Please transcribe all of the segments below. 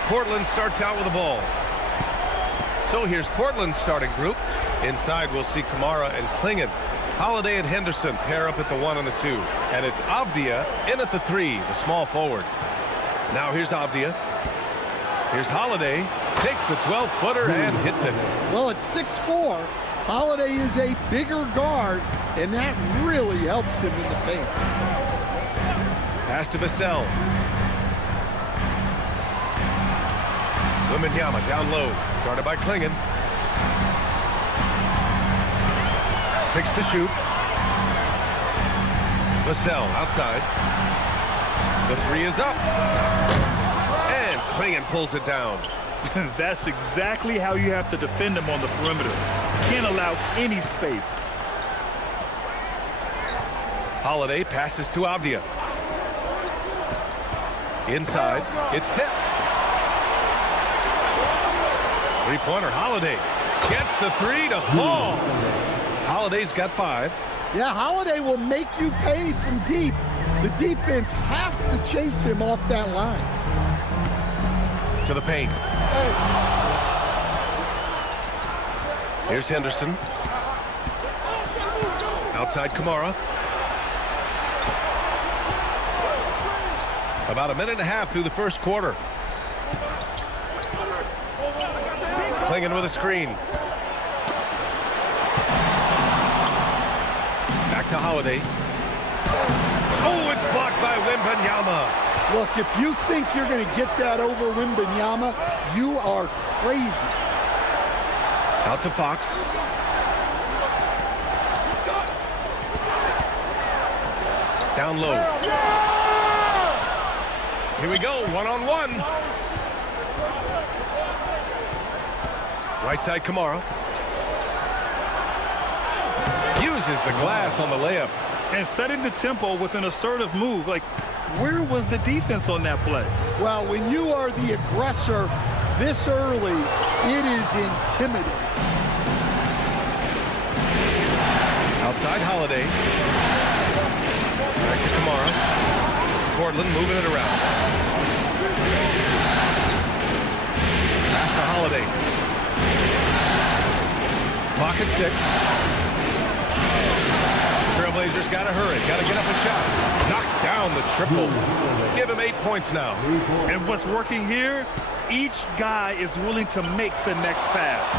And Portland starts out with the ball. So here's Portland's starting group. Inside, we'll see Kamara and Klingon. Holiday and Henderson pair up at the 1 and the 2. And it's Avdia in at the 3, the small forward. Now here's Avdia. Here's Holiday. Takes the 12-footer and hits it. Well, it's 6'4". Holiday is a bigger guard, and that really helps him in the paint. Pass to Vassell. Wembanyama down low. Guarded by Klingon. 6 to shoot. Vassell outside. The 3 is up. And Klingon pulls it down. That's exactly how you have to defend him on the perimeter. Can't allow any space. Holiday passes to Avdia. Inside, it's tipped. Three-pointer, Holiday. Gets the 3 to fall. Holiday's got 5. Yeah, Holiday will make you pay from deep. The defense has to chase him off that line. To the paint. Here's Henderson. Outside Kamara. About a minute and a half through the first quarter. Klingon with a screen. Back to Holiday. Oh, it's blocked by Wembanyama. Look, if you think you're going to get that over Wembanyama, you are crazy. Out to Fox. Down low. Here we go, one-on-one. Right side, Kamara. Uses the glass on the layup. And setting the tempo with an assertive move. Like, where was the defense on that play? Well, when you are the aggressor this early, it is intimidating. Outside Holiday. Back to Kamara. Portland moving it around. Pass to Holiday. Pocket 6. Trailblazers got to hurry. Got to get up a shot. Knocks down the triple. Give him 8 points now. And what's working here, each guy is willing to make the next pass.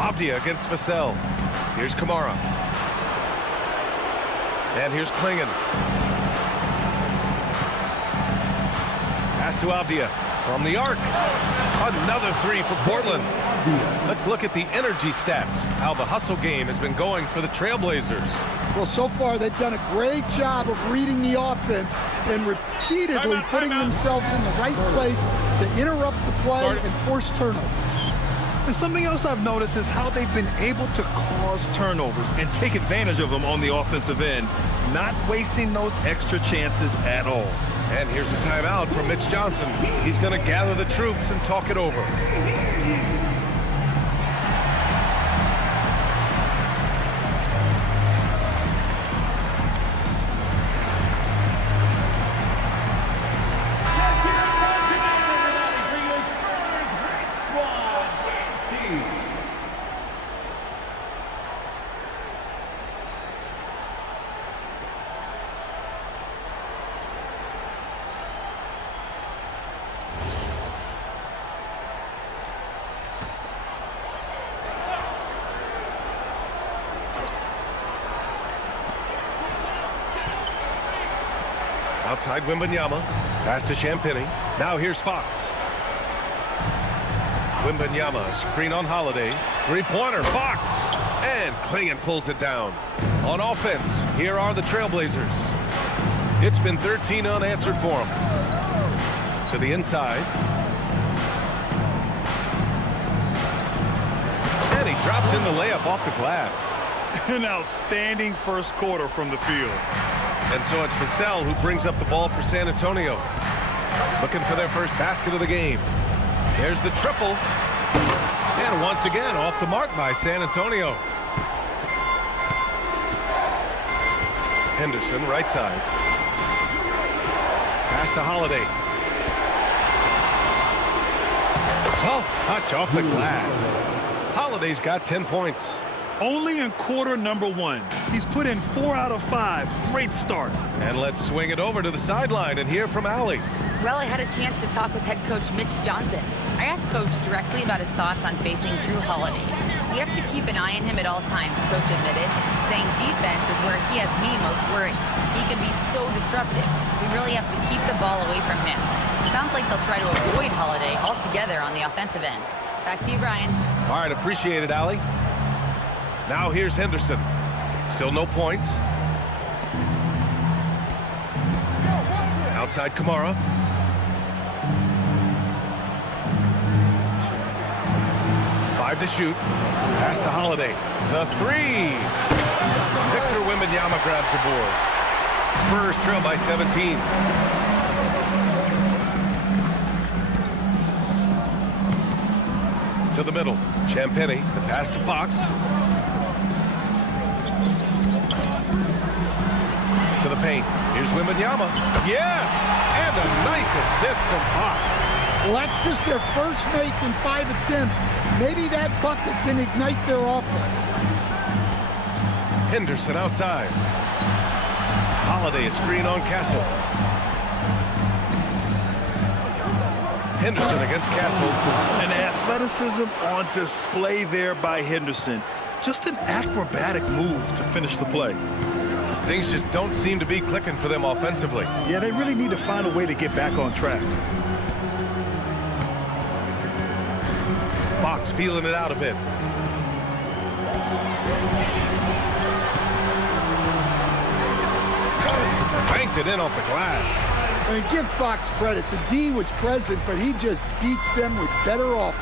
Avdia against Vassell. Here's Kamara. And here's Klingon. Pass to Avdia from the arc. Another 3 for Portland. Let's look at the energy stats, how the hustle game has been going for the Trailblazers. Well, so far they've done a great job of reading the offense and repeatedly putting themselves in the right place to interrupt the play and force turnovers. And something else I've noticed is how they've been able to cause turnovers and take advantage of them on the offensive end, not wasting those extra chances at all. And here's a timeout from Mitch Johnson. He's going to gather the troops and talk it over. Outside Wembanyama. Pass to Champagny. Now here's Fox. Wembanyama, screen on Holiday. Three-pointer, Fox. And Klingon pulls it down. On offense, here are the Trailblazers. It's been 13 unanswered for them. To the inside. And he drops in the layup off the glass. An outstanding first quarter from the field. And so it's Vassell who brings up the ball for San Antonio. Looking for their first basket of the game. There's the triple. And once again, off the mark by San Antonio. Henderson, right side. Pass to Holiday. Self-touch off the glass. Holiday's got 10 points. Only in quarter number 1. He's put in 4 out of 5. Great start. And let's swing it over to the sideline and hear from Allie. Well, I had a chance to talk with head coach Mitch Johnson. I asked Coach directly about his thoughts on facing Drew Holiday. We have to keep an eye on him at all times, Coach admitted, saying defense is where he has me most worried. He can be so disruptive. We really have to keep the ball away from him. Sounds like they'll try to avoid Holiday altogether on the offensive end. Back to you, Brian. All right, appreciate it, Allie. Now here's Henderson. Still no points. Outside Kamara. To shoot. Pass to Holiday. The 3. Victor Wembanyama grabs the board. Spurs trail by 17. To the middle. Champagny. The pass to Fox. To the paint. Here's Wembanyama. Yes! And a nice assist from Fox. Well, that's just their first make in 5 attempts. Maybe that bucket can ignite their offense. Henderson outside. Holiday a screen on Castle. Henderson against Castle. And athleticism on display there by Henderson. Just an acrobatic move to finish the play. Things just don't seem to be clicking for them offensively. Yeah, they really need to find a way to get back on track. Fox feeling it out a bit. Banked it in off the glass. I mean, give Fox credit. The D was present, but he just beats them with better offense.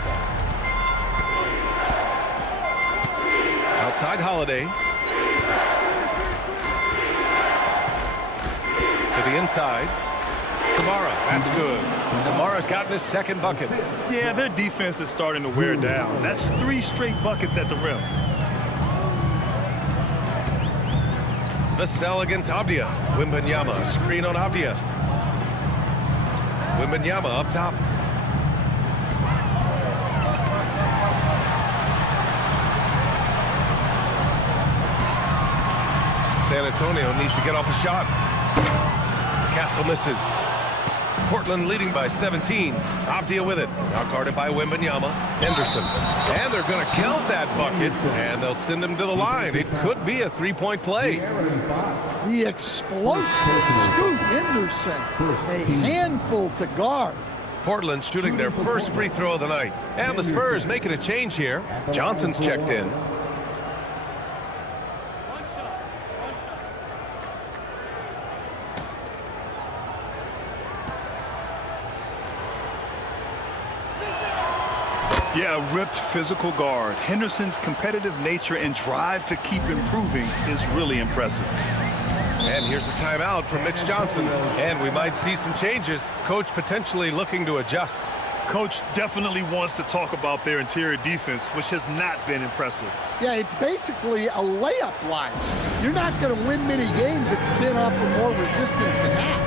Outside Holiday. To the inside. Kamara, that's good. Kamara's gotten his second bucket. Yeah, their defense is starting to wear down. That's 3 straight buckets at the rim. Vassell against Avdia. Wembanyama, screen on Avdia. Wembanyama up top. San Antonio needs to get off a shot. Castle misses. Portland leading by 17. Avdia with it. Now guarded by Wembanyama. Henderson. And they're going to count that bucket, and they'll send him to the line. It could be a 3-point play. The explosive Scoot Henderson. A handful to guard. Portland shooting their first free throw of the night. And the Spurs making a change here. Johnson's checked in. Yeah, a ripped physical guard. Henderson's competitive nature and drive to keep improving is really impressive. And here's a timeout from Mitch Johnson. And we might see some changes. Coach potentially looking to adjust. Coach definitely wants to talk about their interior defense, which has not been impressive. Yeah, it's basically a layup line. You're not going to win many games if you can't offer more resistance than that.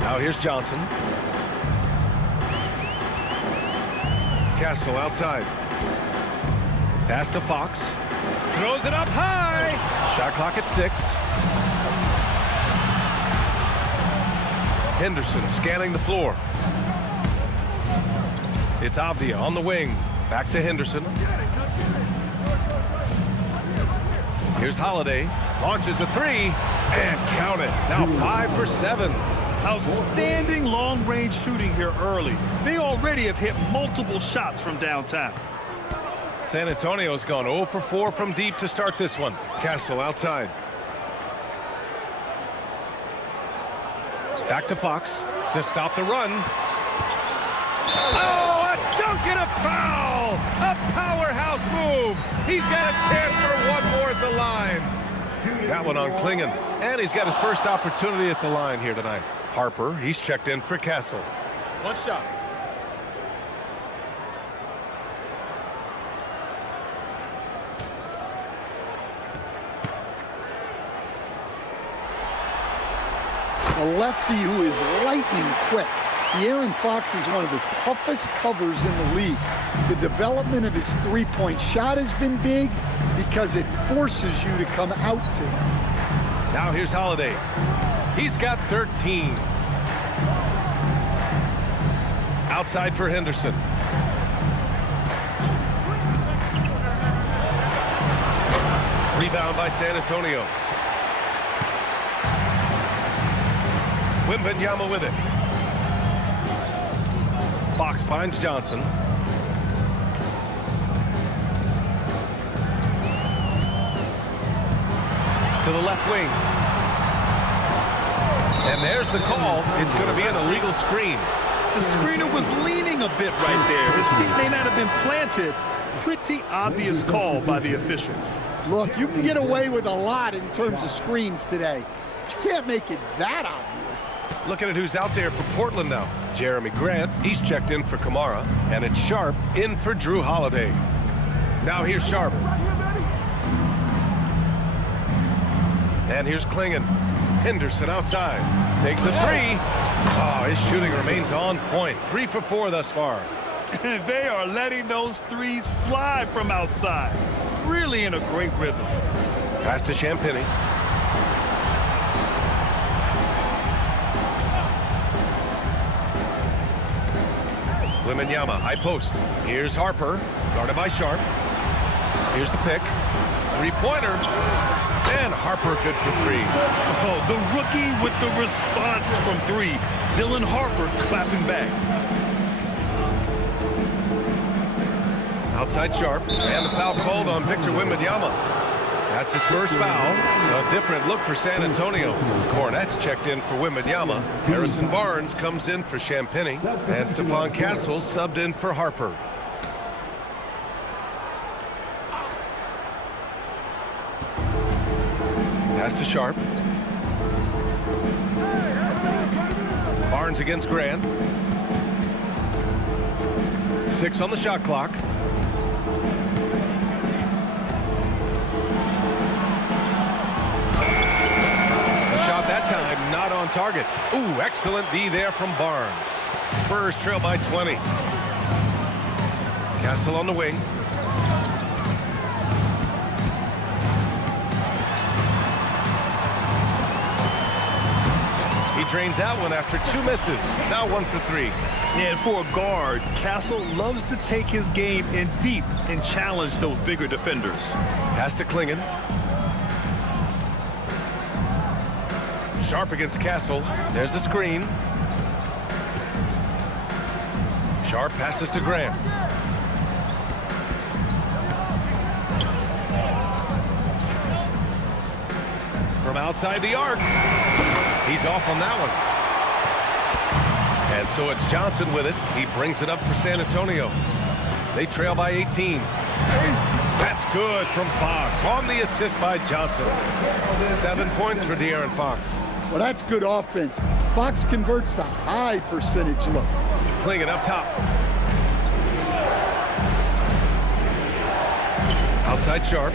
Now here's Johnson. Castle outside. Pass to Fox. Throws it up high. Shot clock at 6. Henderson scanning the floor. It's Avdia on the wing. Back to Henderson. Here's Holiday. Launches a 3. And count it. Now 5 for 7. Outstanding long-range shooting here early. They already have hit multiple shots from downtown. San Antonio's gone 0 for 4 from deep to start this one. Castle outside. Back to Fox to stop the run. Oh, a dunk and a foul! A powerhouse move! He's got a chance for one more at the line. That one on Klingon. And he's got his first opportunity at the line here tonight. Harper, he's checked in for Castle. One shot. A lefty who is lightning quick. De'Aaron Fox is one of the toughest covers in the league. The development of his three-point shot has been big because it forces you to come out to him. Now here's Holiday. He's got 13. Outside for Henderson. Rebound by San Antonio. Wembanyama with it. Fox finds Johnson. To the left wing. And there's the call. It's going to be an illegal screen. The screener was leaning a bit right there. His feet may not have been planted. Pretty obvious call by the officials. Look, you can get away with a lot in terms of screens today. But you can't make it that obvious. Looking at who's out there for Portland now. Jeremy Grant, he's checked in for Kamara. And it's Sharp in for Drew Holiday. Now here's Sharp. And here's Klingon. Henderson outside. Takes a three. Oh, his shooting remains on point. 3 for 4 thus far. They are letting those threes fly from outside. Really in a great rhythm. Pass to Champagny. Wembanyama, high post. Here's Harper, guarded by Sharp. Here's the pick. Three-pointer. And Harper good for 3. Oh, the rookie with the response from 3. Dylan Harper clapping back. Outside Sharp. And the foul called on Victor Wembanyama. That's his first foul. A different look for San Antonio. Cornette's checked in for Wembanyama. Harrison Barnes comes in for Champagny. And Stephon Castle subbed in for Harper. Pass to Sharp. Barnes against Grant. 6 on the shot clock. That time, not on target. Ooh, excellent D there from Barnes. Spurs trail by 20. Castle on the wing. He drains that one after 2 misses. Now 1 for 3. And for a guard, Castle loves to take his game in deep and challenge those bigger defenders. Pass to Klingon. Sharp against Castle. There's a screen. Sharp passes to Grant. From outside the arc. He's off on that one. And so it's Johnson with it. He brings it up for San Antonio. They trail by 18. That's good from Fox. On the assist by Johnson. 7 points for De'Aaron Fox. Well, that's good offense. Fox converts the high percentage look. Klingon up top. Outside Sharp.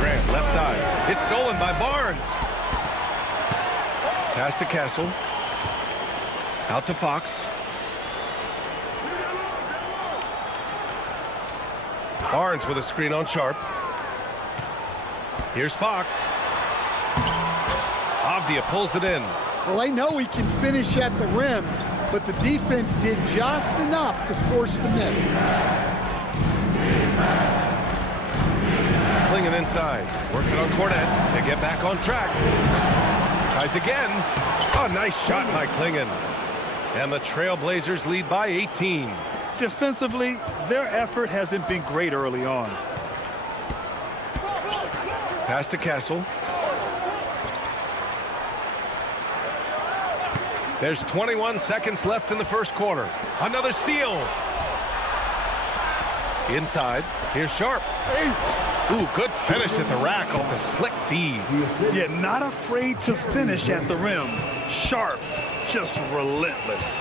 Grant left side. It's stolen by Barnes. Pass to Castle. Out to Fox. Barnes with a screen on Sharp. Here's Fox. Avdia pulls it in. Well, they know he can finish at the rim, but the defense did just enough to force the miss. Klingon inside. Working on Cornette to get back on track. Tries again. A nice shot by Klingon. And the Trailblazers lead by 18. Defensively, their effort hasn't been great early on. Pass to Castle. There's 21 seconds left in the first quarter. Another steal. Inside. Here's Sharp. Ooh, good finish at the rack off the slick feed. Yeah, not afraid to finish at the rim. Sharp, just relentless.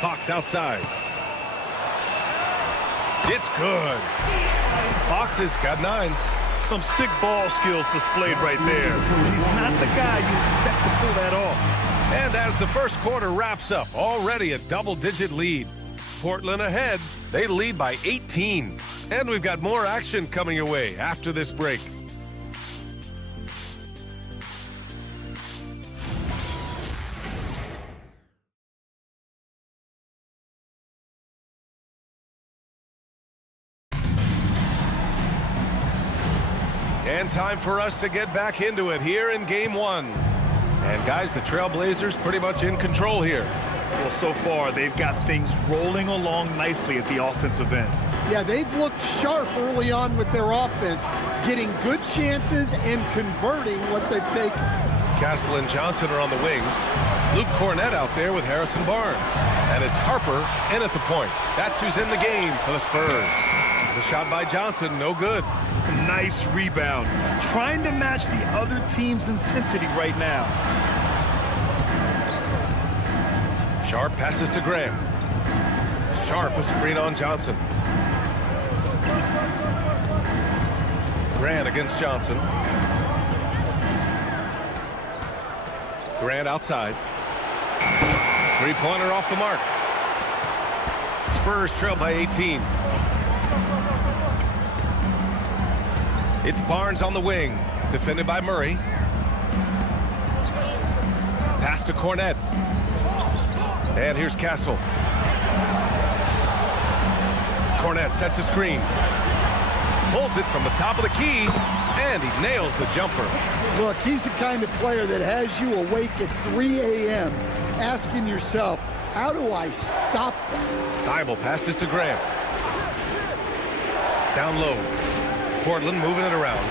Fox outside. It's good. Fox has got 9. Some sick ball skills displayed right there. He's not the guy you expect to pull that off. And as the first quarter wraps up, already a double-digit lead. Portland ahead. They lead by 18. And we've got more action coming your way after this break. And time for us to get back into it here in Game 1. And guys, the Trailblazers pretty much in control here. Well, so far, they've got things rolling along nicely at the offensive end. Yeah, they've looked sharp early on with their offense, getting good chances and converting what they've taken. Castle and Johnson are on the wings. Luke Cornett out there with Harrison Barnes. And it's Harper in at the point. That's who's in the game for the Spurs. The shot by Johnson, no good. Nice rebound. Trying to match the other team's intensity right now. Sharp passes to Graham. Sharp with screen on Johnson. Grant against Johnson. Grant outside. Three-pointer off the mark. Spurs trail by 18. It's Barnes on the wing, defended by Murray. Pass to Cornett. And here's Castle. Cornett sets a screen. Pulls it from the top of the key, and he nails the jumper. Look, he's the kind of player that has you awake at 3 a.m. asking yourself, how do I stop that? Thibault passes to Graham. Down low. Portland moving it around.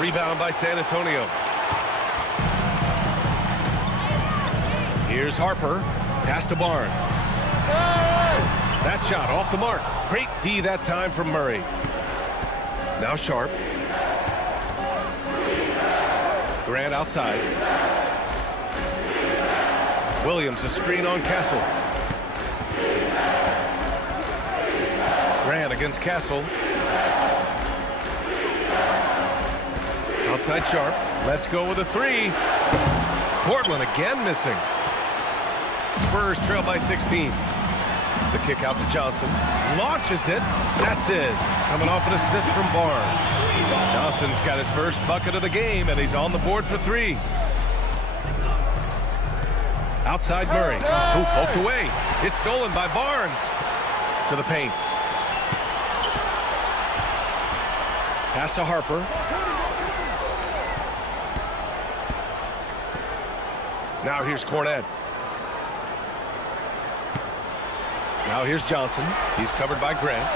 Rebound by San Antonio. Here's Harper. Pass to Barnes. That shot off the mark. Great D that time from Murray. Now Sharp. Grant outside. Williams a screen on Castle. Grant against Castle. Outside Sharp. Let's go with a 3. Portland again missing. Spurs trail by 16. The kick out to Johnson. Launches it. That's it. Coming off an assist from Barnes. Johnson's got his first bucket of the game, and he's on the board for 3. Outside Murray. Ooh, poked away. It's stolen by Barnes. To the paint. Pass to Harper. Now here's Cornett. Now here's Johnson. He's covered by Grant.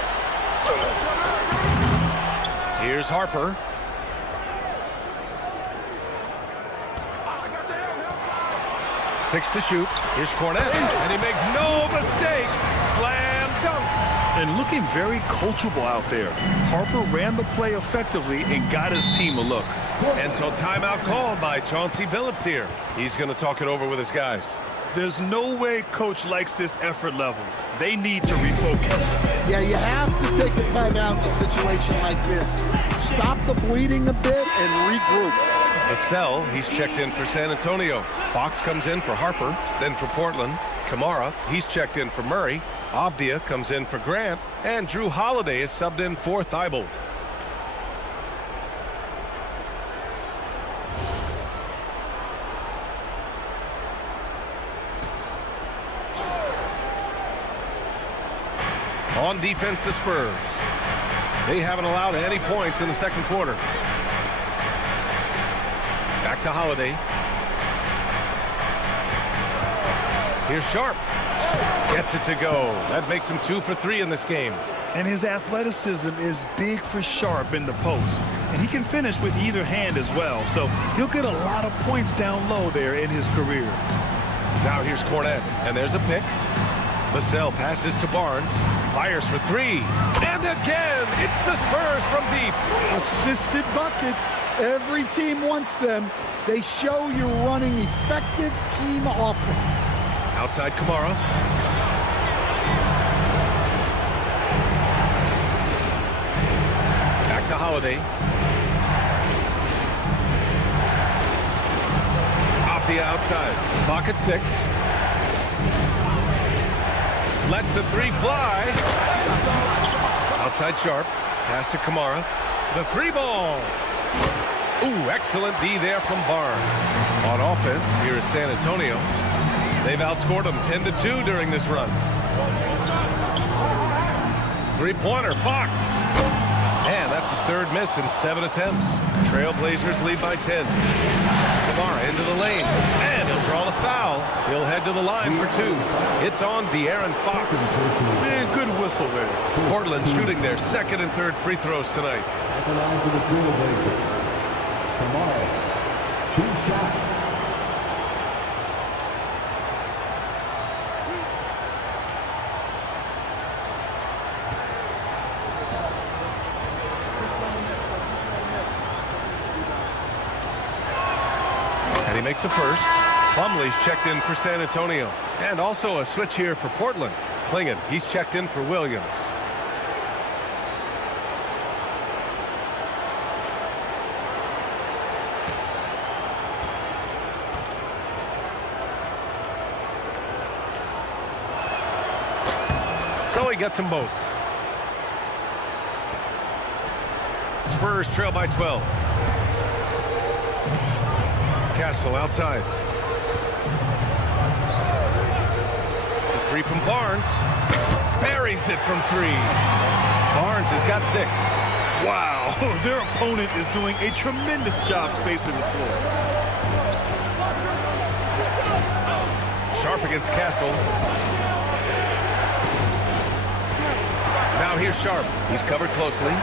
Here's Harper. Six to shoot. Here's Cornett. And he makes no mistake. Slam dunk. And looking very coachable out there. Harper ran the play effectively and got his team a look. And so timeout called by Chauncey Billups here. He's going to talk it over with his guys. There's no way coach likes this effort level. They need to refocus. Yeah, you have to take a timeout in a situation like this. Stop the bleeding a bit and regroup. Vassell, he's checked in for San Antonio. Fox comes in for Harper, then for Portland. Kamara, he's checked in for Murray. Avdia comes in for Grant. And Drew Holiday is subbed in for Thibault. On defense, the Spurs. They haven't allowed any points in the second quarter. Back to Holiday. Here's Sharp. Gets it to go. That makes him 2 for 3 in this game. And his athleticism is big for Sharp in the post. And he can finish with either hand as well. So he'll get a lot of points down low there in his career. Now here's Cornette. And there's a pick. Vassell passes to Barnes. Fires for 3. And again, it's the Spurs from deep. Assisted buckets. Every team wants them. They show you're running effective team offense. Outside Kamara. Back to Holiday. Off the outside. Clock at 6. Lets the 3 fly. Outside Sharp. Pass to Kamara. The 3 ball. Ooh, excellent D there from Barnes. On offense, here is San Antonio. They've outscored them 10-2 during this run. Three-pointer, Fox. And that's his 3rd miss in 7 attempts. Trailblazers lead by 10. Kamara into the lane. And he'll draw the foul. He'll head to the line for 2. It's on De'Aaron Fox. Man, good whistle there. Portland shooting their 2nd and 3rd free throws tonight. At the line for the Trailblazers. Kamara, 2 shots. And he makes a first. Plumlee's checked in for San Antonio. And also a switch here for Portland. Klingon, he's checked in for Williams. So he gets them both. Spurs trail by 12. Castle outside. 3 from Barnes. Buries it from 3. Barnes has got 6. Wow, their opponent is doing a tremendous job spacing the floor. Sharp against Castle. Now here's Sharp. He's covered closely.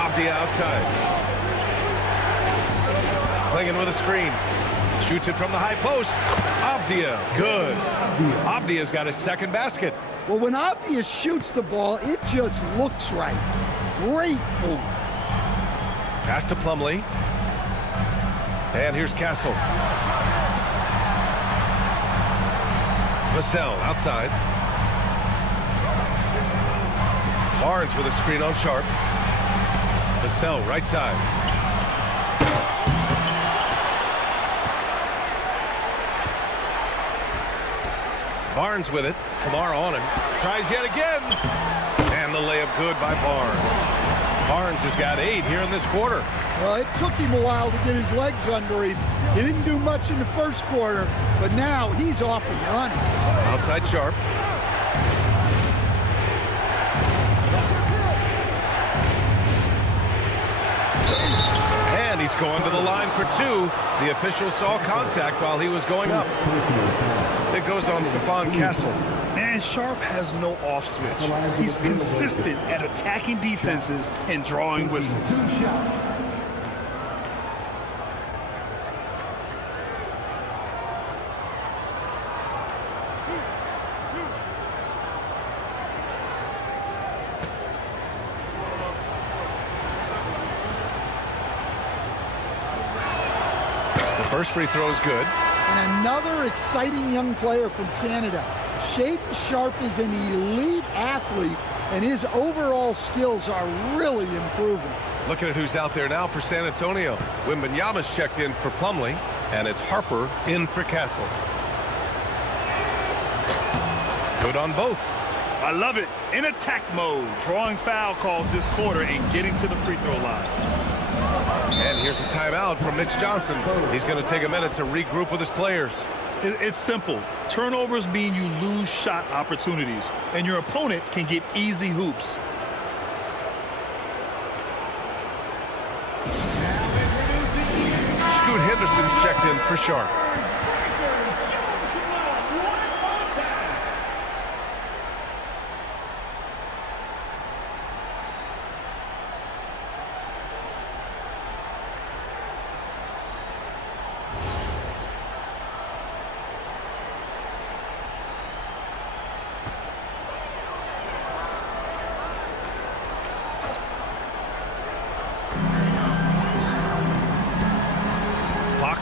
Off the outside. Klingon with a screen. Shoots it from the high post. Avdia, good. Avdia's got his 2nd basket. Well, when Avdia shoots the ball, it just looks right. Great form. Pass to Plumlee. And here's Castle. Vassell outside. Barnes with a screen on Sharp. Vassell right side. Barnes with it. Kamara on him. Tries yet again. And the layup good by Barnes. Barnes has got 8 here in this quarter. Well, it took him a while to get his legs under him. He didn't do much in the first quarter, but now he's off and running. Outside Sharp. And he's going to the line for 2. The official saw contact while he was going up. It goes on Stephon Castle. And Sharp has no off switch. He's consistent at attacking defenses and drawing whistles. The first free throw is good. And another exciting young player from Canada. Shaden Sharp is an elite athlete, and his overall skills are really improving. Looking at who's out there now for San Antonio. Wembanyama's checked in for Plumlee, and it's Harper in for Castle. Good on both. I love it. In attack mode, drawing foul calls this quarter and getting to the free throw line. And here's a timeout from Mitch Johnson. He's going to take a minute to regroup with his players. It's simple. Turnovers mean you lose shot opportunities, and your opponent can get easy hoops. Scoot Henderson's checked in for Sharp.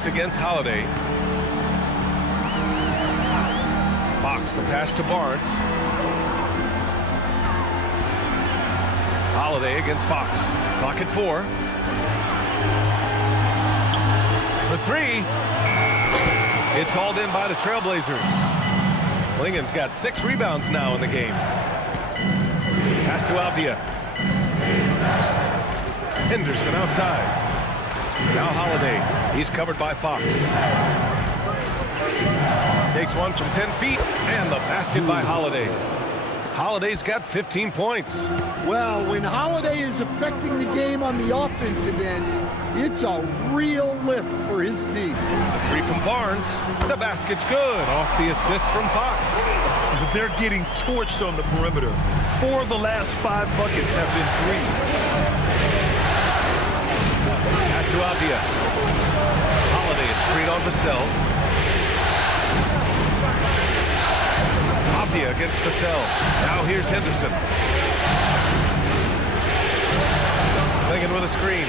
Against Holiday. Fox, the pass to Barnes. Holiday against Fox. Clock at 4. For 3. It's hauled in by the Trailblazers. Klingen's got 6 rebounds now in the game. Pass to Avdia. Henderson outside. Now Holiday. He's covered by Fox. Takes one from 10 feet, and the basket by Holiday. Holiday's got 15 points. Well, when Holiday is affecting the game on the offensive end, it's a real lift for his team. 3 from Barnes. The basket's good. Off the assist from Fox. They're getting torched on the perimeter. 4 of the last 5 buckets have been threes. Pass to Avdia. Holiday, a screen on Vassell. Avdia against Vassell. Now here's Henderson. Klingen with a screen.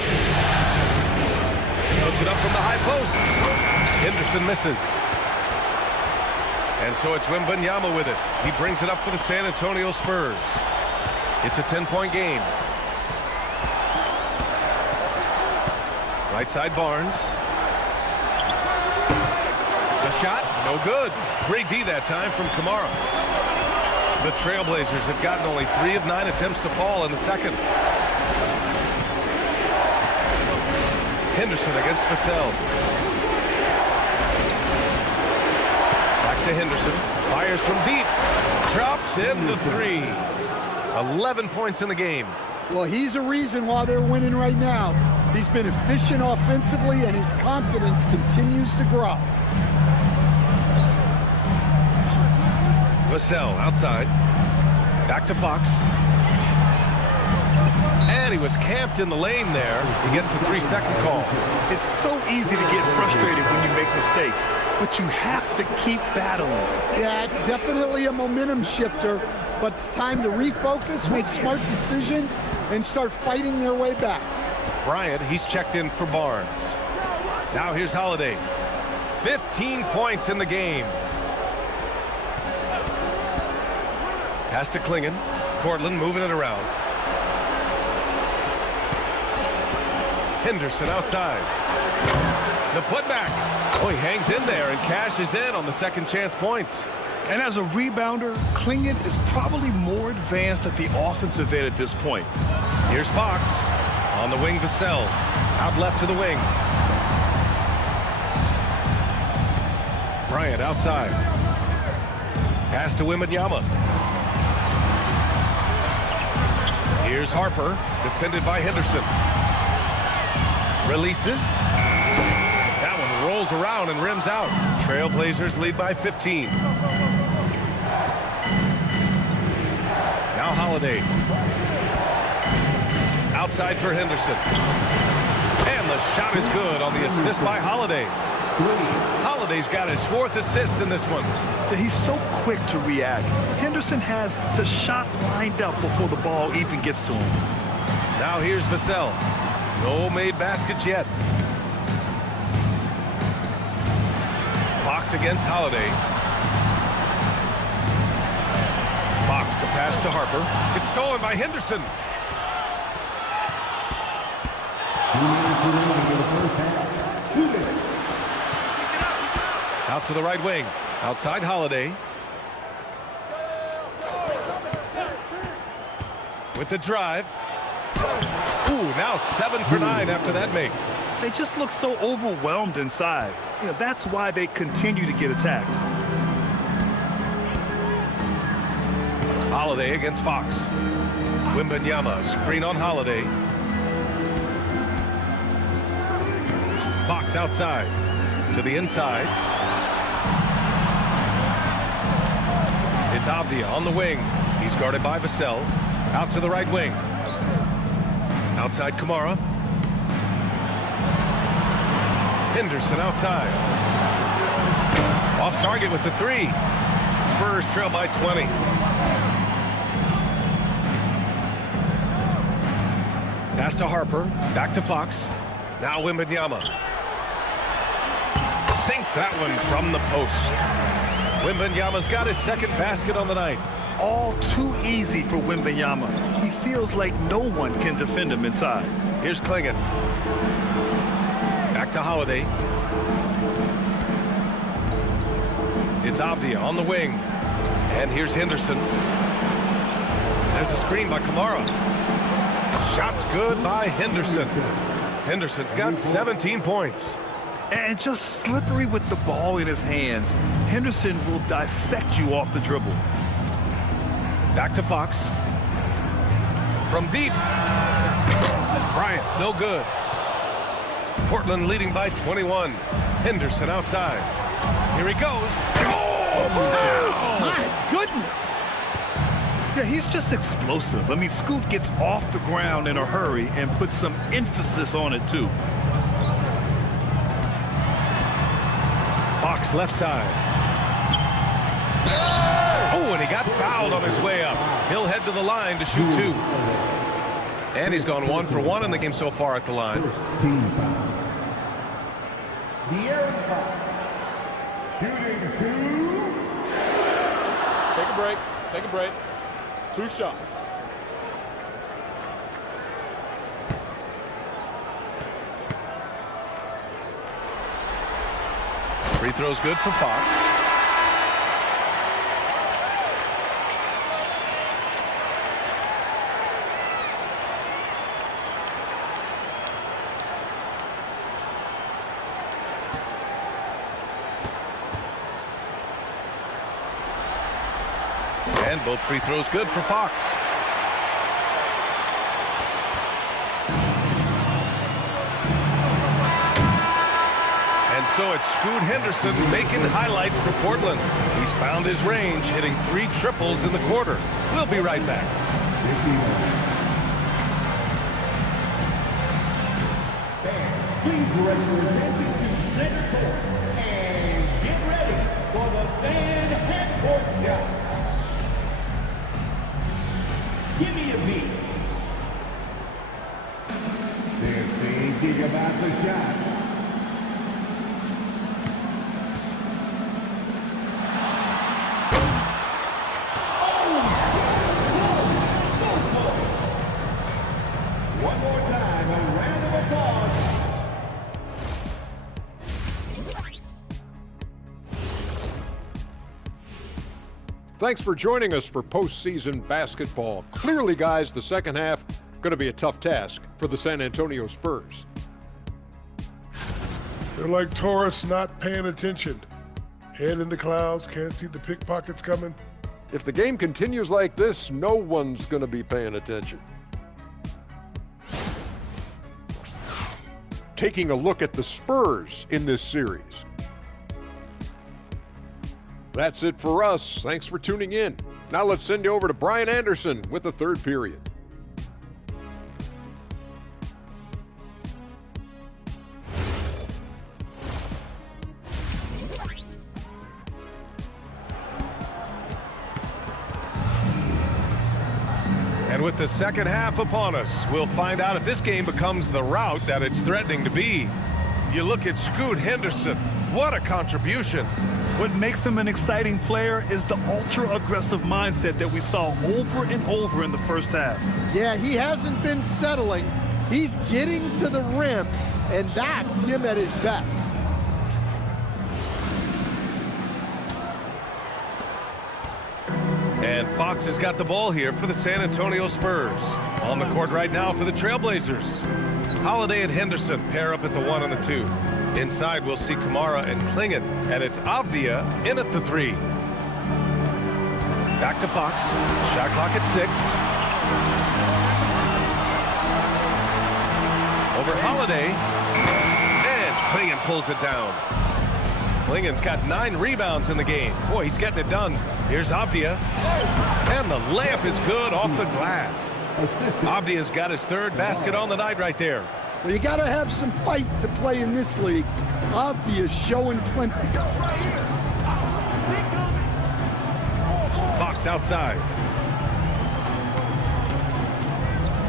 Puts it up from the high post. Henderson misses. And so it's Wembanyama with it. He brings it up for the San Antonio Spurs. It's a 10-point game. Right side Barnes. The shot, no good. Great D that time from Kamara. The Trailblazers have gotten only 3 of 9 attempts to fall in the second. Henderson against Vassell. Back to Henderson. Fires from deep. Drops in the 3. 11 points in the game. Well, he's a reason why they're winning right now. He's been efficient offensively, and his confidence continues to grow. Vassell outside. Back to Fox. And he was camped in the lane there. He gets a 3-second call. It's so easy to get frustrated when you make mistakes, but you have to keep battling. Yeah, it's definitely a momentum shifter, but it's time to refocus, make smart decisions, and start fighting their way back. Bryant, he's checked in for Barnes. Now here's Holiday. 15 points in the game. Pass to Klingen. Cortland moving it around. Henderson outside. The putback. Oh, he hangs in there and cashes in on the second chance points. And as a rebounder, Klingen is probably more advanced at the offensive end at this point. Here's Fox. On the wing, Vassell. Out left to the wing. Bryant outside. Pass to Wembanyama. Here's Harper, defended by Henderson. Releases. That one rolls around and rims out. Trailblazers lead by 15. Now Holiday. Outside for Henderson. And the shot is good on the assist by Holiday. Holiday's got his 4th assist in this one. He's so quick to react. Henderson has the shot lined up before the ball even gets to him. Now here's Vassell. No made baskets yet. Fox against Holiday. Fox, the pass to Harper. It's stolen by Henderson. Out to the right wing. Outside Holiday. With the drive. Ooh, now 7 for 9 after that make. They just look so overwhelmed inside. That's why they continue to get attacked. Holiday against Fox. Wembanyama, screen on Holiday. Fox outside, to the inside. It's Avdia on the wing. He's guarded by Vassell. Out to the right wing. Outside Kamara. Henderson outside. Off target with the three. Spurs trail by 20. Pass to Harper. Back to Fox. Now Wembanyama. Sinks that one from the post. Wembanyama's got his second basket on the night. All too easy for Wembanyama. He feels like no one can defend him inside. Here's Klingon. Back to Holiday. It's Avdia on the wing. And here's Henderson. There's a screen by Kamara. Shot's good by Henderson. Henderson's got 17 points. And just slippery with the ball in his hands. Henderson will dissect you off the dribble. Back to Fox. From deep. Bryant, no good. Portland leading by 21. Henderson outside. Here he goes. Oh, My goodness. Yeah, he's just explosive. I mean, Scoot gets off the ground in a hurry and puts some emphasis on it, too. Fox left side. Oh, and he got fouled on his way up. He'll head to the line to shoot two. And he's gone 1 for 1 in the game so far at the line. Team foul. De'Aaron Fox. Shooting two. Take a break. Take a break. 2 shots. Free throw's good for Fox. And both free throws good for Fox. And so it's Scoot Henderson making highlights for Portland. He's found his range, hitting 3 triples in the quarter. We'll be right back. Please direct your attention to center court and get ready for the fan headcourt shot. Give me a beat. They're thinking about the shot. Oh, so close. One more time, a round of applause. Thanks for joining us for postseason basketball. Clearly, guys, the second half going to be a tough task for the San Antonio Spurs. They're like tourists not paying attention. Head in the clouds, can't see the pickpockets coming. If the game continues like this, no one's going to be paying attention. Taking a look at the Spurs in this series. That's it for us. Thanks for tuning in. Now let's send you over to Brian Anderson with the third period. And with the second half upon us, we'll find out if this game becomes the rout that it's threatening to be. You look at Scoot Henderson. What a contribution. What makes him an exciting player is the ultra-aggressive mindset that we saw over and over in the first half. Yeah, he hasn't been settling. He's getting to the rim, and that's him at his best. And Fox has got the ball here for the San Antonio Spurs. On the court right now for the Trailblazers. Holiday and Henderson pair up at the 1 and the 2. Inside, we'll see Kamara and Klingon, and it's Avdia in at the 3. Back to Fox. Shot clock at 6. Over Holiday. And Klingon pulls it down. Klingon's got 9 rebounds in the game. Boy, he's getting it done. Here's Avdia. And the layup is good off the glass. Avdia's got his 3rd basket on the night right there. Well, you got to have some fight to play in this league. Avdia's showing plenty. Fox outside.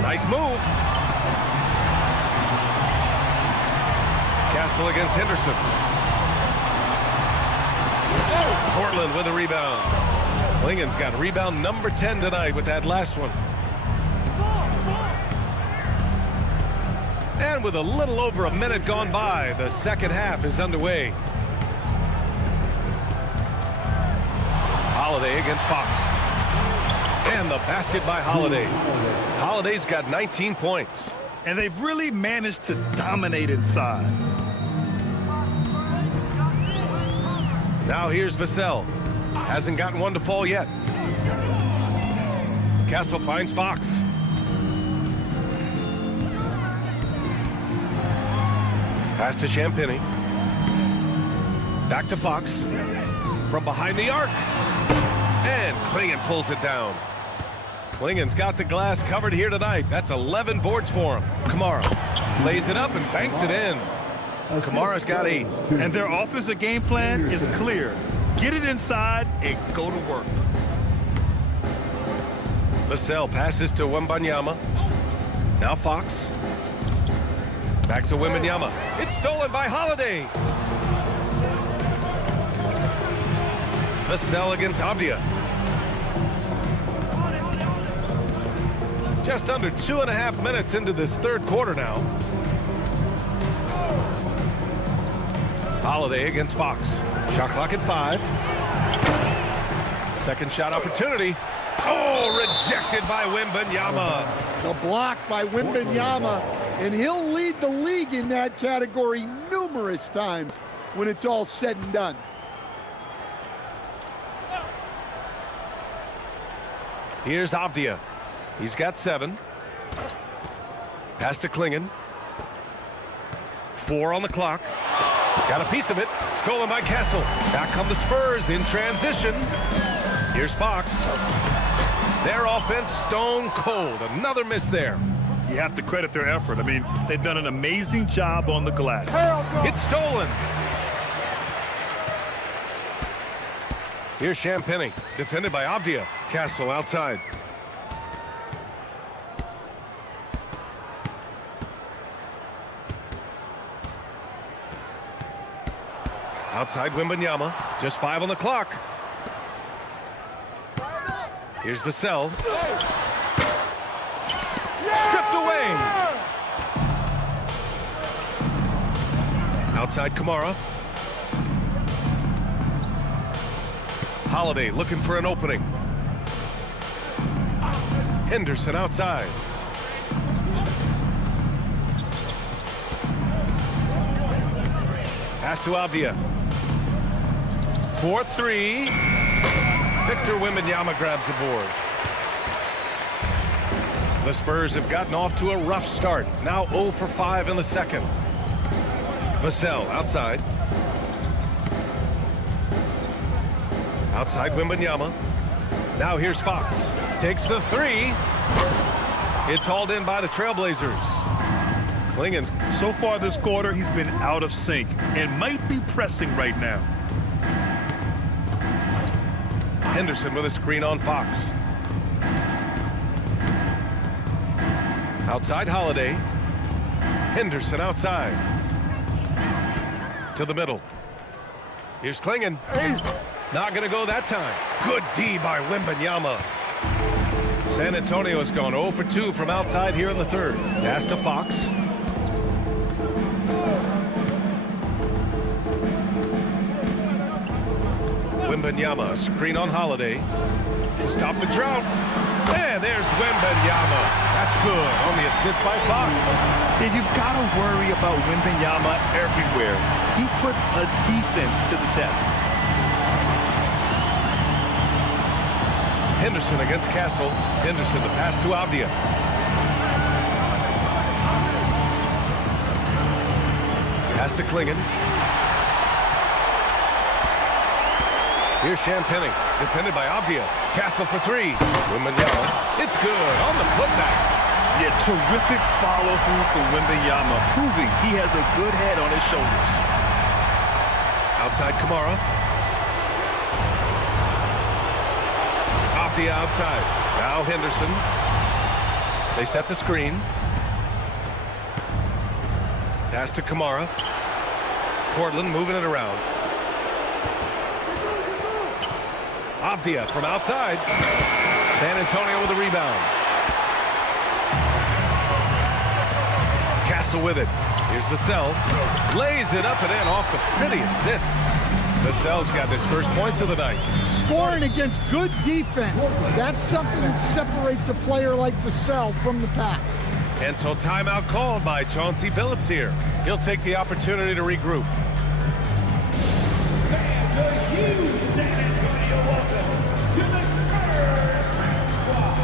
Nice move. Castle against Henderson. Portland with a rebound. Klingon's got rebound number 10 tonight with that last one. And with a little over a minute gone by, the second half is underway. Holiday against Fox. And the basket by Holiday. Holiday's got 19 points. And they've really managed to dominate inside. Now here's Vassell. Hasn't gotten one to fall yet. Castle finds Fox. Pass to Champagny. Back to Fox. From behind the arc. And Klingon pulls it down. Klingon's got the glass covered here tonight. That's 11 boards for him. Kamara lays it up and banks it in. Kamara's got 8. And their offensive game plan is clear. Get it inside and go to work. Vassell passes to Wembanyama. Now Fox. Back to Wembanyama. It's stolen by Holiday. Vassell against Avdia. Just under 2.5 minutes into this 3rd quarter now. Holiday against Fox. Shot clock at 5. Second shot opportunity. Oh, rejected by Wembanyama. The block by Wembanyama, and he'll lead the league in that category numerous times when it's all said and done. Here's Avdia. He's got 7. Pass to Klingon. 4 on the clock. Got a piece of it. Stolen by Castle. Back come the Spurs in transition. Here's Fox. Their offense stone cold. Another miss there. You have to credit their effort. I mean, they've done an amazing job on the glass. It's stolen. Here's Champagny. Defended by Avdia. Castle outside. Outside Wembanyama. Just 5 on the clock. Here's Vassell. Stripped away. Outside Kamara. Holiday looking for an opening. Henderson outside. Pass to Avdia. 4-3. Victor Wembanyama grabs the board. The Spurs have gotten off to a rough start. Now 0 for 5 in the second. Vassell outside. Outside Wembanyama. Now here's Fox. Takes the 3. It's hauled in by the Trailblazers. Klingon's. So far this quarter, he's been out of sync and might be pressing right now. Henderson with a screen on Fox. Outside Holiday. Henderson outside. To the middle. Here's Klingon. Not going to go that time. Good D by Wembanyama. San Antonio has gone 0 for 2 from outside here in the 3rd. Pass to Fox. Wembanyama, screen on Holiday. Stop the drought. And there's Wembanyama. That's good on the assist by Fox. And you've got to worry about Wembanyama everywhere. He puts a defense to the test. Henderson against Castle. Henderson, the pass to Avdia. Pass to Klingon. Here's Champagny, defended by Avdia. Castle for three. Wembanyama. It's good on the putback. Yeah, terrific follow-through for Wembanyama, proving he has a good head on his shoulders. Outside Kamara. Avdia outside. Now Henderson. They set the screen. Pass to Kamara. Portland moving it around. Avdia from outside. San Antonio with a rebound. Castle with it. Here's Vassell. Lays it up and in off the pretty assist. Vassell's got his first points of the night. Scoring against good defense. That's something that separates a player like Vassell from the pack. And so timeout called by Chauncey Billups here. He'll take the opportunity to regroup. And the huge San Antonio welcome to the Spurs squad.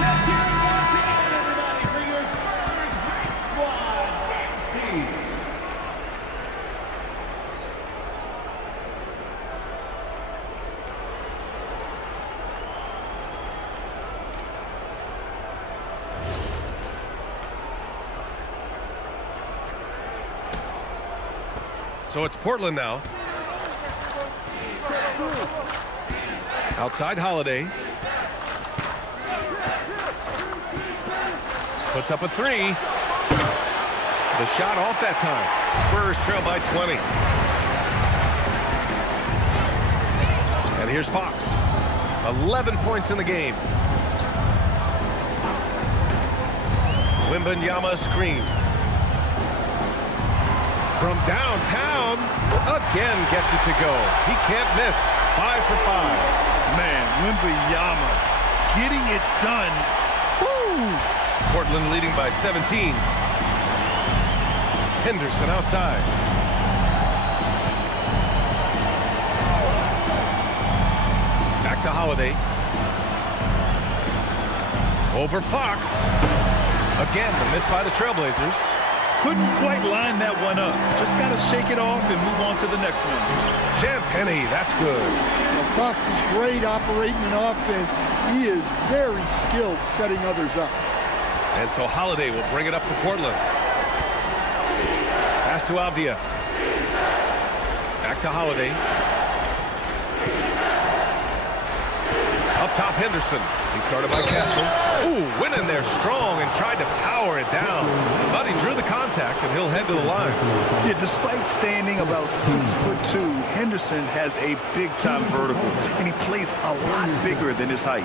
Let's hear it once again, everybody, for your Spurs Great Squad dance team. So it's Portland now. Outside Holiday. Puts up a three. The shot off that time. Spurs trail by 20. And here's Fox. 11 points in the game. Wembanyama screen. From downtown, again gets it to go. He can't miss. 5 for 5. Man, Wembanyama getting it done. Woo! Portland leading by 17. Henderson outside. Back to Holiday. Over Fox. Again, the miss by the Trailblazers. Couldn't quite line that one up. Just got to shake it off and move on to the next one. Champagny, that's good. Well, Fox is great operating an offense. He is very skilled setting others up. And so Holiday will bring it up for Portland. Pass to Avdia. Back to Holiday. Up top, Henderson. He's guarded by Castle. Ooh, went in there strong and tried to power it down. But he drew the contact, and he'll head to the line. Yeah, despite standing about 6'2", Henderson has a big-time vertical, and he plays a lot bigger than his height.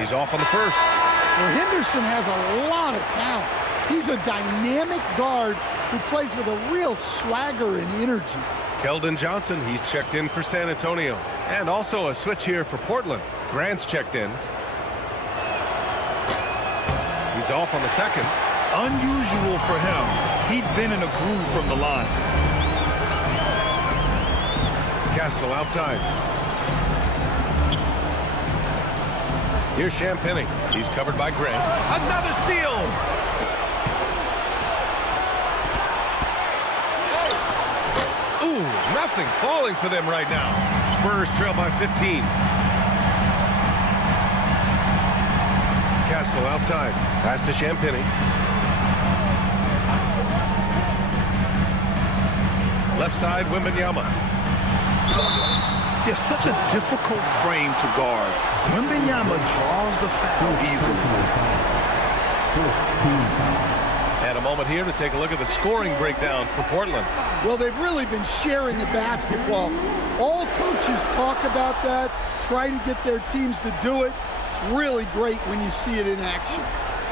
He's off on the first. Well, Henderson has a lot of talent. He's a dynamic guard who plays with a real swagger and energy. Keldon Johnson, he's checked in for San Antonio. And also a switch here for Portland. Grant's checked in. He's off on the second. Unusual for him. He'd been in a groove from the line. Castle outside. Here's Champagny. He's covered by Grant. Another steal! Ooh, nothing falling for them right now. Spurs trail by 15. Castle outside. Pass to Champagny. Left side, Wembanyama. It's such a difficult frame to guard. Wembanyama draws the foul easily. And a moment here to take a look at the scoring breakdown for Portland. Well, they've really been sharing the basketball. All coaches talk about that, try to get their teams to do it. It's really great when you see it in action.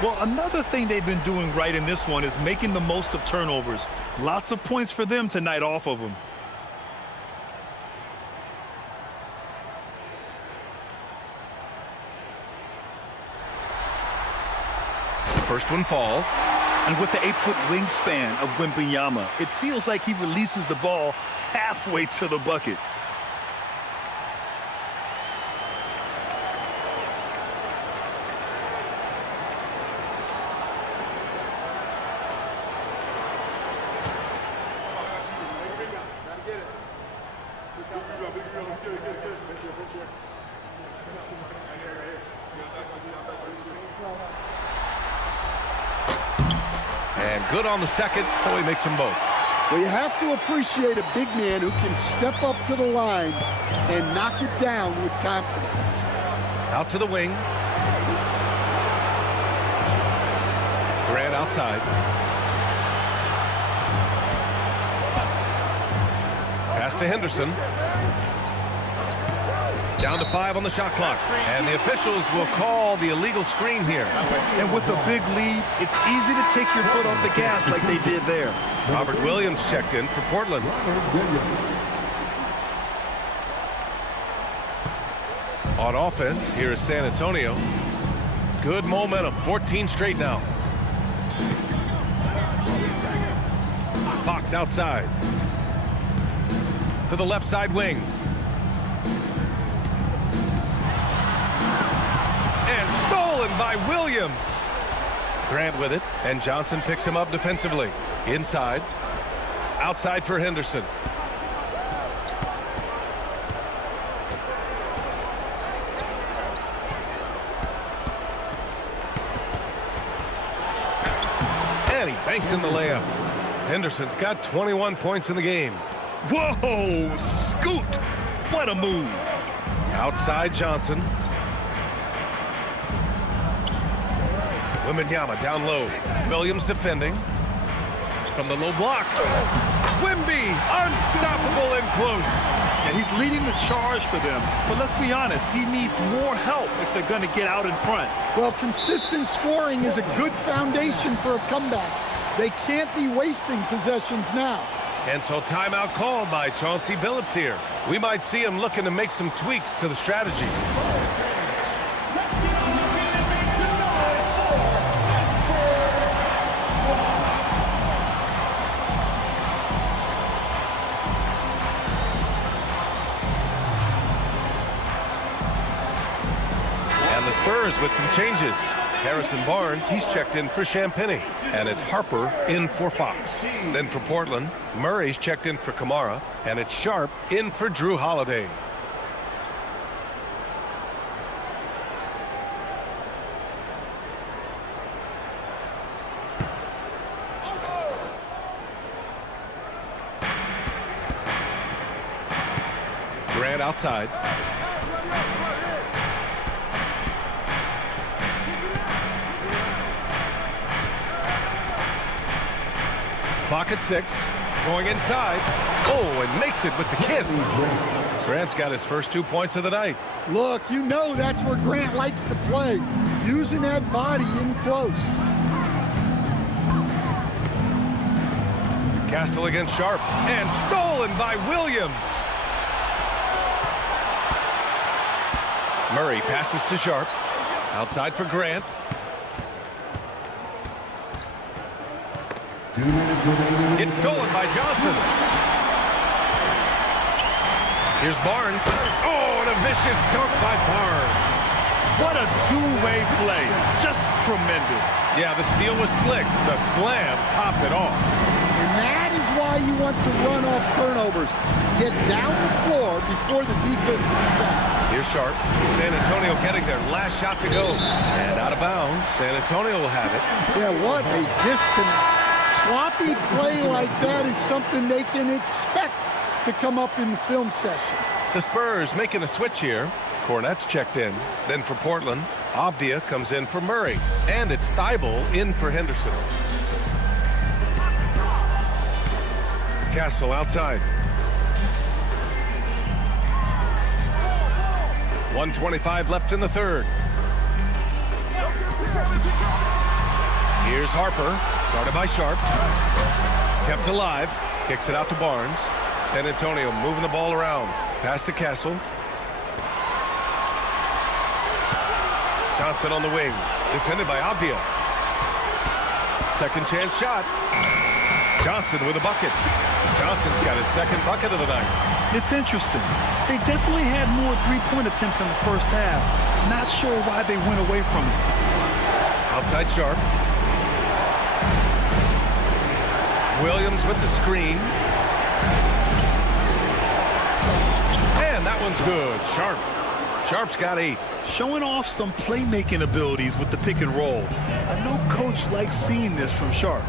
Well, another thing they've been doing right in this one is making the most of turnovers. Lots of points for them tonight off of them. First one falls. And with the 8-foot wingspan of Wembanyama, it feels like he releases the ball halfway to the bucket. And good on the second, so he makes them both. Well, you have to appreciate a big man who can step up to the line and knock it down with confidence. Out to the wing. Grant outside. Pass to Henderson. Down to 5 on the shot clock. And the officials will call the illegal screen here. And with a big lead, it's easy to take your foot off the gas like they did there. Robert Williams checked in for Portland. On offense, here is San Antonio. Good momentum, 14 straight now. Fox outside. To the left side wing. And stolen by Williams. Grant with it, and Johnson picks him up defensively. Inside. Outside for Henderson. And he banks in the layup. Henderson's got 21 points in the game. Whoa! Scoot! What a move! Outside Johnson. Wembanyama down low. Williams defending. From the low block. Wemby, unstoppable and close. And he's leading the charge for them. But let's be honest, he needs more help if they're going to get out in front. Well, consistent scoring is a good foundation for a comeback. They can't be wasting possessions now. And so timeout called by Chauncey Billups here. We might see him looking to make some tweaks to the strategy. And the Spurs with some changes. Harrison Barnes, he's checked in for Champagny. And it's Harper in for Fox. Then for Portland, Murray's checked in for Kamara. And it's Sharp in for Drew Holiday. Grant outside. Clock at 6. Going inside. Oh, and makes it with the kiss. Grant's got his first 2 points of the night. Look, you know that's where Grant likes to play, using that body in close. Castle against Sharp. And stolen by Williams. Murray passes to Sharp. Outside for Grant. It's stolen by Johnson. Here's Barnes. Oh, and a vicious dunk by Barnes. What a two-way play. Just tremendous. Yeah, the steal was slick. The slam topped it off. And that is why you want to run off turnovers. Get down the floor before the defense is set. Here's Sharp. San Antonio getting their last shot to go. And out of bounds. San Antonio will have it. Yeah, what a disconnect. Sloppy play like that is something they can expect to come up in the film session. The Spurs making a switch here. Cornette's checked in. Then for Portland, Avdia comes in for Murray. And it's Thibault in for Henderson. Castle outside. 1:25 left in the third. Here's Harper, started by Sharp. Kept alive, kicks it out to Barnes. San Antonio moving the ball around. Pass to Castle. Johnson on the wing, defended by Avdia. Second chance shot. Johnson with a bucket. Johnson's got his second bucket of the night. It's interesting. They definitely had more three-point attempts in the first half. Not sure why they went away from it. Outside Sharp. Williams with the screen. And that one's good. Sharp. Sharp's got 8. Showing off some playmaking abilities with the pick and roll. I know Coach likes seeing this from Sharp.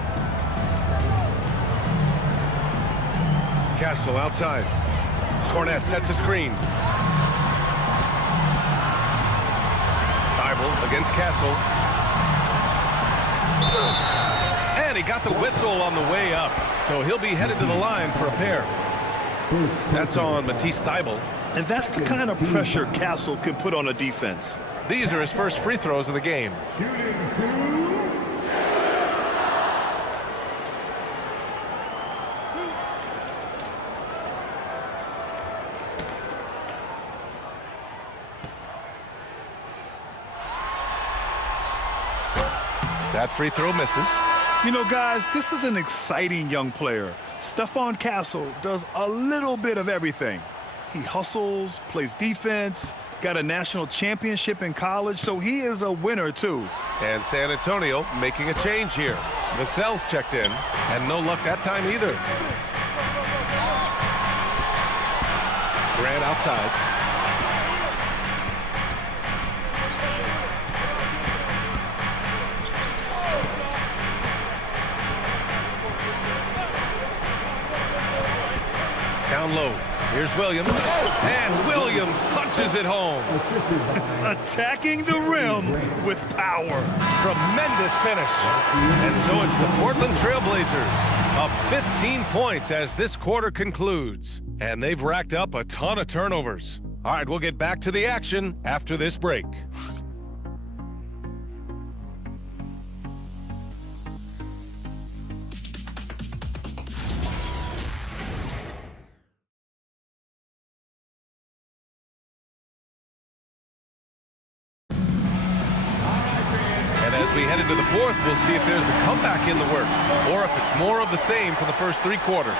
Castle outside. Cornette sets a screen. Thibault against Castle. And he got the whistle on the way up. So he'll be headed to the line for a pair. That's on Matisse Thibault. And that's the kind of pressure Castle can put on a defense. These are his first free throws of the game. That free throw misses. You know, guys, this is an exciting young player. Stephon Castle does a little bit of everything. He hustles, plays defense, got a national championship in college, so he is a winner, too. And San Antonio making a change here. Vassell's checked in, and no luck that time either. Grant outside. Down low. Here's Williams. And Williams punches it home. Attacking the rim with power. Tremendous finish. And so it's the Portland Trailblazers up 15 points as this quarter concludes. And they've racked up a ton of turnovers. All right, we'll get back to the action after this break. As we head into the fourth, we'll see if there's a comeback in the works or if it's more of the same for the first 3 quarters.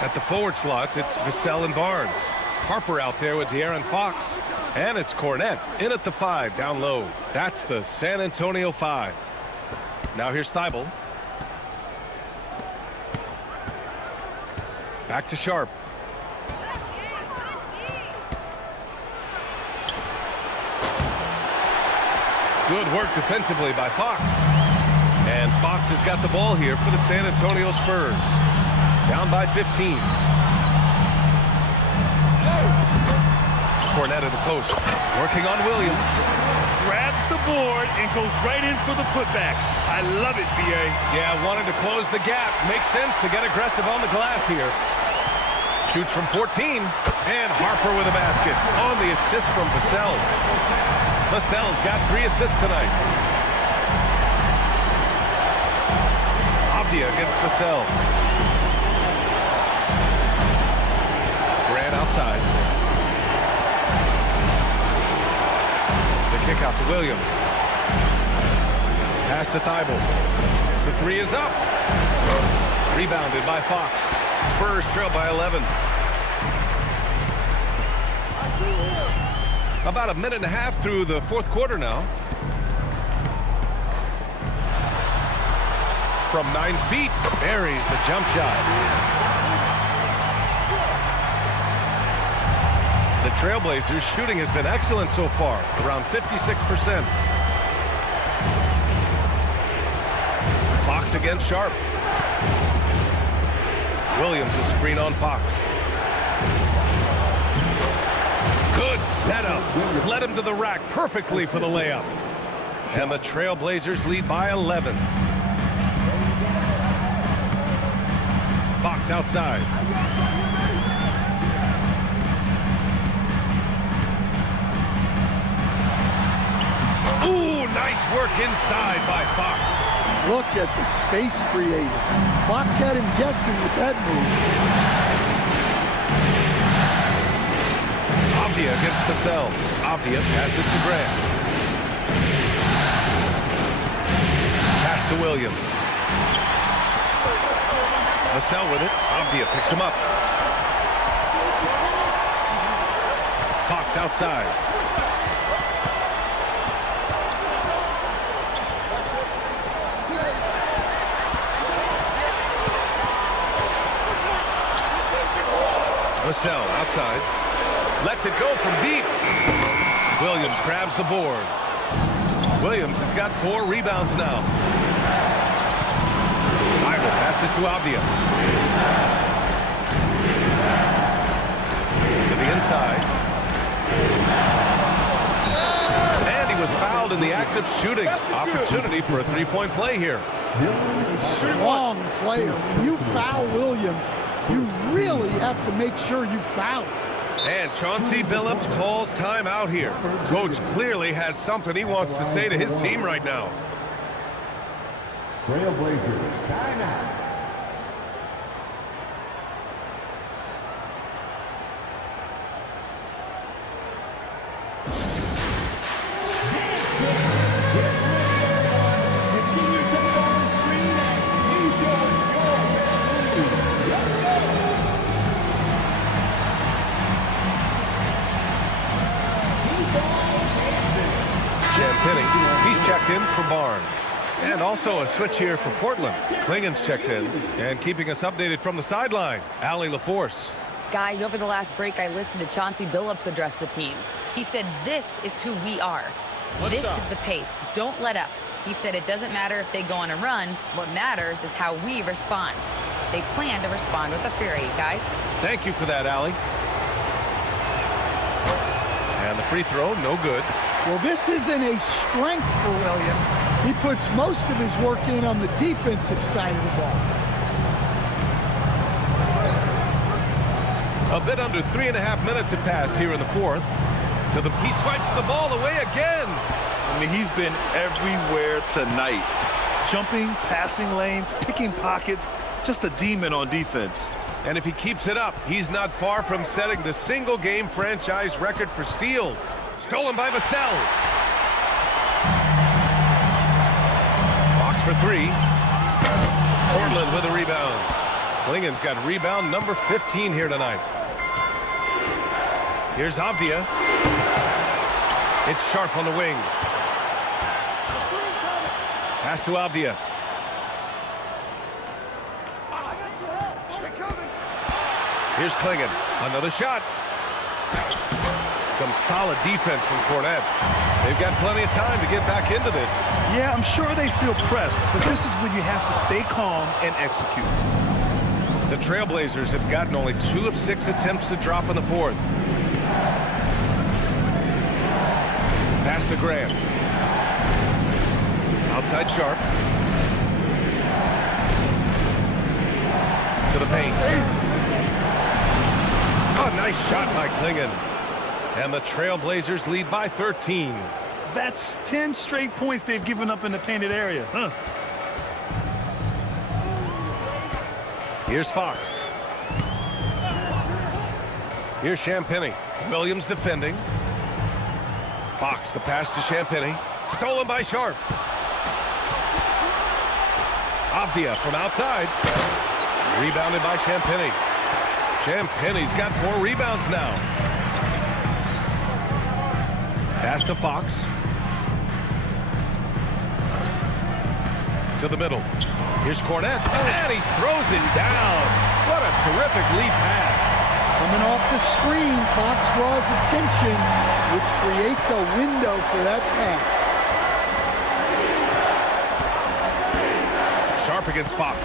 At the forward slots, it's Vassell and Barnes. Harper out there with De'Aaron Fox. And it's Cornette in at the 5, down low. That's the San Antonio 5. Now here's Thibault. Back to Sharp. Good work defensively by Fox. And Fox has got the ball here for the San Antonio Spurs. Down by 15. Cornette in the post. Working on Williams. Grabs the board and goes right in for the putback. I love it, B.A. Yeah, wanted to close the gap. Makes sense to get aggressive on the glass here. Shoots from 14. And Harper with a basket on the assist from Vassell. Vassell's got 3 assists tonight. Avdia against Vassell. Grant outside. The kick out to Williams. Pass to Thibault. The 3 is up. Rebounded by Fox. Spurs trail by 11. About a minute and a half through the fourth quarter now. From 9 feet, buries the jump shot. The Trailblazers' shooting has been excellent so far, around 56%. Fox against Sharp. Williams a screen on Fox. Good setup. Led him to the rack perfectly for the layup. And the Trailblazers lead by 11. Fox outside. Ooh, nice work inside by Fox. Look at the space created. Fox had him guessing with that move. Avdia against the cell. Avdia passes to Grant. Pass to Williams. Vassell with it. Avdia picks him up. Fox outside. Vassell outside. Lets it go from deep. Williams grabs the board. Williams has got 4 rebounds now. Bible passes to Avdia. To the inside. And he was fouled in the act of shooting. Opportunity for a 3-point play here. A strong player. When you foul Williams, you really have to make sure you foul him. And Chauncey Billups calls timeout here. Coach clearly has something he wants to say to his team right now. Trailblazers, timeout. He's checked in for Barnes. And also a switch here for Portland. Klingen's checked in and keeping us updated from the sideline. Allie LaForce. Guys, over the last break, I listened to Chauncey Billups address the team. He said, this is who we are. This is the pace. Don't let up. He said it doesn't matter if they go on a run. What matters is how we respond. They plan to respond with a fury, guys. Thank you for that, Allie. And the free throw, no good. Well, this isn't a strength for Williams. He puts most of his work in on the defensive side of the ball. A bit under 3.5 minutes had passed here in the fourth. He swipes the ball away again. I mean, he's been everywhere tonight. Jumping, passing lanes, picking pockets, just a demon on defense. And if he keeps it up, he's not far from setting the single-game franchise record for steals. Stolen by Vassell. Fox for 3. Portland with a rebound. Klingen's got rebound number 15 here tonight. Here's Avdia. It's Sharp on the wing. Pass to Avdia. Here's Klingen. Another shot. Some solid defense from Cornette. They've got plenty of time to get back into this. Yeah, I'm sure they feel pressed, but this is when you have to stay calm and execute. The Trailblazers have gotten only 2 of 6 attempts to drop in the fourth. Pass to Graham. Outside Sharp. To the paint. Oh, nice shot by Klingen. And the Trailblazers lead by 13. That's 10 straight points they've given up in the painted area. Huh. Here's Fox. Here's Champagnie. Williams defending. Fox, the pass to Champagnie. Stolen by Sharp. Avdia from outside. Rebounded by Champagnie. Champagnie's got 4 rebounds now. Pass to Fox. To the middle. Here's Cornette. And he throws it down. What a terrific lead pass. Coming off the screen, Fox draws attention, which creates a window for that pass. Sharp against Fox.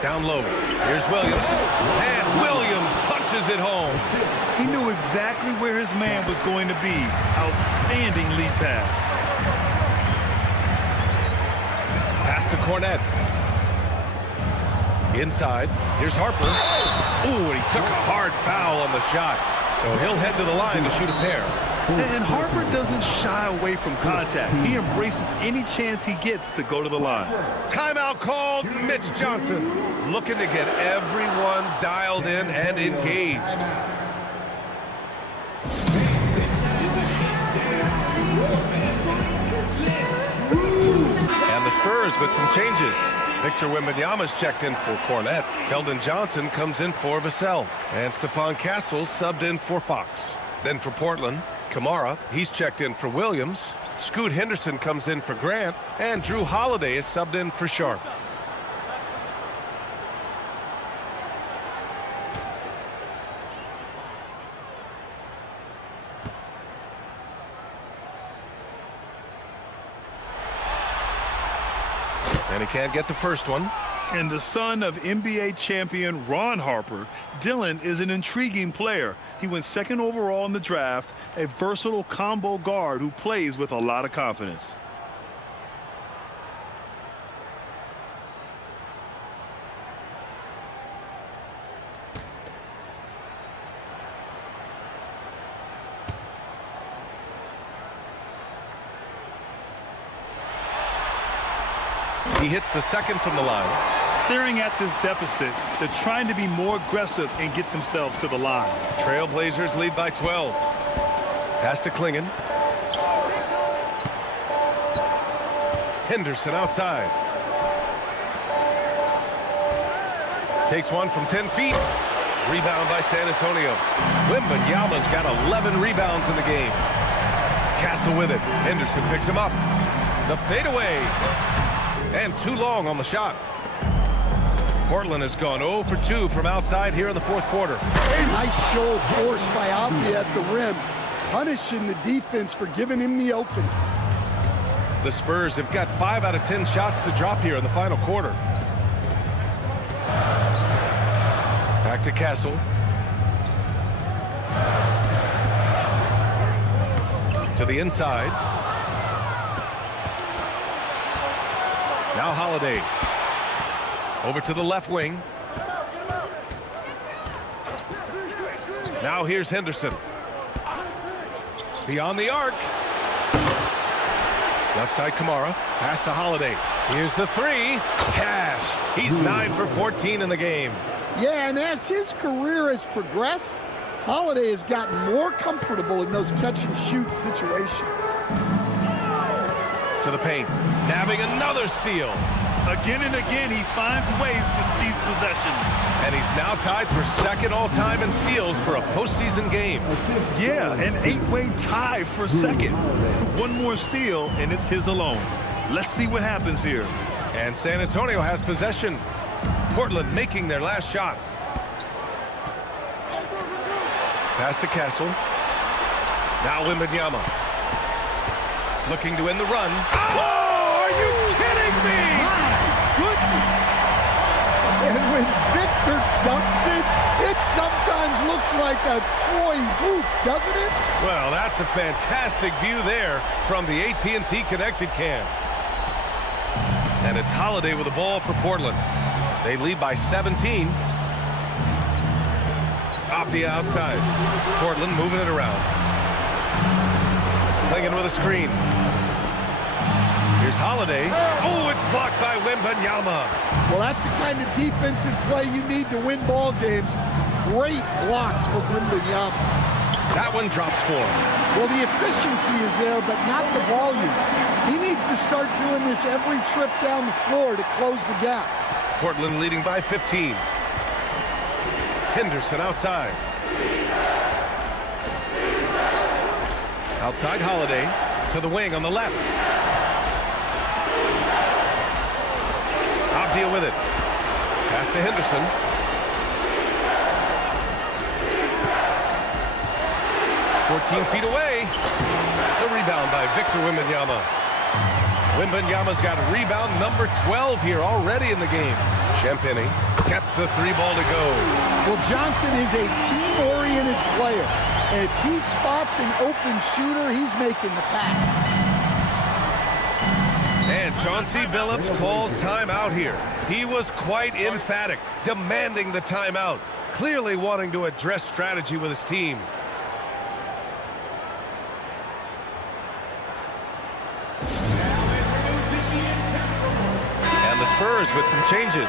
Down low. Here's Williams. And Williams punches it home. He knew exactly where his man was going to be. Outstanding lead pass. Pass to Cornette. Inside, here's Harper. Ooh, and he took a hard foul on the shot. So he'll head to the line to shoot a pair. And Harper doesn't shy away from contact. He embraces any chance he gets to go to the line. Timeout called. Mitch Johnson looking to get everyone dialed in and engaged. And the Spurs with some changes. Victor Wembanyama's checked in for Cornette. Keldon Johnson comes in for Vassell. And Stephon Castles subbed in for Fox. Then for Portland, Kamara, he's checked in for Williams. Scoot Henderson comes in for Grant. And Drew Holiday is subbed in for Sharp. And he can't get the first one. And the son of NBA champion Ron Harper, Dillon is an intriguing player. He went second overall in the draft, a versatile combo guard who plays with a lot of confidence. He hits the second from the line. Staring at this deficit, they're trying to be more aggressive and get themselves to the line. Trailblazers lead by 12. Pass to Klingon. Henderson outside. Takes one from 10 feet. Rebound by San Antonio. Wembanyama's got 11 rebounds in the game. Castle with it. Henderson picks him up. The fadeaway. And too long on the shot. Portland has gone 0 for 2 from outside here in the fourth quarter. Nice show of force by Abdi at the rim, punishing the defense for giving him the open. The Spurs have got 5 out of 10 shots to drop here in the final quarter. Back to Castle. To the inside. Now Holiday. Over to the left wing. Now here's Henderson. Beyond the arc. Left side Kamara. Pass to Holiday. Here's the three. Cash. He's 9 for 14 in the game. Yeah, and as his career has progressed, Holiday has gotten more comfortable in those catch-and-shoot situations. To the paint. Nabbing another steal. Again and again, he finds ways to seize possessions. And he's now tied for second all-time in steals for a postseason game. Yeah, an 8-way tie for second. One more steal, and it's his alone. Let's see what happens here. And San Antonio has possession. Portland making their last shot. Pass to Castle. Now Wembanyama. Looking to end the run. Oh, are you kidding me? Goodness. And when Victor dunks it, it sometimes looks like a toy hoop, doesn't it? Well, that's a fantastic view there from the AT&T Connected Cam. And it's Holiday with the ball for Portland. They lead by 17. Off the outside. Portland moving it around. Klingon with a screen. Here's Holiday. Oh, it's blocked by Wembanyama. Well, that's the kind of defensive play you need to win ball games. Great block for Wembanyama. That one drops for him. Well, the efficiency is there, but not the volume. He needs to start doing this every trip down the floor to close the gap. Portland leading by 15. Henderson outside. Outside Holiday to the wing on the left. Abdia with it. Pass to Henderson. "14 feet away. The rebound by Victor Wembanyama. Wembanyama's got rebound number 12 here already in the game. Champagny gets the three ball to go. Well, Johnson is a team-oriented player. And if he spots an open shooter, he's making the pass. And Chauncey Billups calls timeout here. He was quite emphatic, demanding the timeout, clearly wanting to address strategy with his team. And the Spurs with some changes.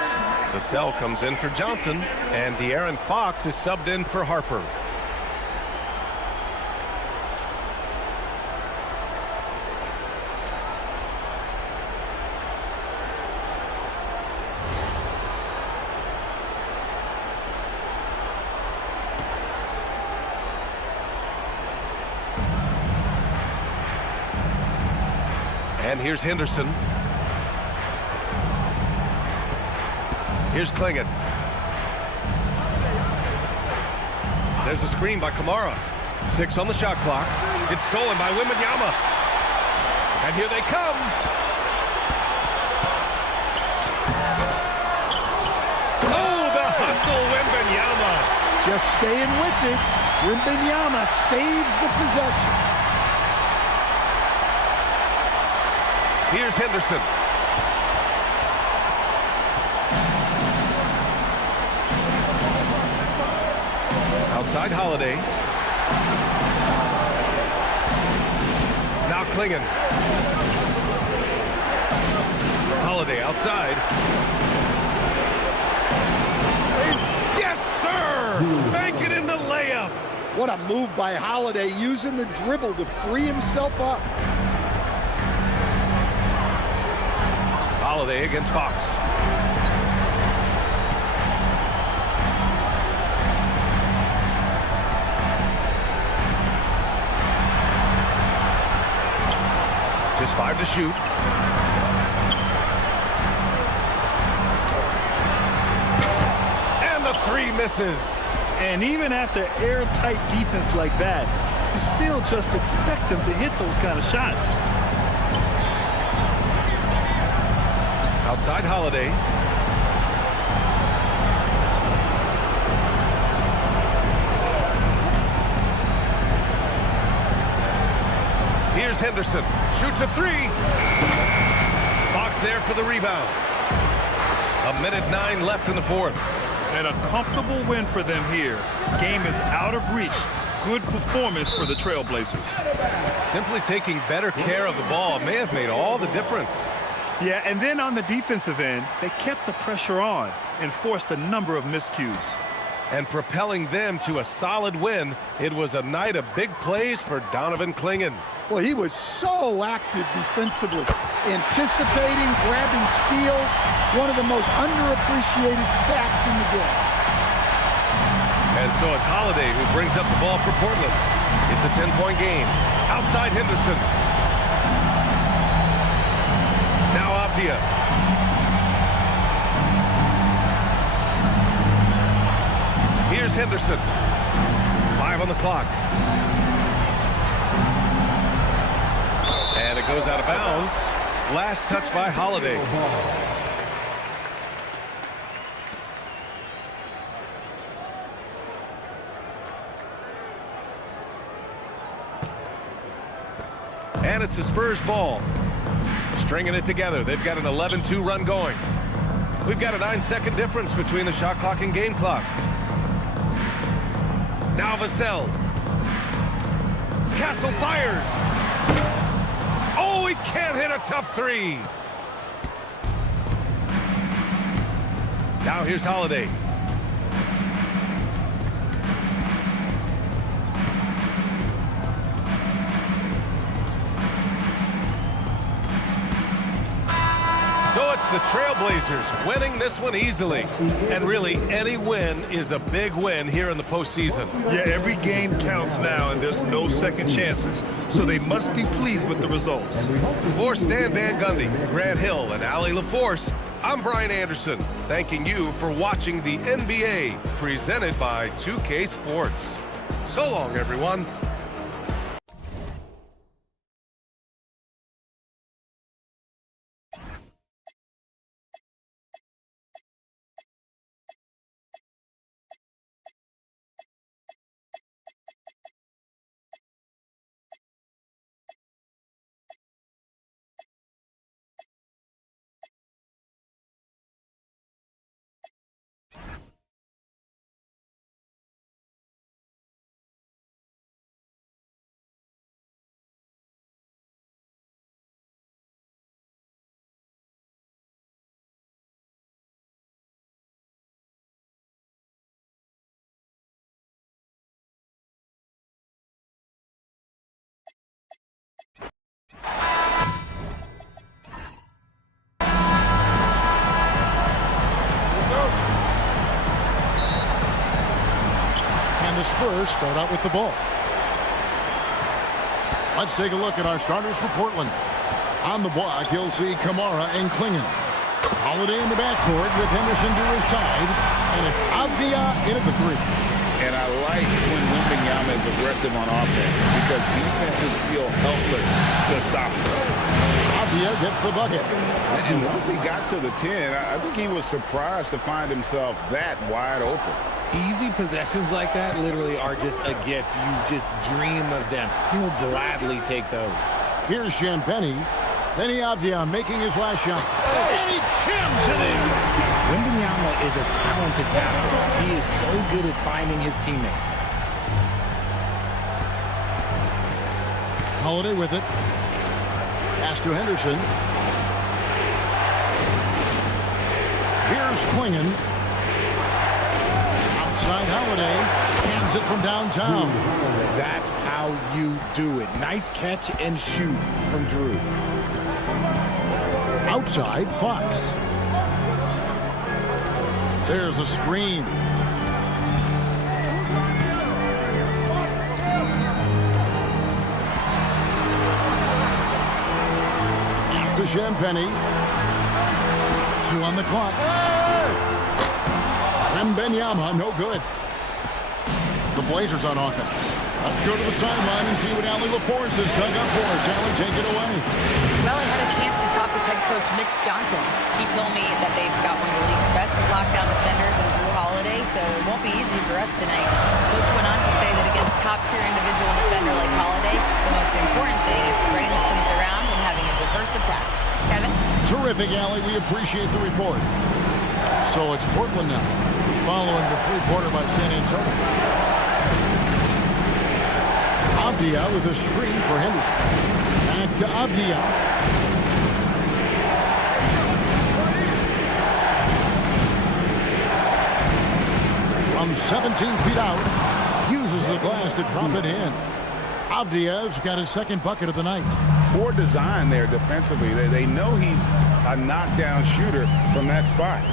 Vassell comes in for Johnson, and De'Aaron Fox is subbed in for Harper. And here's Henderson. Here's Clingan. There's a screen by Kamara. 6 on the shot clock. It's stolen by Wembanyama. And here they come. Oh, the hustle, Wembanyama. Just staying with it. Wembanyama saves the possession. Here's Henderson. Outside Holiday. Now Clingan. Holiday outside. Yes, sir! Bank it in the layup. What a move by Holiday, using the dribble to free himself up. Holiday against Fox. Just 5 to shoot. And the 3 misses. And even after airtight defense like that, you still just expect him to hit those kind of shots. Outside Holiday. Here's Henderson. Shoots a 3. Fox there for the rebound. 1:09 left in the fourth. And a comfortable win for them here. Game is out of reach. Good performance for the Trailblazers. Simply taking better care of the ball may have made all the difference. Yeah, and then on the defensive end, they kept the pressure on and forced a number of miscues. And propelling them to a solid win, it was a night of big plays for Donovan Clingan. Well, he was so active defensively, anticipating, grabbing steals, one of the most underappreciated stats in the game. And so it's Holiday who brings up the ball for Portland. It's a 10-point game. Outside Henderson. Now Avdia. Here's Henderson. 5 on the clock. And it goes out of bounds. Last touch by Holiday. And it's a Spurs ball. Stringing it together. They've got an 11-2 run going. We've got a 9-second difference between the shot clock and game clock. Now Vassell. Castle fires. Oh, he can't hit a tough 3. Now here's Holiday. So it's the Trailblazers winning this one easily. And really, any win is a big win here in the postseason. Yeah, every game counts now, and there's no second chances. So they must be pleased with the results. For Stan Van Gundy, Grant Hill, and Allie LaForce, I'm Brian Anderson, thanking you for watching the NBA, presented by 2K Sports. So long, everyone. Spurs start out with the ball. Let's take a look at our starters for Portland. On the block, you'll see Kamara and Klingon. Holiday in the backcourt with Henderson to his side. And it's Avdia in at the 3. And I like when Wembanyama is aggressive on offense because defenses feel helpless to stop him. Avdia gets the bucket. And once he got to the 10, I think he was surprised to find himself that wide open. Easy possessions like that literally are just a gift. You just dream of them. He'll gladly take those. Here's Champagny. Then Avdia making his last shot. And he jams it in. Wembanyama is a talented passer. He is so good at finding his teammates. Holiday with it. Pass to Henderson. Here's Klingon. Outside Holiday. Cans it from downtown. That's how you do it. Nice catch and shoot from Drew. Outside Fox. There's a screen. Pass to Champagny. 2 on the clock. Wembanyama, no good. The Blazers on offense. Let's go to the sideline and see what Allie LaForce has dug up for us. Allie, take it away. Well, I had a chance to talk with head coach Mitch Johnson. He told me that they've got one of the league's best lockdown defenders in Drew Holiday, so it won't be easy for us tonight. Coach went on to say that against top-tier individual defender like Holiday, the most important thing is spreading the points around and having a diverse attack. Kevin? Terrific, Allie. We appreciate the report. So it's Portland now, following the three-pointer by San Antonio. Avdia with a screen for Henderson. Back to Avdia. From 17 feet out, uses the glass to drop it in. Avdia's got his second bucket of the night. Poor design there defensively. They know he's a knockdown shooter from that spot.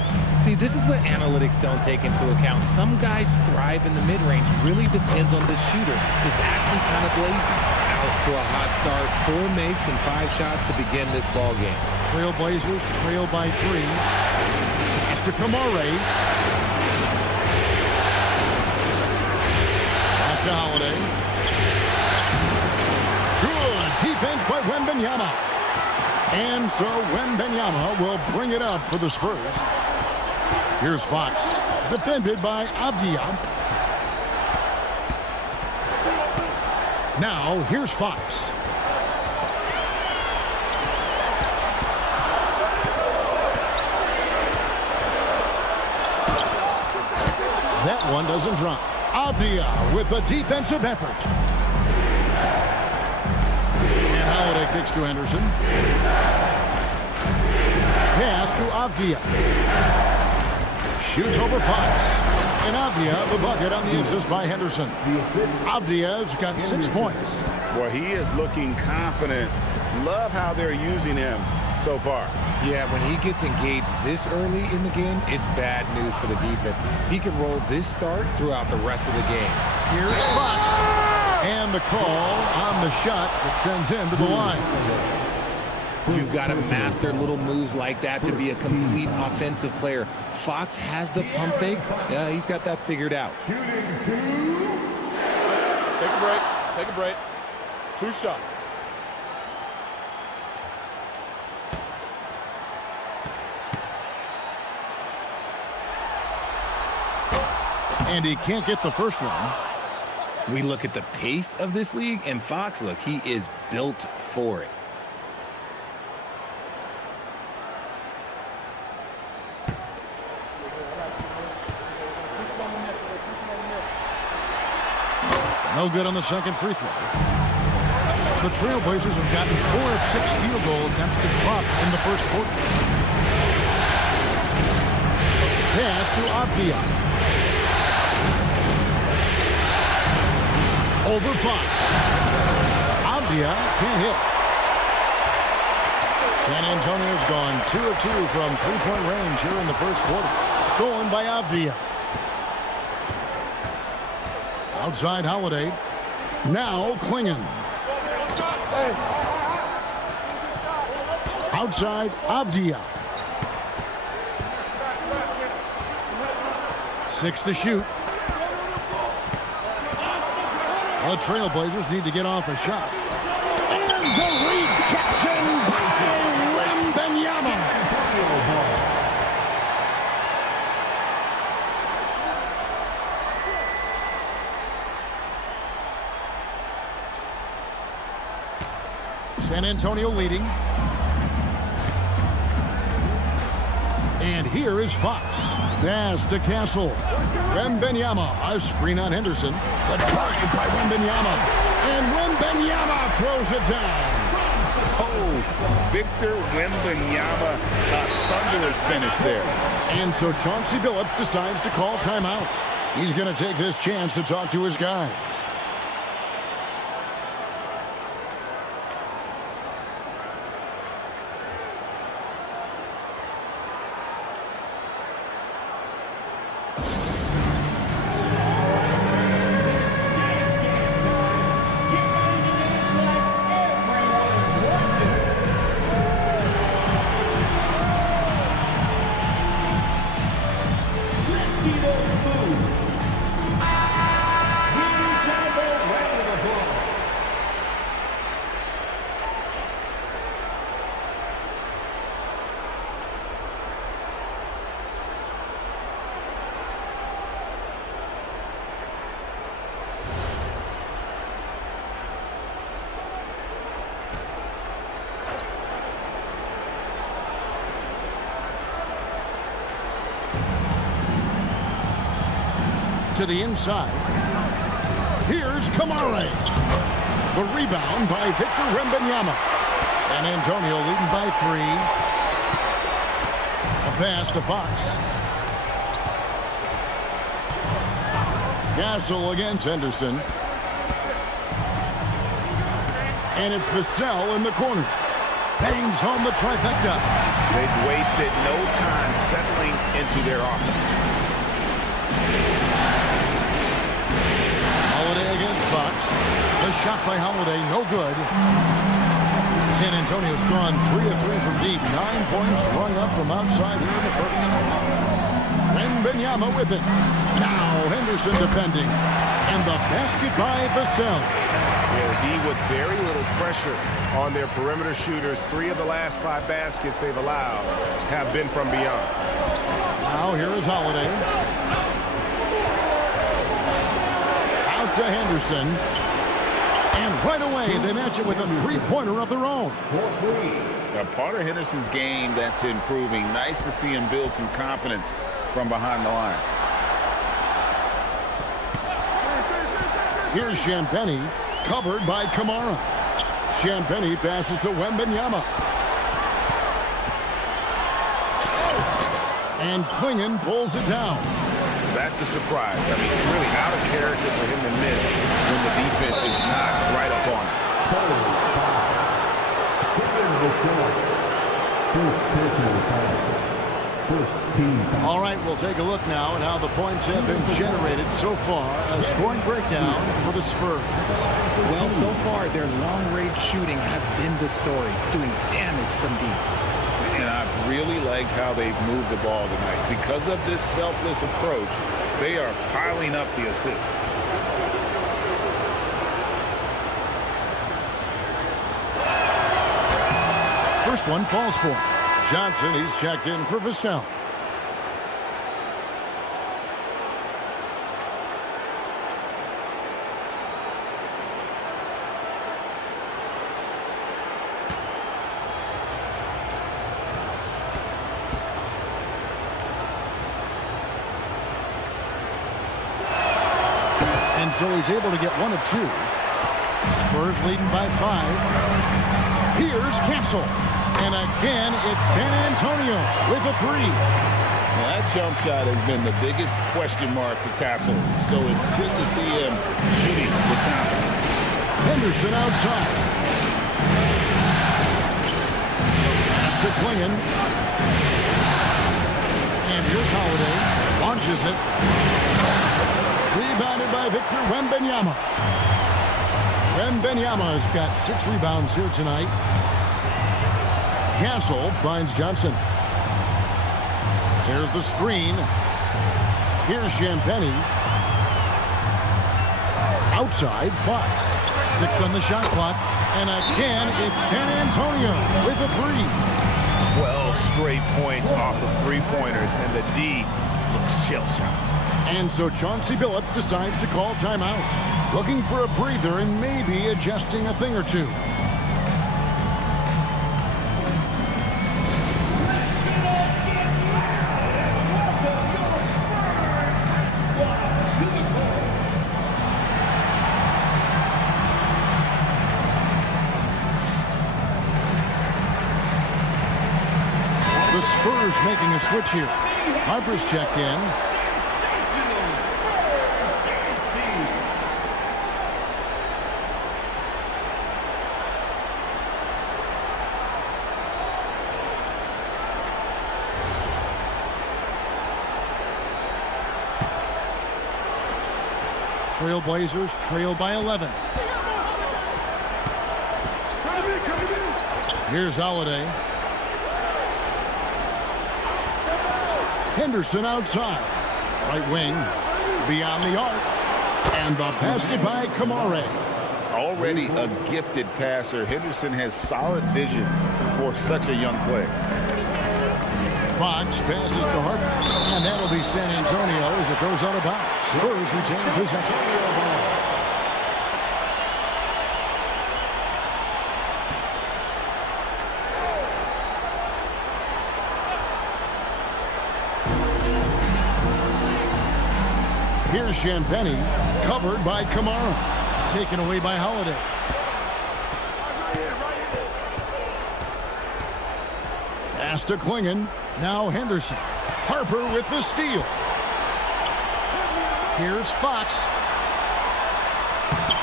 See, this is what analytics don't take into account. Some guys thrive in the mid-range. Really depends on the shooter. It's actually kind of lazy. Out to a hot start. 4 makes and 5 shots to begin this ball game. Trailblazers trail by 3. Pass to Kamara. Back to Holiday. Good defense by Wembanyama. And so Wembanyama will bring it up for the Spurs. Here's Fox, defended by Avdia. Now, here's Fox. That one doesn't drop. Avdia with the defensive effort. And Holiday kicks to Henderson. Pass to Avdia. Shoots over Fox. And Avdia, the bucket on the assist by Henderson. Avdia's got 6 points. Well, he is looking confident. Love how they're using him so far. Yeah, when he gets engaged this early in the game, it's bad news for the defense. He can roll this start throughout the rest of the game. Here's Fox. And the call on the shot that sends him to the line. You've got to master little moves like that to be a complete offensive player. Fox has the pump fake. Yeah, he's got that figured out. Take a break. Take a break. 2 shots. And he can't get the first one. We look at the pace of this league, and Fox, look, he is built for it. No good on the second free throw. The Trailblazers have gotten 4 of 6 field goal attempts to drop in the first quarter. Pass to Avdia. Over Fox. Avdia can't hit. San Antonio's gone 2 of 2 from three-point range here in the first quarter. Stolen by Avdia. Outside Holiday. Now Klingon. Outside Avdia. 6 to shoot. The Trailblazers need to get off a shot. And the rejection by Wembanyama. San Antonio leading. And here is Fox. Pass to Castle. Wembanyama. A screen on Henderson. The drive by Wembanyama. And Wembanyama throws it down. Oh, Victor Wembanyama. A thunderous finish there. And so Chauncey Billups decides to call timeout. He's going to take this chance to talk to his guys. To the inside. Here's Kamara. The rebound by Victor Wembanyama. San Antonio leading by 3. A pass to Fox. Castle against Henderson. And it's Vassell in the corner. Bangs home the trifecta. They've wasted no time settling into their offense. Holiday against Fox. The shot by Holiday, no good. San Antonio's gone 3 of 3 from deep. 9 points rung up from outside here in the first. Wembanyama with it. Now Henderson defending. And the basket by Vassell. Yeah, D with very little pressure on their perimeter shooters. 3 of the last 5 baskets they've allowed have been from beyond. Now here is Holiday. Out to Henderson. And right away they match it with a 3-pointer of their own. Now, part of Henderson's game that's improving. Nice to see him build some confidence from behind the line. Here's Champagnie, covered by Kamara. Champagnie passes to Wembanyama. And Klingon pulls it down. That's a surprise. I mean, really out of character for him to miss when the defense is not right up on him. All right, we'll take a look now at how the points have been generated so far. A scoring breakdown for the Spurs. Well, so far, their long-range shooting has been the story, doing damage from deep. And I've really liked how they've moved the ball tonight. Because of this selfless approach, they are piling up the assists. First one falls for Johnson. He's checked in for Vassell. And so he's able to get 1 of 2. Spurs leading by 5. Here's Castle. And again, it's San Antonio with a 3. Now, that jump shot has been the biggest question mark for Castle. So it's good to see him shooting with confidence. Henderson outside. Pass to Klingon. And here's Holiday. Launches it. Rebounded by Victor Wembanyama. Wembanyama's got 6 rebounds here tonight. Castle finds Johnson. Here's the screen. Here's Champagny. Outside, Fox. 6 on the shot clock. And again, it's San Antonio with a 3. 12 straight points off of three-pointers, and the D looks shell-shocked. And so Chauncey Billups decides to call timeout, looking for a breather and maybe adjusting a thing or two. The Spurs making a switch here. Harper's checked in. Trailblazers trail by 11. Here's Holiday. Henderson outside. Right wing. Beyond the arc. And the basket by Kamare. Already a gifted passer, Henderson has solid vision for such a young player. Fox passes to Harper. And that'll be San Antonio as it goes out of bounds. Spurs retain possession. Here's Champagny, covered by Kamara. Taken away by Holiday. Pass to Klingon. Now Henderson. Harper with the steal. Here's Fox.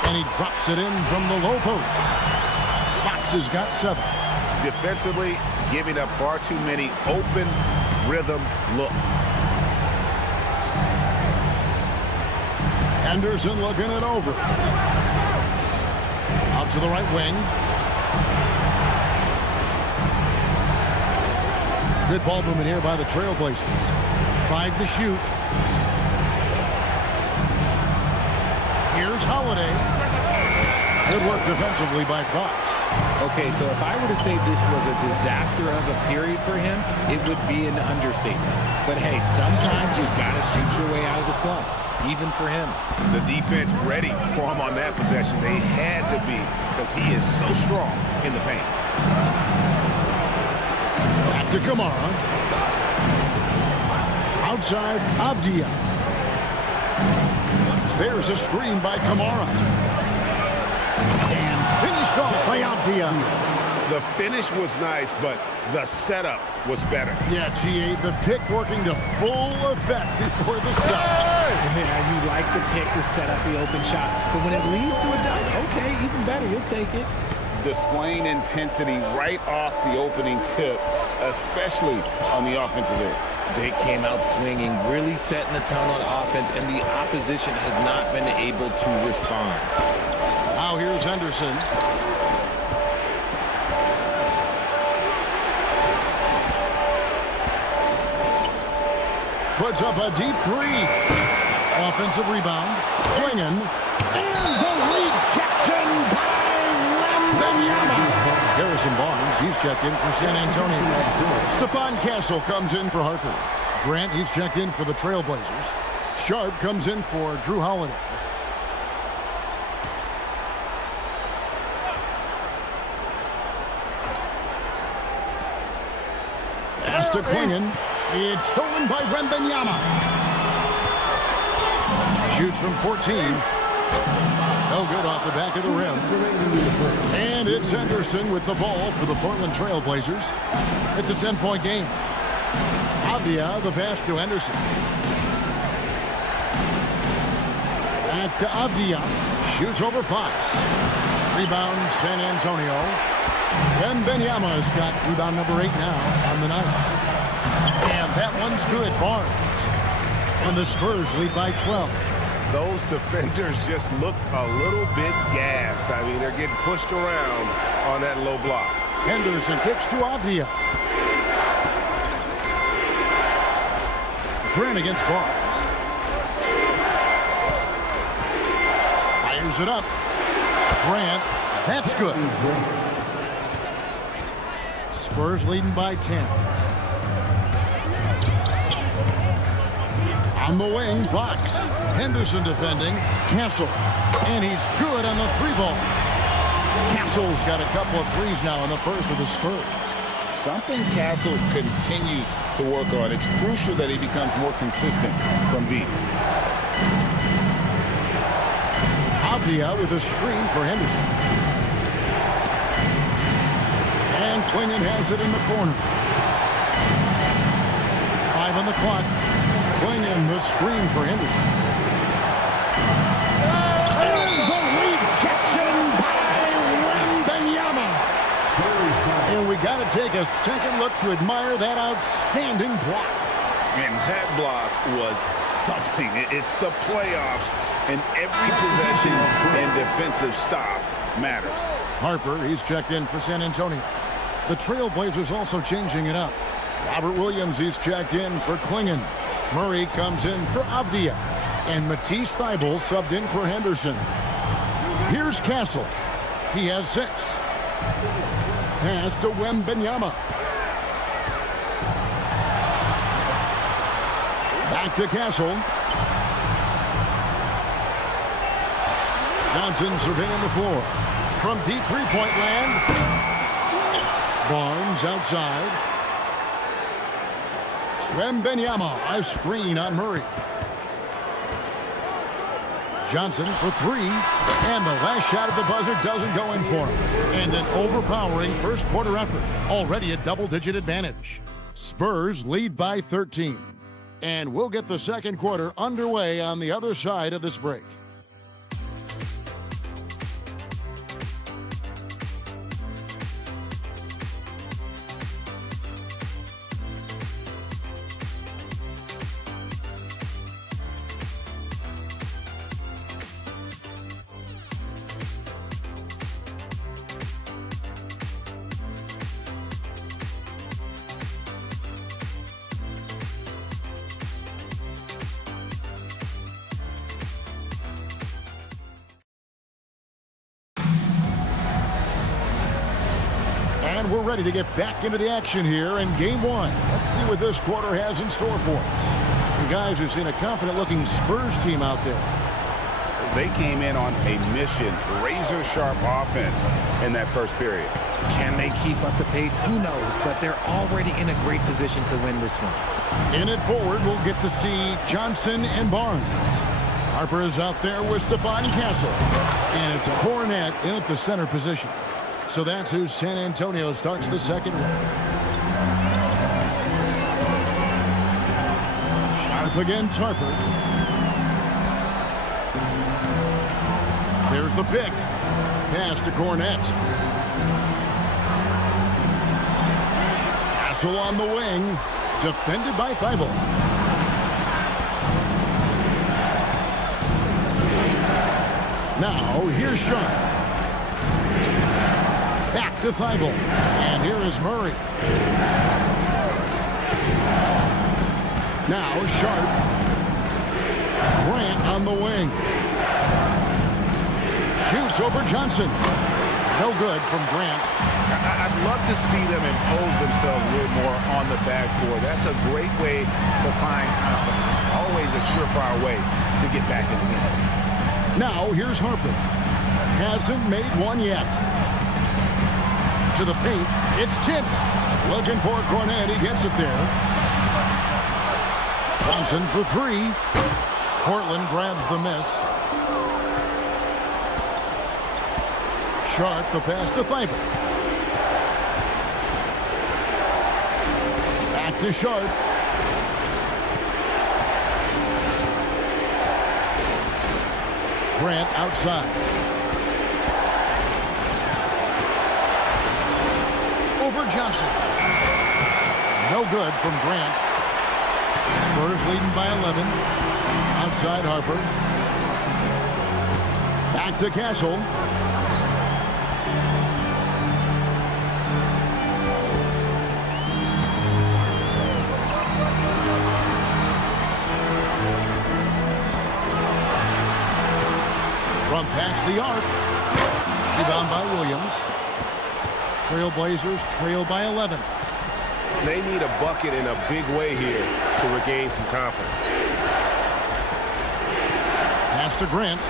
And he drops it in from the low post. Fox has got 7. Defensively, giving up far too many open rhythm looks. Henderson looking it over. Out to the right wing. Good ball movement here by the Trailblazers. 5 to shoot. Here's Holiday. Good work defensively by Fox. Okay, so if I were to say this was a disaster of a period for him, it would be an understatement. But hey, sometimes you've got to shoot your way out of the slump, even for him. The defense ready for him on that possession. They had to be, because he is so strong in the paint. Back to Kamara. Outside, Avdia. There's a screen by Kamara. And finished off by Avdia. The finish was nice, but the setup was better. Yeah, G8, the pick working to full effect before the stop. Yeah, you like the pick to set up the open shot. But when it leads to a dunk, okay, even better, you'll take it. Displaying intensity right off the opening tip, especially on the offensive end. They came out swinging, really setting the tone on offense, and the opposition has not been able to respond. Now here's Henderson. Puts up a deep 3. Offensive rebound. Klingon. And the rejection by Wembanyama. Harrison Barnes, he's checked in for San Antonio. Stephon Castle comes in for Harper. Grant, he's checked in for the Trailblazers. Sharp comes in for Drew Holiday. Pass to Klingon. It's stolen by Wembanyama. Shoots from 14. No good off the back of the rim. And it's Henderson with the ball for the Portland Trailblazers. It's a 10-point game. Avdia, the pass to Henderson. Back to Avdia. Shoots over Fox. Rebound San Antonio. Wembanyama's got rebound number 8 now on the night. And that one's good. Barnes. And the Spurs lead by 12. those defenders just look a little bit gassed. I mean, they're getting pushed around on that low block. Henderson kicks to Avdia. Grant against Barnes. Fires it up. Grant, that's good. Spurs leading by 10. On the wing, Fox. Henderson defending. Castle. And he's good on the three ball. Castle's got a couple of threes now in the first with the Spurs. Something Castle continues to work on. It's crucial that he becomes more consistent from deep. Avdia with a screen for Henderson. And Klingon has it in the corner. 5 on the clock. Klingon the screen for Henderson. And the rejection by Wembanyama. And we got to take a second look to admire that outstanding block. And that block was something. It's the playoffs, and every possession and defensive stop matters. Harper, he's checked in for San Antonio. The Trailblazers also changing it up. Robert Williams, he's checked in for Klingon. Murray comes in for Avdia. And Matisse Thybulle subbed in for Henderson. Here's Castle. He has 6. Pass to Wembanyama. Back to Castle. Johnson surveying the floor. From deep three-point land. Barnes outside. Wembanyama, a screen on Murray. Johnson for 3. And the last shot at the buzzer doesn't go in for him. And an overpowering first quarter effort. Already a double-digit advantage. Spurs lead by 13. And we'll get the second quarter underway on the other side of this break. And we're ready to get back into the action here in game 1. Let's see what this quarter has in store for us. You guys have seen a confident-looking Spurs team out there. They came in on a mission, razor-sharp offense in that first period. Can they keep up the pace? Who knows, but they're already in a great position to win this one. In it forward, we'll get to see Johnson and Barnes. Harper is out there with Stephon Castle. And it's Cornette in at the center position. So that's who San Antonio starts the second with. Sharp against Harper. There's the pick. Pass to Cornette. Castle on the wing. Defended by Thybulle. Now, here's Sharp. Back to Thybulle. And here is Murray. Now Sharp. Grant on the wing. Shoots over Johnson. No good from Grant. I'd love to see them impose themselves a little more on the backboard. That's a great way to find confidence. Always a surefire way to get back in the game. Now here's Harper. Hasn't made one yet. To the paint. It's tipped. Looking for Cornette. He gets it there. Johnson for 3. Portland grabs the miss. Sharp the pass to Thybulle. Back to Sharp. Grant outside. Over Johnson. No good from Grant. Spurs leading by 11. Outside Harper. Back to Castle. From past the arc. Rebound by Williams. Trailblazers trail by 11. They need a bucket in a big way here to regain some confidence. Pass to Grant.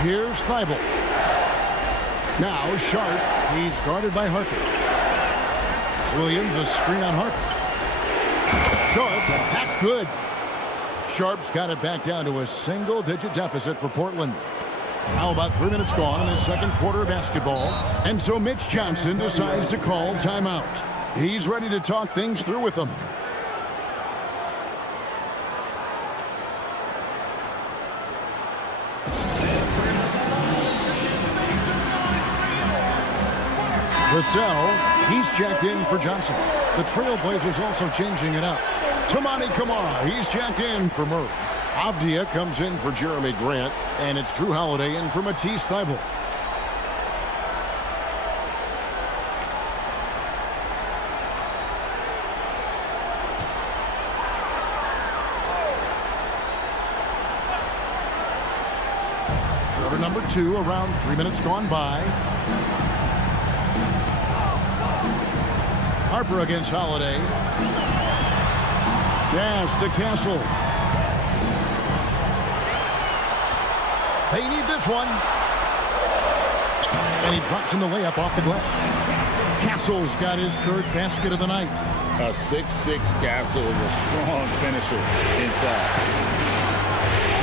Here's Thibault. Now Sharp. He's guarded by Harper. Williams a screen on Harper. Sharp. That's good. Sharp's got it back down to a single-digit deficit for Portland. Now about 3 minutes gone in the second quarter of basketball. And so Mitch Johnson decides to call timeout. He's ready to talk things through with them. Vassell, he's checked in for Johnson. The Trailblazers also changing it up. Toumani Camara, he's checked in for Murray. Avdia comes in for Jeremy Grant, and it's Drew Holiday in for Matisse Thybulle. Quarter number 2, around 3 minutes gone by. Harper against Holiday. Pass to Castle. They need this one. And he drops in the layup off the glass. Castle's got his third basket of the night. A 6'6" Castle is a strong finisher inside.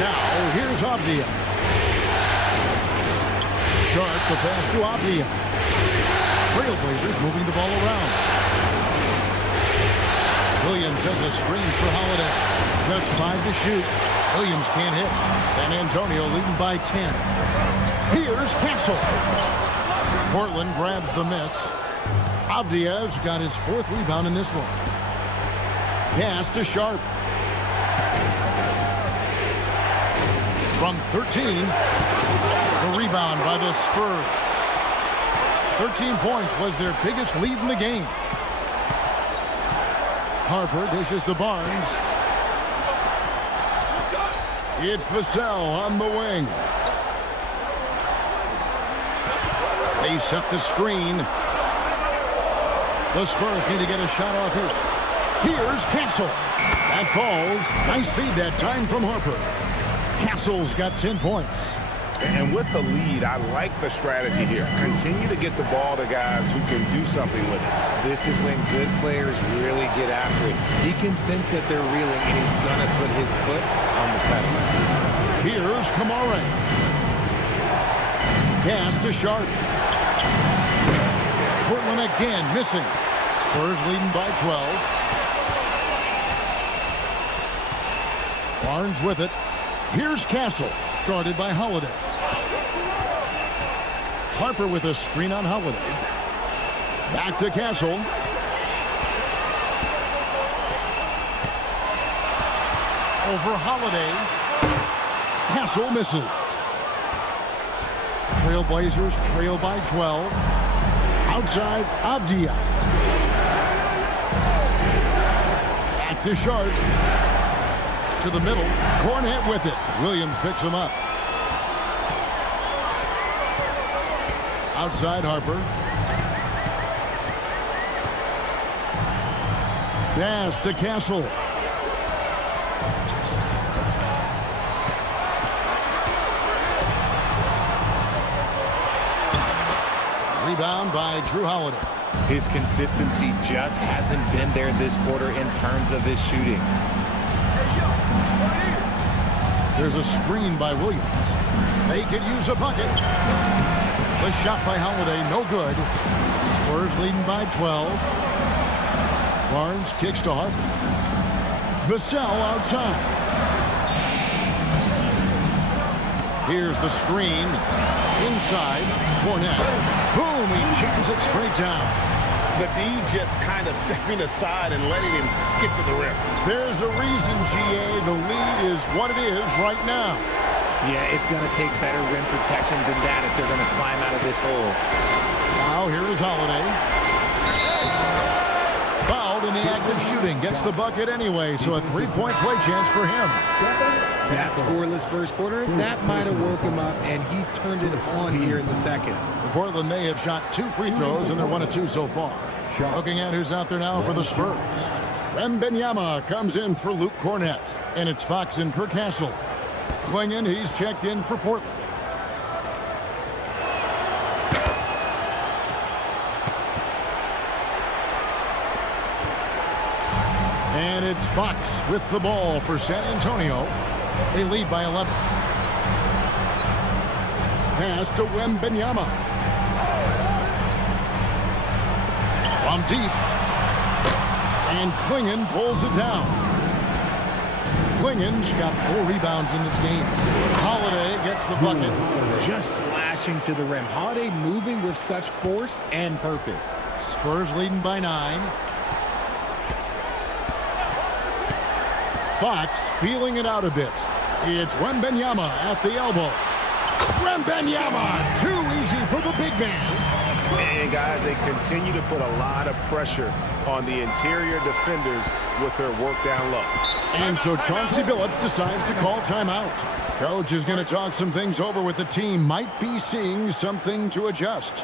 Now, here's Avdia. Sharp, the pass to Avdia. Trailblazers moving the ball around. Williams has a screen for Holiday. Just 5 to shoot. Williams can't hit. San Antonio leading by 10. Here's Castle. Portland grabs the miss. Avdia's got his 4th rebound in this one. Pass to Sharp. From 13, the rebound by the Spurs. 13 points was their biggest lead in the game. Harper dishes to Barnes. It's Vassell on the wing. They set the screen. The Spurs need to get a shot off here. Here's Castle. That falls. Nice feed that time from Harper. Castle's got 10 points. And with the lead, I like the strategy here. Continue to get the ball to guys who can do something with it. This is when good players really get after it. He can sense that they're reeling, and he's going to put his foot on the pedal. Here's Camara. Pass to Sharp. Portland again missing. Spurs leading by 12. Barnes with it. Here's Castle, guarded by Holiday. Harper with a screen on Holiday. Back to Castle. Over Holiday. Castle misses. Trailblazers trail by 12. Outside, Avdia. Back to Sharp. To the middle. Cornette with it. Williams picks him up. Outside Harper. Pass to Castle. Rebound by Drew Holiday. His consistency just hasn't been there this quarter in terms of his shooting. There's a screen by Williams. They could use a bucket. The shot by Holiday, no good. Spurs leading by 12. Barnes kicks to Harper. Vassell outside. Here's the screen. Inside. Cornette. Boom, he jams it straight down. The D just kind of stepping aside and letting him get to the rim. There's a reason, GA. The lead is what it is right now. Yeah, it's going to take better rim protection than that if they're going to climb out of this hole. Now here is Holiday. Fouled in the act of shooting. Gets the bucket anyway, so a three-point play chance for him. That scoreless first quarter, that might have woke him up, and he's turned it on here in the second. For Portland, they have shot 2 free throws, and they're 1 of 2 so far. Looking at who's out there now for the Spurs. Wembanyama comes in for Luke Cornett, and it's Fox in for Castle. Klingon, he's checked in for Portland. And it's Fox with the ball for San Antonio. They lead by 11. Pass to Wembanyama. From deep. And Klingon pulls it down. Klingon's got 4 rebounds in this game. Holiday gets the bucket. Just slashing to the rim. Holiday moving with such force and purpose. Spurs leading by 9. Fox feeling it out a bit. It's Wembanyama at the elbow. Wembanyama, too easy for the big man. And guys, they continue to put a lot of pressure on the interior defenders with their work down low. And so Chauncey Billups decides to call timeout. Coach is going to talk some things over with the team. Might be seeing something to adjust.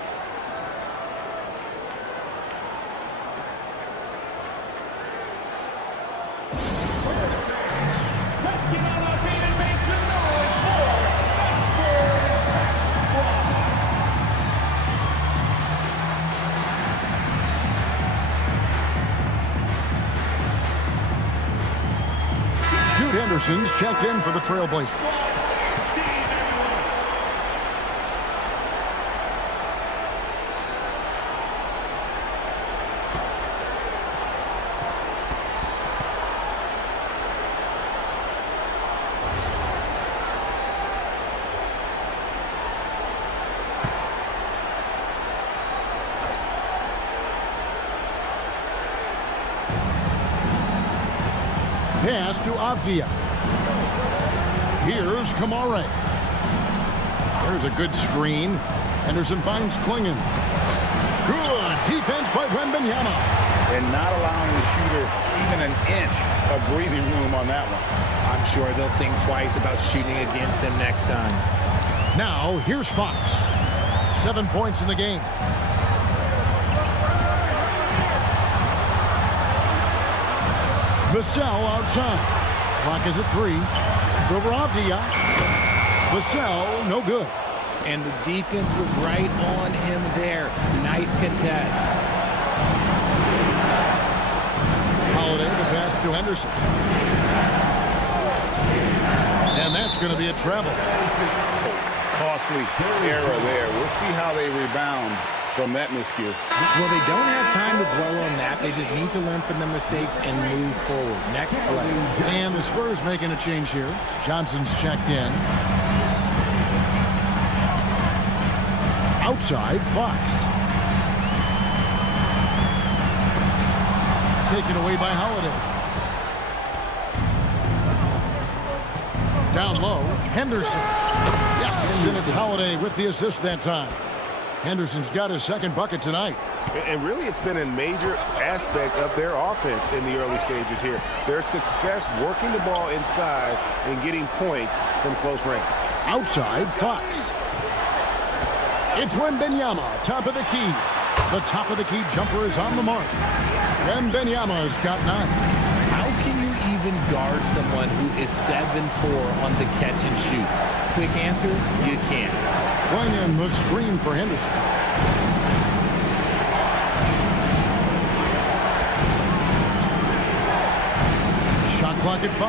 Henderson's checked in for the Trailblazers. Pass to Avdia. Here's Kamare. There's a good screen. Henderson finds Klingon. Good defense by Wembanyama. And not allowing the shooter even an inch of breathing room on that one. I'm sure they'll think twice about shooting against him next time. Now, here's Fox. 7 points in the game. Vassell outside. Clock is at 3. It's over Avdia. Vassell, no good. And the defense was right on him there. Nice contest. Holiday, the pass to Henderson. And that's going to be a travel. Costly error there. We'll see how they rebound from that miscue. Well, they don't have time to dwell on that. They just need to learn from their mistakes and move forward. Next play. And the Spurs making a change here. Johnson's checked in. Outside, Fox. Taken away by Holiday. Down low, Henderson. Yes, and it's Holiday with the assist that time. Henderson's got his second bucket tonight. And really, it's been a major aspect of their offense in the early stages here. Their success working the ball inside and getting points from close range. Outside, Fox. It's Wembanyama, top of the key. The top of the key jumper is on the mark. Wembanyama's got 9. How can you even guard someone who is 7'4" on the catch and shoot? Quick answer, you can't. Klingon was screen for Henderson. Shot clock at 5.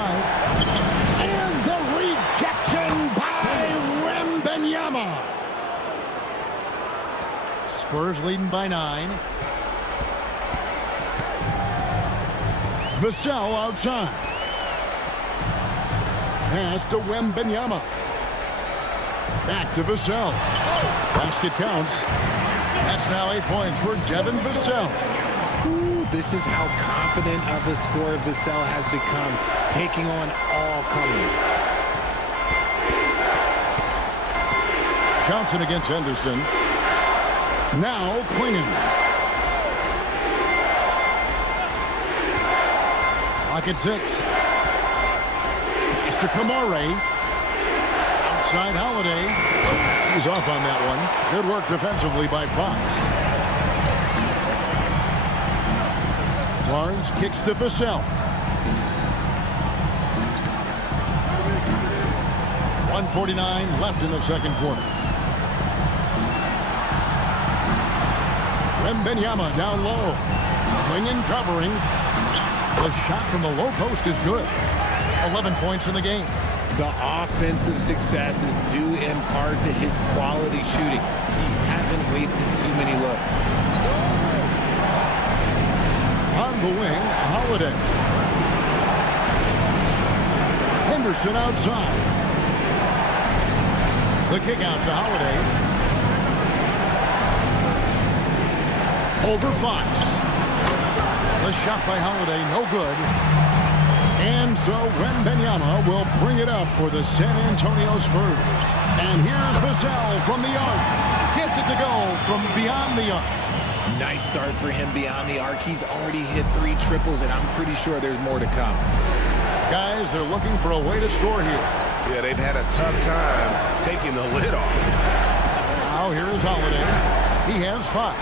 And the rejection by Wembanyama. Spurs leading by 9. Vassell outside. Pass to Wembanyama. Back to Vassell. Basket counts. That's now 8 points for Devin Vassell. Ooh, this is how confident of a scorer Vassell has become, taking on all comers. Johnson against Henderson. Now Klingon. Pocket 6. Mr. Kamare. Outside Holiday. He's off on that one. Good work defensively by Fox. Barnes kicks to Vassell. 1:49 left in the second quarter. Wembanyama down low. Klingon covering. The shot from the low post is good. 11 points in the game. The offensive success is due in part to his quality shooting. He hasn't wasted too many looks. On the wing, Holiday. Henderson outside. The kick out to Holiday. Over Fox. The shot by Holiday, no good. And so Wembanyama will bring it up for the San Antonio Spurs. And here's Vassell from the arc. Gets it to go from beyond the arc. Nice start for him beyond the arc. He's already hit 3 triples, and I'm pretty sure there's more to come. Guys, they're looking for a way to score here. Yeah, they've had a tough time taking the lid off. Now here is Holiday. He has 5.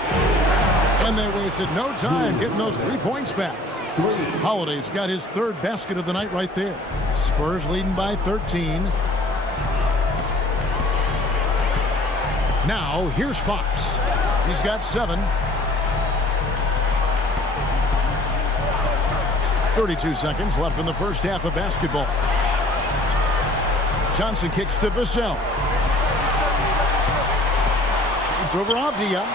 And they wasted no time getting those 3 points back. Holiday's got his 3rd basket of the night right there. Spurs leading by 13. Now here's Fox. He's got 7. 32 seconds left in the first half of basketball. Johnson kicks to Vassell. Shoots over Avdia.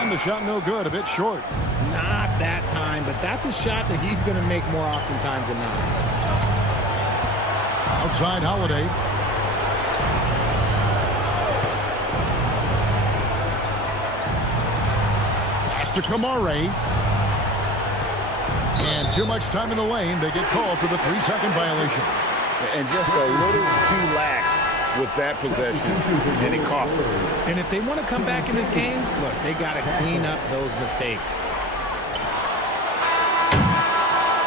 And the shot no good, a bit short. Not that time, but that's a shot that he's going to make more oftentimes than not. Outside Holiday. Pass to Kamare. And too much time in the lane. They get called for the 3-second violation. And just a little too lax with that possession, and it cost them. And if they want to come back in this game, look, they got to clean up those mistakes.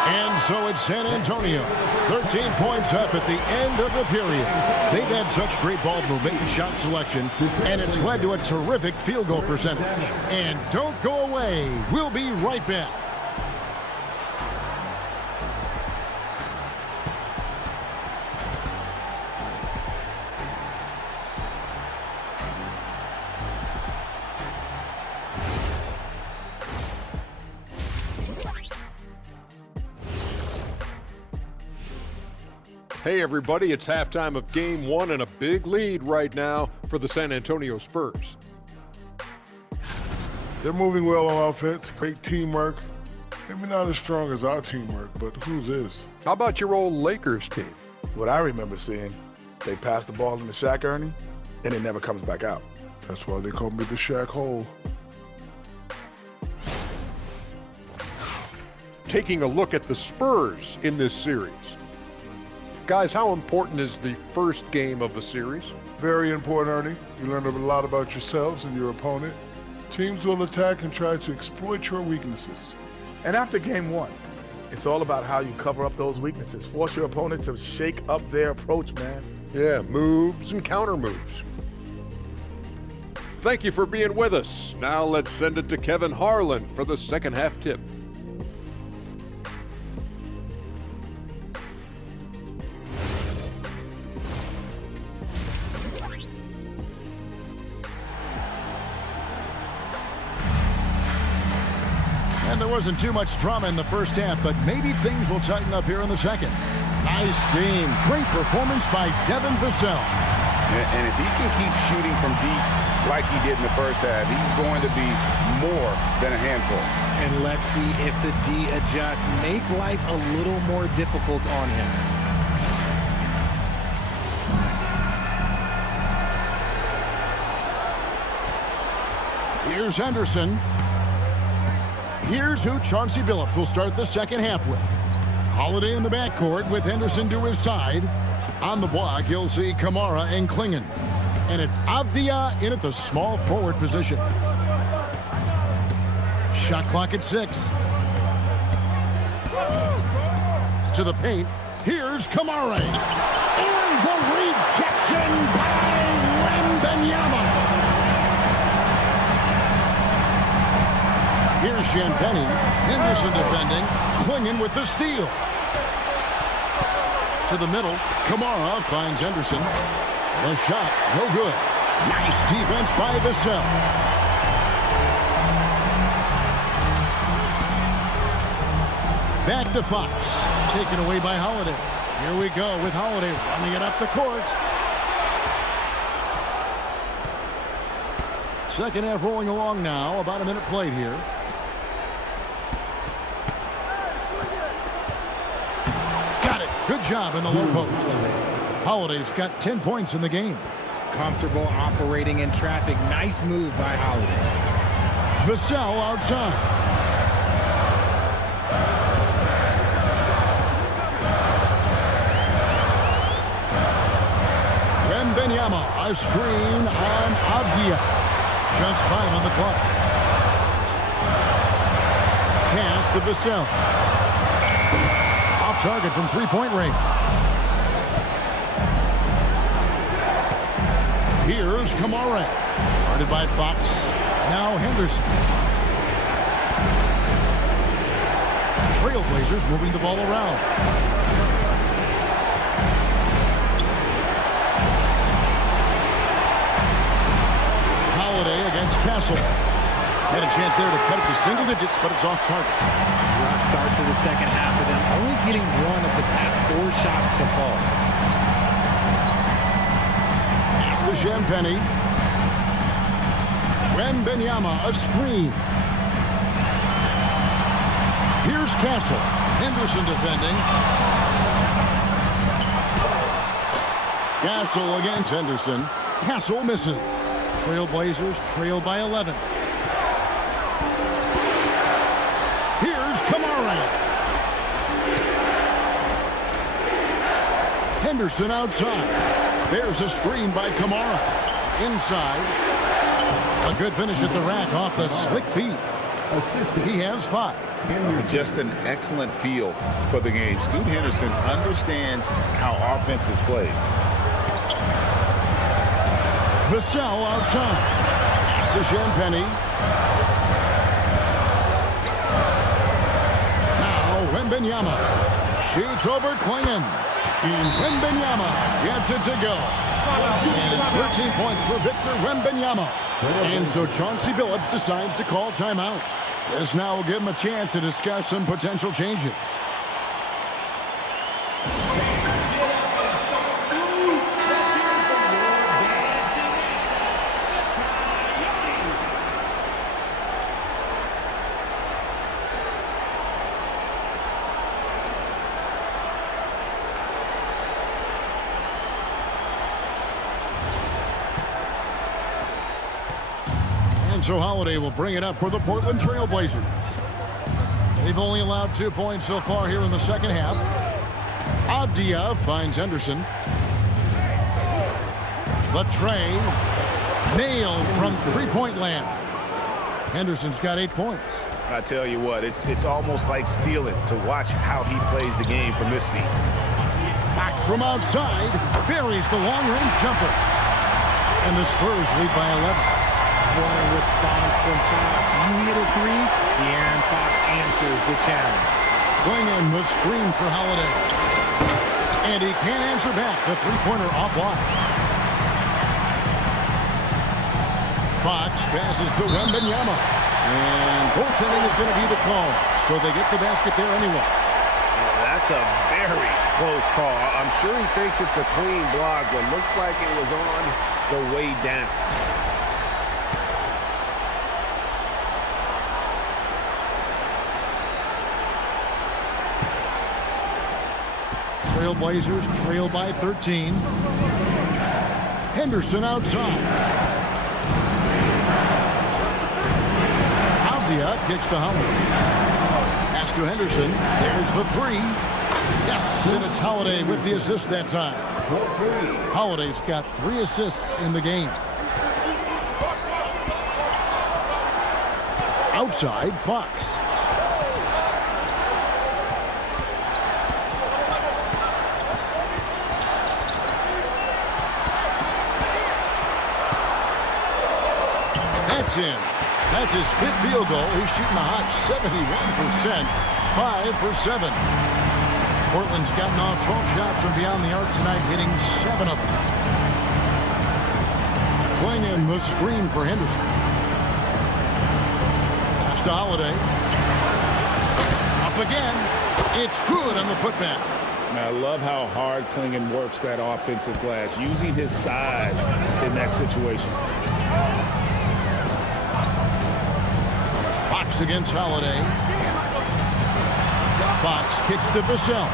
And so it's San Antonio. 13 points up at the end of the period. They've had such great ball movement and shot selection, and it's led to a terrific field goal percentage. And don't go away. We'll be right back. Hey everybody, it's halftime of game 1 and a big lead right now for the San Antonio Spurs. They're moving well on offense. Great teamwork. Maybe not as strong as our teamwork, but whose is? How about your old Lakers team? What I remember seeing, they pass the ball into Shaq, Ernie, and it never comes back out. That's why they call me the Shaq Hole. Taking a look at the Spurs in this series. Guys, how important is the first game of a series? Very important, Ernie. You learn a lot about yourselves and your opponent. Teams will attack and try to exploit your weaknesses. And after game 1, it's all about how you cover up those weaknesses. Force your opponent to shake up their approach, man. Yeah, moves and counter moves. Thank you for being with us. Now let's send it to Kevin Harlan for the second half tip. And there wasn't too much drama in the first half, but maybe things will tighten up here in the second. Nice game. Great performance by Devin Vassell. And if he can keep shooting from deep like he did in the first half, he's going to be more than a handful. And let's see if the D adjusts, make life a little more difficult on him. Here's Henderson. Here's who Chauncey Billups will start the second half with. Holiday in the backcourt with Henderson to his side. On the block, you'll see Kamara and Klingon. And it's Avdia in at the small forward position. Shot clock at 6. To the paint. Here's Kamara. And the rejection by Wembanyama. Here's Champagny. Henderson defending. Clingan with the steal. To the middle. Kamara finds Henderson. The shot, no good. Nice defense by Vassell. Back to Fox. Taken away by Holiday. Here we go with Holiday running it up the court. Second half rolling along now. About a minute played here. Got it. Good job in the low post. Holiday's got 10 points in the game. Comfortable operating in traffic. Nice move by Holiday. Vassell outside. Wembanyama, a screen on Avdia. Just 5 on the clock. Pass to Vassell. Off target from three-point range. Here's Kamara. Guarded by Fox. Now Henderson. Trailblazers moving the ball around. Holiday against Castle. Had a chance there to cut it to single digits, but it's off target. Rough start to the second half of them, only getting one of the past 4 shots to fall. To Champagny. Wembanyama, a screen. Here's Castle. Henderson defending. Castle against Henderson. Castle misses. Trailblazers trail by 11. Here's Kamara. Henderson outside. There's a screen by Kamara. Inside. A good finish at the rack off the slick feet. He has 5. Just an excellent feel for the game. Scoot Henderson understands how offense is played. Vassell outside. To Champagny. Now Wembanyama. Shoots over Clingan. And Wembanyama gets it to go. And it's 13 points for Victor Wembanyama. And so Chauncey Billups decides to call timeout. This now will give him a chance to discuss some potential changes. So Holiday will bring it up for the Portland Trailblazers. They've only allowed 2 points so far here in the second half. Avdia finds Henderson. The tray nailed from three-point land. Henderson's got 8 points. I tell you what, it's almost like stealing to watch how he plays the game from this seat. Fox from outside buries the long-range jumper. And the Spurs lead by 11. What a response from Fox. You hit a 3, De'Aaron Fox answers the challenge. Clingan was screened for Holiday. And he can't answer back. The three-pointer offline. Fox passes to Wembanyama. And goaltending is going to be the call. So they get the basket there anyway. That's a very close call. I'm sure he thinks it's a clean block, but looks like it was on the way down. Trailblazers trail by 13. Henderson outside. Avdia kicks to Holiday. to Henderson. There's the three. Yes, and it's Holiday with the assist that time. Holiday's got 3 assists in the game. Outside, Fox. That's in. That's his 5th field goal. He's shooting a hot 71%. 5 for 7. Portland's gotten off 12 shots from beyond the arc tonight, hitting 7 of them. Clingan the screen for Henderson. Pass to Holiday. Up again. It's good on the putback. I love how hard Clingan works that offensive glass, using his size in that situation. Fox against Holiday. Fox kicks to Vassell.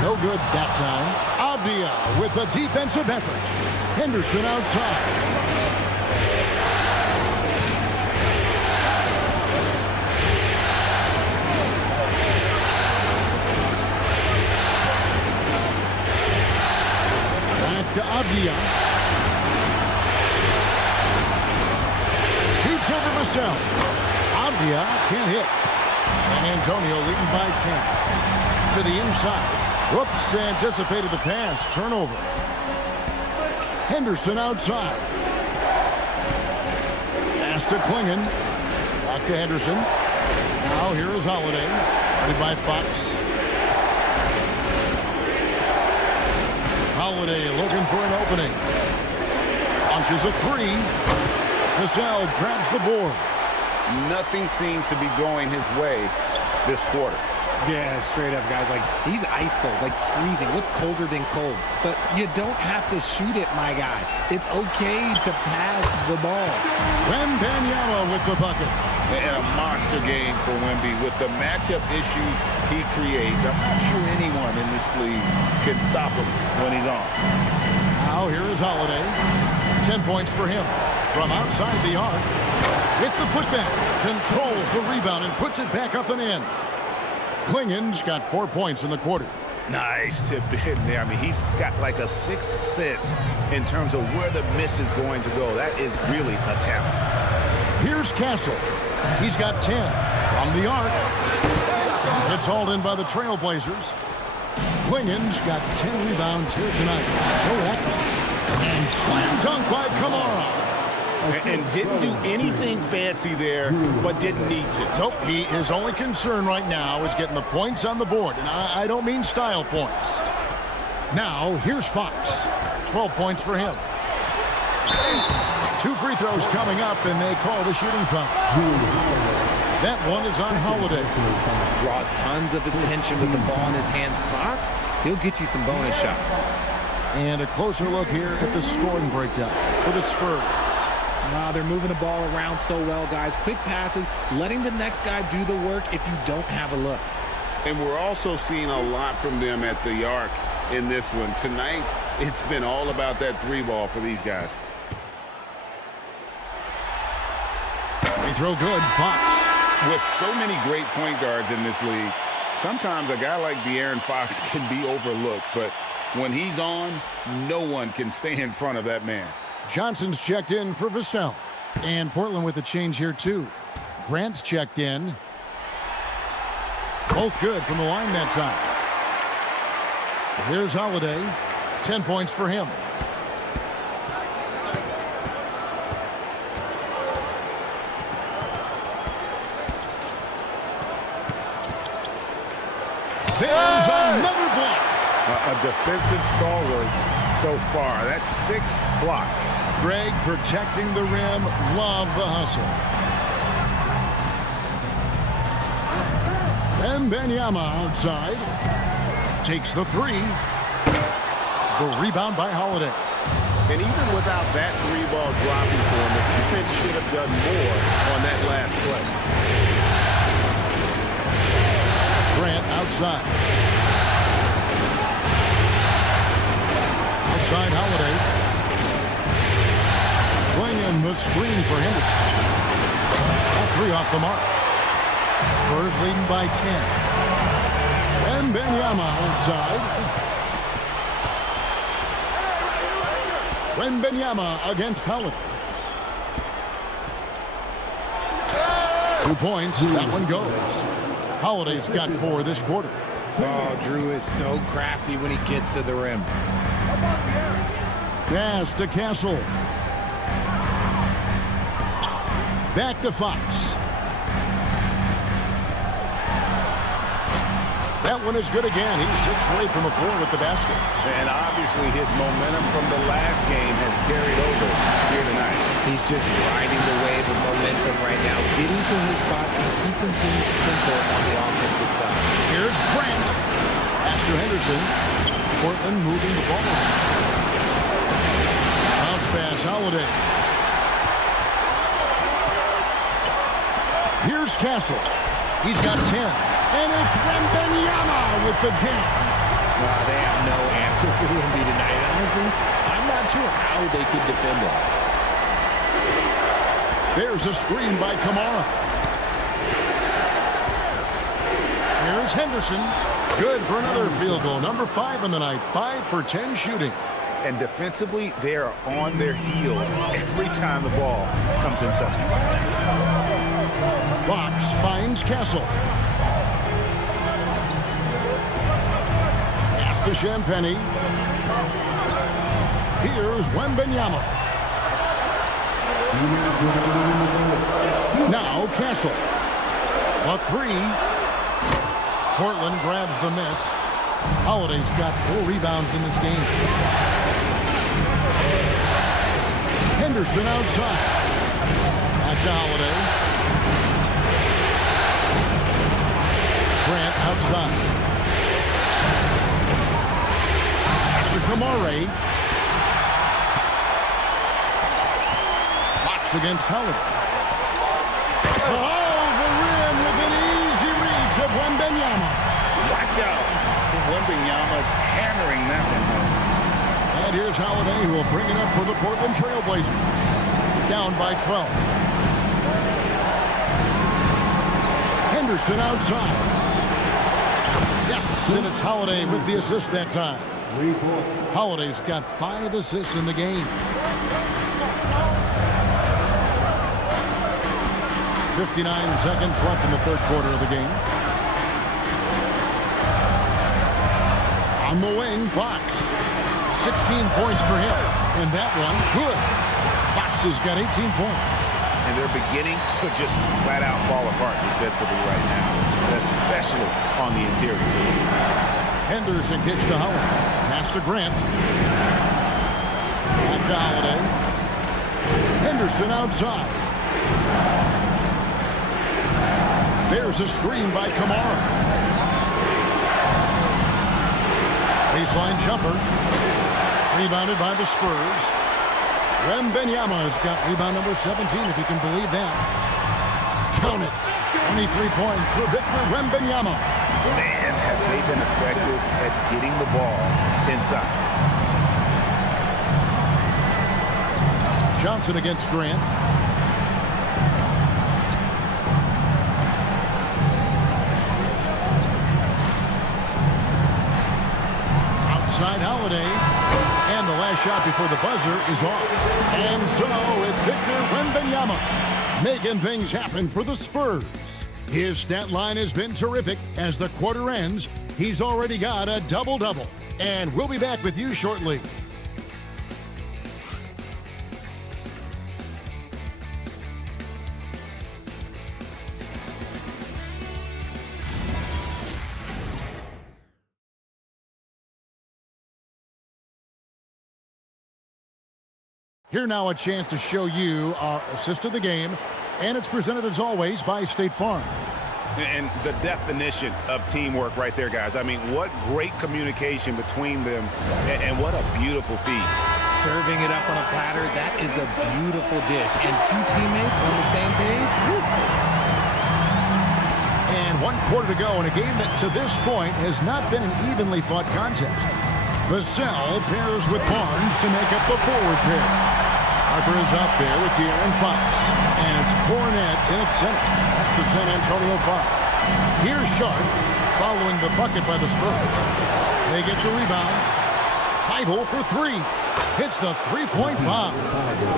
No good that time. Avdia with a defensive effort. Henderson outside. Back to Avdia. Shoots over Vassell. Avdia can't hit. San Antonio leading by 10. To the inside. Whoops, anticipated the pass. Turnover. Henderson outside. Pass to Clingan. Back to Henderson. Now here is Holiday. Guarded by Fox. Holiday looking for an opening. Launches a 3. Vassell grabs the board. Nothing seems to be going his way this quarter. Yeah, straight up, guys. Like, he's ice cold, like freezing. What's colder than cold? But you don't have to shoot it, my guy. It's okay to pass the ball. Wembanyama with the bucket. And a monster game for Wemby with the matchup issues he creates. I'm not sure anyone in this league can stop him when he's on. Now here is Holiday. 10 points for him. From outside the arc. With the putback. Controls the rebound and puts it back up and in. Clingan's got 4 points in the quarter. Nice tip in there. I mean, he's got like a 6th sense in terms of where the miss is going to go. That is really a talent. Here's Castle. He's got 10 from the arc. It's hauled in by the Trailblazers. Clingan's got 10 rebounds here tonight. So active. And slam dunk by Kamara. And didn't do anything fancy there, but didn't need to. Nope, his only concern right now is getting the points on the board. And I don't mean style points. Now, here's Fox. 12 points for him. 2 free throws coming up, and they call the shooting foul. That one is on Holiday. Draws tons of attention with the ball in his hands. Fox, he'll get you some bonus shots. And a closer look here at the scoring breakdown for the Spurs. They're moving the ball around so well, guys. Quick passes, letting the next guy do the work if you don't have a look. And we're also seeing a lot from them at the arc in this one. Tonight, it's been all about that 3-ball for these guys. Free throw good, Fox. With so many great point guards in this league, sometimes a guy like De'Aaron Fox can be overlooked. But when he's on, no one can stay in front of that man. Johnson's checked in for Vassell. And Portland with a change here, too. Grant's checked in. Both good from the line that time. Here's Holiday. 10 points for him. There's another block. A defensive stalwart so far. That's 6 blocks. Greg protecting the rim. Love the hustle. And Wembanyama outside. Takes the 3. The rebound by Holiday. And even without that 3-ball dropping for him, the defense should have done more on that last play. Grant outside. Outside Holiday. Clingan the screen for Henderson. That three off the mark. Spurs leading by 10. And Wembanyama outside. Wembanyama against Holiday. 2 points. That one goes. Holiday's got 4 this quarter. Oh, Drew is so crafty when he gets to the rim. Pass to Castle. Back to Fox. That one is good again. He's 6 away from the floor with the basket. And obviously his momentum from the last game has carried over here tonight. He's just riding the wave of momentum right now, getting to his spots and keeping things simple on the offensive side. Here's Grant. Pass to Henderson. Portland moving the ball. Bounce pass, Holiday. Here's Castle. He's got 10. And it's Wembanyama with the jam. They have no answer for Wemby tonight. Honestly, I'm not sure how they could defend him. There's a screen by Kamara. Here's Henderson. Good for another field goal. Number 5 in the night. 5 for 10 shooting. And defensively, they are on their heels every time the ball comes inside. Fox finds Castle. To Champagny. Here's Wembanyama. Now Castle. A 3. Portland grabs the miss. Holiday's got 4 rebounds in this game. Henderson outside. Back to Holiday. Grant outside. Kamara. Fox against Holiday. Oh, the rim with an easy reach of Wembanyama. Watch out. Wembanyama hammering that one home. And here's Holiday, who will bring it up for the Portland Trailblazers. Down by 12. Henderson outside. Yes, and it's Holiday with the assist that time. Holiday's got 5 assists in the game. 59 seconds left in the third quarter of the game. On the wing, Fox. 16 points for him. And that one, good. Fox has got 18 points. And they're beginning to just flat out fall apart defensively right now, especially on the interior. Henderson gets to Holiday. Pass to Grant. Back to Holiday. Henderson outside. There's a screen by Kamara. Baseline jumper. Rebounded by the Spurs. Wembanyama has got rebound number 17, if you can believe that. Count it. 23 points for Victor Wembanyama. Man, have they been effective at getting the ball inside. Johnson against Grant. Outside Holiday. And the last shot before the buzzer is off. And so it's Victor Wembanyama making things happen for the Spurs. His stat line has been terrific. As the quarter ends, he's already got a double-double. And we'll be back with you shortly. Here now a chance to show you our assist of the game. And it's presented, as always, by State Farm. And the definition of teamwork right there, guys. I mean, what great communication between them, and what a beautiful feed. Serving it up on a platter, that is a beautiful dish. And 2 teammates on the same page. Woo. And 1 quarter to go in a game that, to this point, has not been an evenly fought contest. Vassell pairs with Barnes to make up the forward pair. Harper is out there with De'Aaron Fox. And it's Cornet in at center. That's the San Antonio foul. Here's Sharp following the bucket by the Spurs. They get the rebound. Feibel for three. Hits the three-point bomb.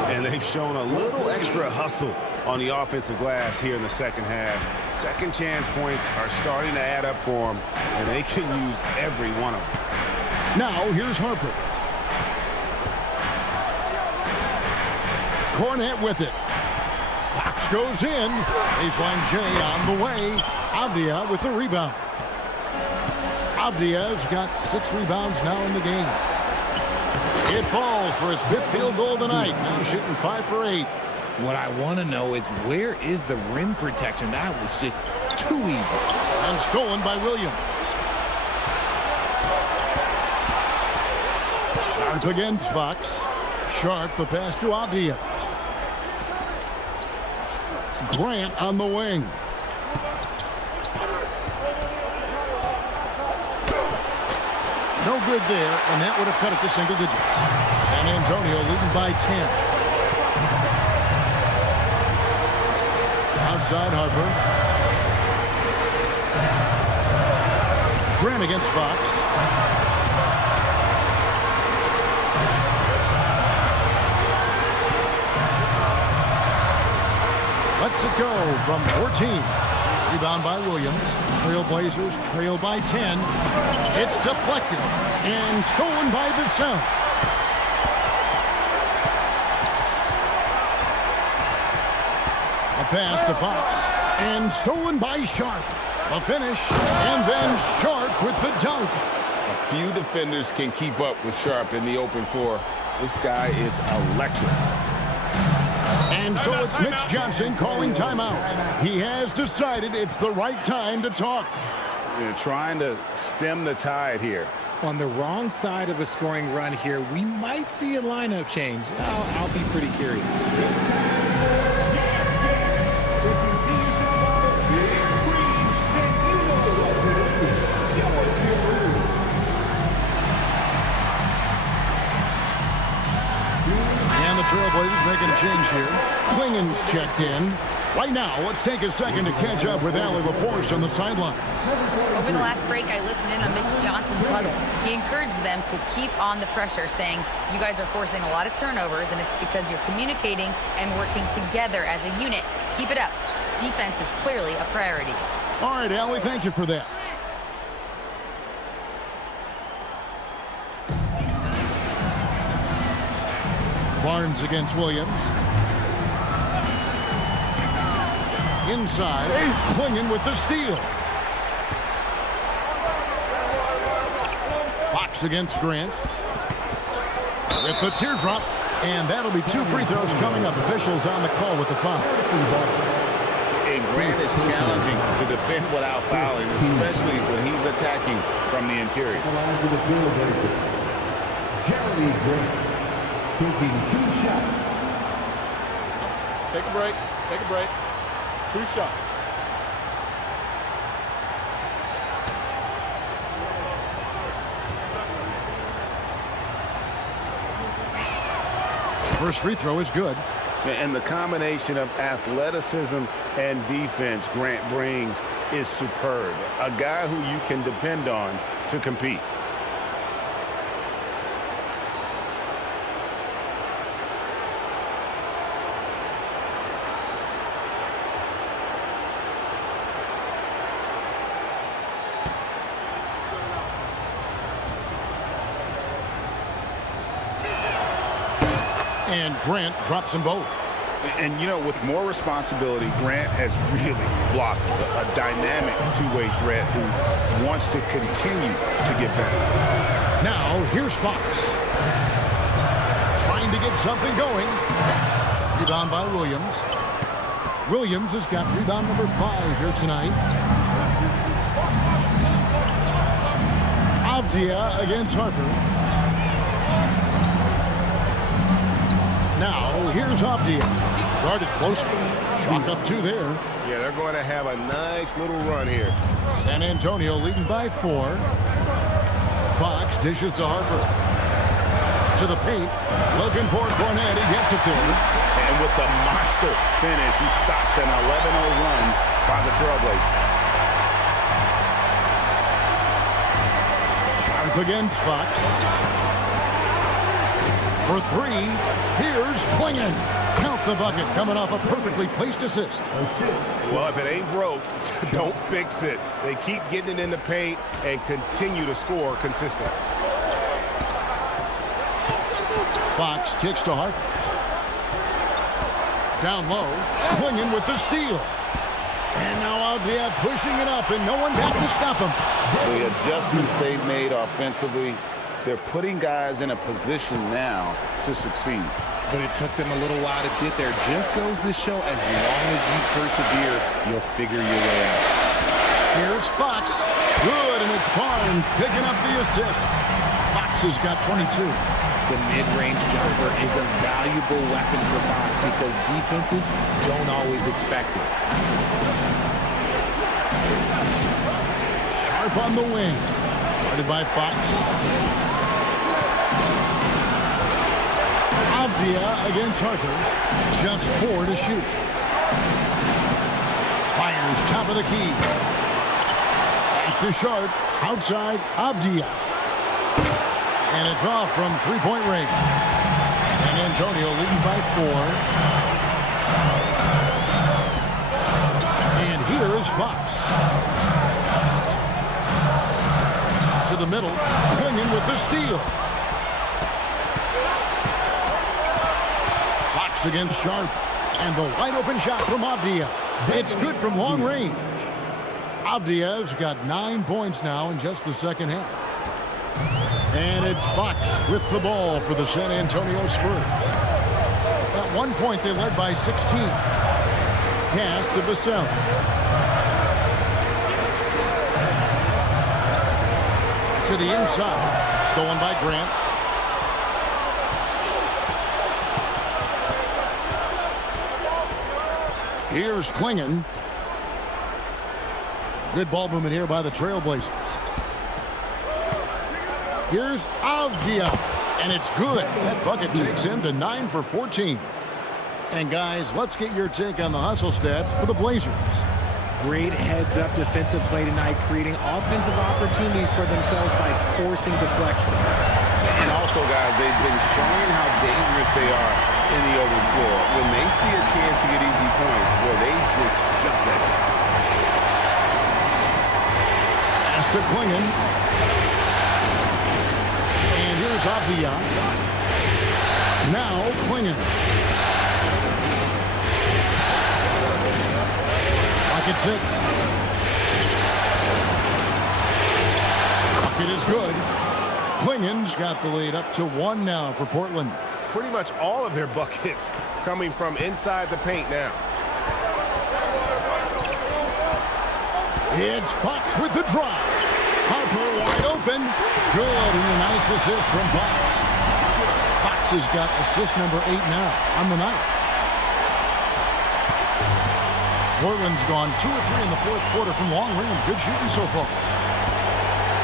And they've shown a little extra hustle on the offensive glass here in the second half. Second chance points are starting to add up for them, and they can use every one of them. Now here's Harper. Cornet with it. Fox goes in. Baseline J on the way. Avdia with the rebound. Avdia's got 6 rebounds now in the game. It falls for his 5th field goal tonight. Now shooting 5 for 8. What I want to know is where is the rim protection? That was just too easy. And stolen by Williams. Sharp against Fox. Sharp the pass to Avdia. Grant on the wing. No good there, and that would have cut it to single digits. San Antonio leading by 10. Outside Harper. Grant against Fox. Lets it go from 14. Rebound by Williams. Trailblazers trail by 10. It's deflected and stolen by Vassell. A pass to Fox and stolen by Sharp. A finish, and then Sharp with the dunk. A few defenders can keep up with Sharp in the open floor. This guy is electric. And so it's Mitch Johnson calling timeout. He has decided it's the right time to talk. They're trying to stem the tide here. On the wrong side of a scoring run here, we might see a lineup change. I'll be pretty curious. And the Trailblazers making a change here. Klingen's checked in. Right now, let's take a second to catch up with Allie LaForce on the sideline. Over the last break, I listened in on Mitch Johnson's huddle. He encouraged them to keep on the pressure, saying, you guys are forcing a lot of turnovers, and it's because you're communicating and working together as a unit. Keep it up. Defense is clearly a priority. All right, Allie, thank you for that. Barnes against Williams. Inside, Klingen with the steal. Fox against Grant. With the teardrop, and that'll be 2 free throws coming up. Officials on the call with the foul. And Grant is challenging to defend without fouling, especially when he's attacking from the interior. Jeremy Grant taking 2 shots. Take a break. Take a break. 2 shots. First free throw is good. And the combination of athleticism and defense Grant brings is superb. A guy who you can depend on to compete. And Grant drops them both. And, you know, with more responsibility, Grant has really blossomed. A dynamic two-way threat who wants to continue to get better. Now, here's Fox. Trying to get something going. Rebound by Williams. Williams has got rebound number 5 here tonight. Avdia against Harper. Now, here's Avdia. Guarded closer. Chalk up 2 there. Yeah, they're going to have a nice little run here. San Antonio leading by 4. Fox dishes to Harper. To the paint. Looking for Cornet. He gets it there. And with the monster finish, he stops an 11-0 run by the Trailblazers. Sharp against Fox. For three, here's Klingon. Count the bucket, coming off a perfectly placed assist. Well, if it ain't broke, don't fix it. They keep getting it in the paint and continue to score consistently. Fox kicks to Harper. Down low, Klingon with the steal. And now Avdia pushing it up, and no one got to stop him. The adjustments they've made offensively, they're putting guys in a position now to succeed. But it took them a little while to get there. Just goes to show, as long as you persevere, you'll figure your way out. Here's Fox. Good, and it's Barnes picking up the assist. Fox has got 22. The mid-range jumper is a valuable weapon for Fox because defenses don't always expect it. Sharp on the wing. Guarded by Fox. Avdia against Harper. Just 4 to shoot. Fires top of the key. Back to Sharp. Outside, Avdia. And it's off from three-point range. San Antonio leading by 4. And here is Fox. To the middle. Klingon with the steal. Fox against Sharp. And the wide-open shot from Avdia. It's good from long range. Avdia's got 9 points now in just the second half. And it's Fox with the ball for the San Antonio Spurs. At one point, they led by 16. Pass to Vassell. To the inside. Stolen by Grant. Here's Klingon. Good ball movement here by the Trailblazers. Here's Avdia, and it's good. That bucket takes him to 9 for 14. And guys, let's get your take on the hustle stats for the Blazers. Great heads-up defensive play tonight, creating offensive opportunities for themselves by forcing deflections. And also, guys, they've been showing how dangerous they are in the open floor. When they see a chance to get easy points, well, they just jump at it. Pass to Klingon. Avdia. Now Klingon. Bucket 6. Bucket is good. Klingon's got the lead up to 1 now for Portland. Pretty much all of their buckets coming from inside the paint now. It's Fox with the drive. Harper wide open. Good, and a nice assist from Fox. Fox has got assist number 8 now on the night. Portland's gone 2 or 3 in the fourth quarter from long range. Good shooting so far.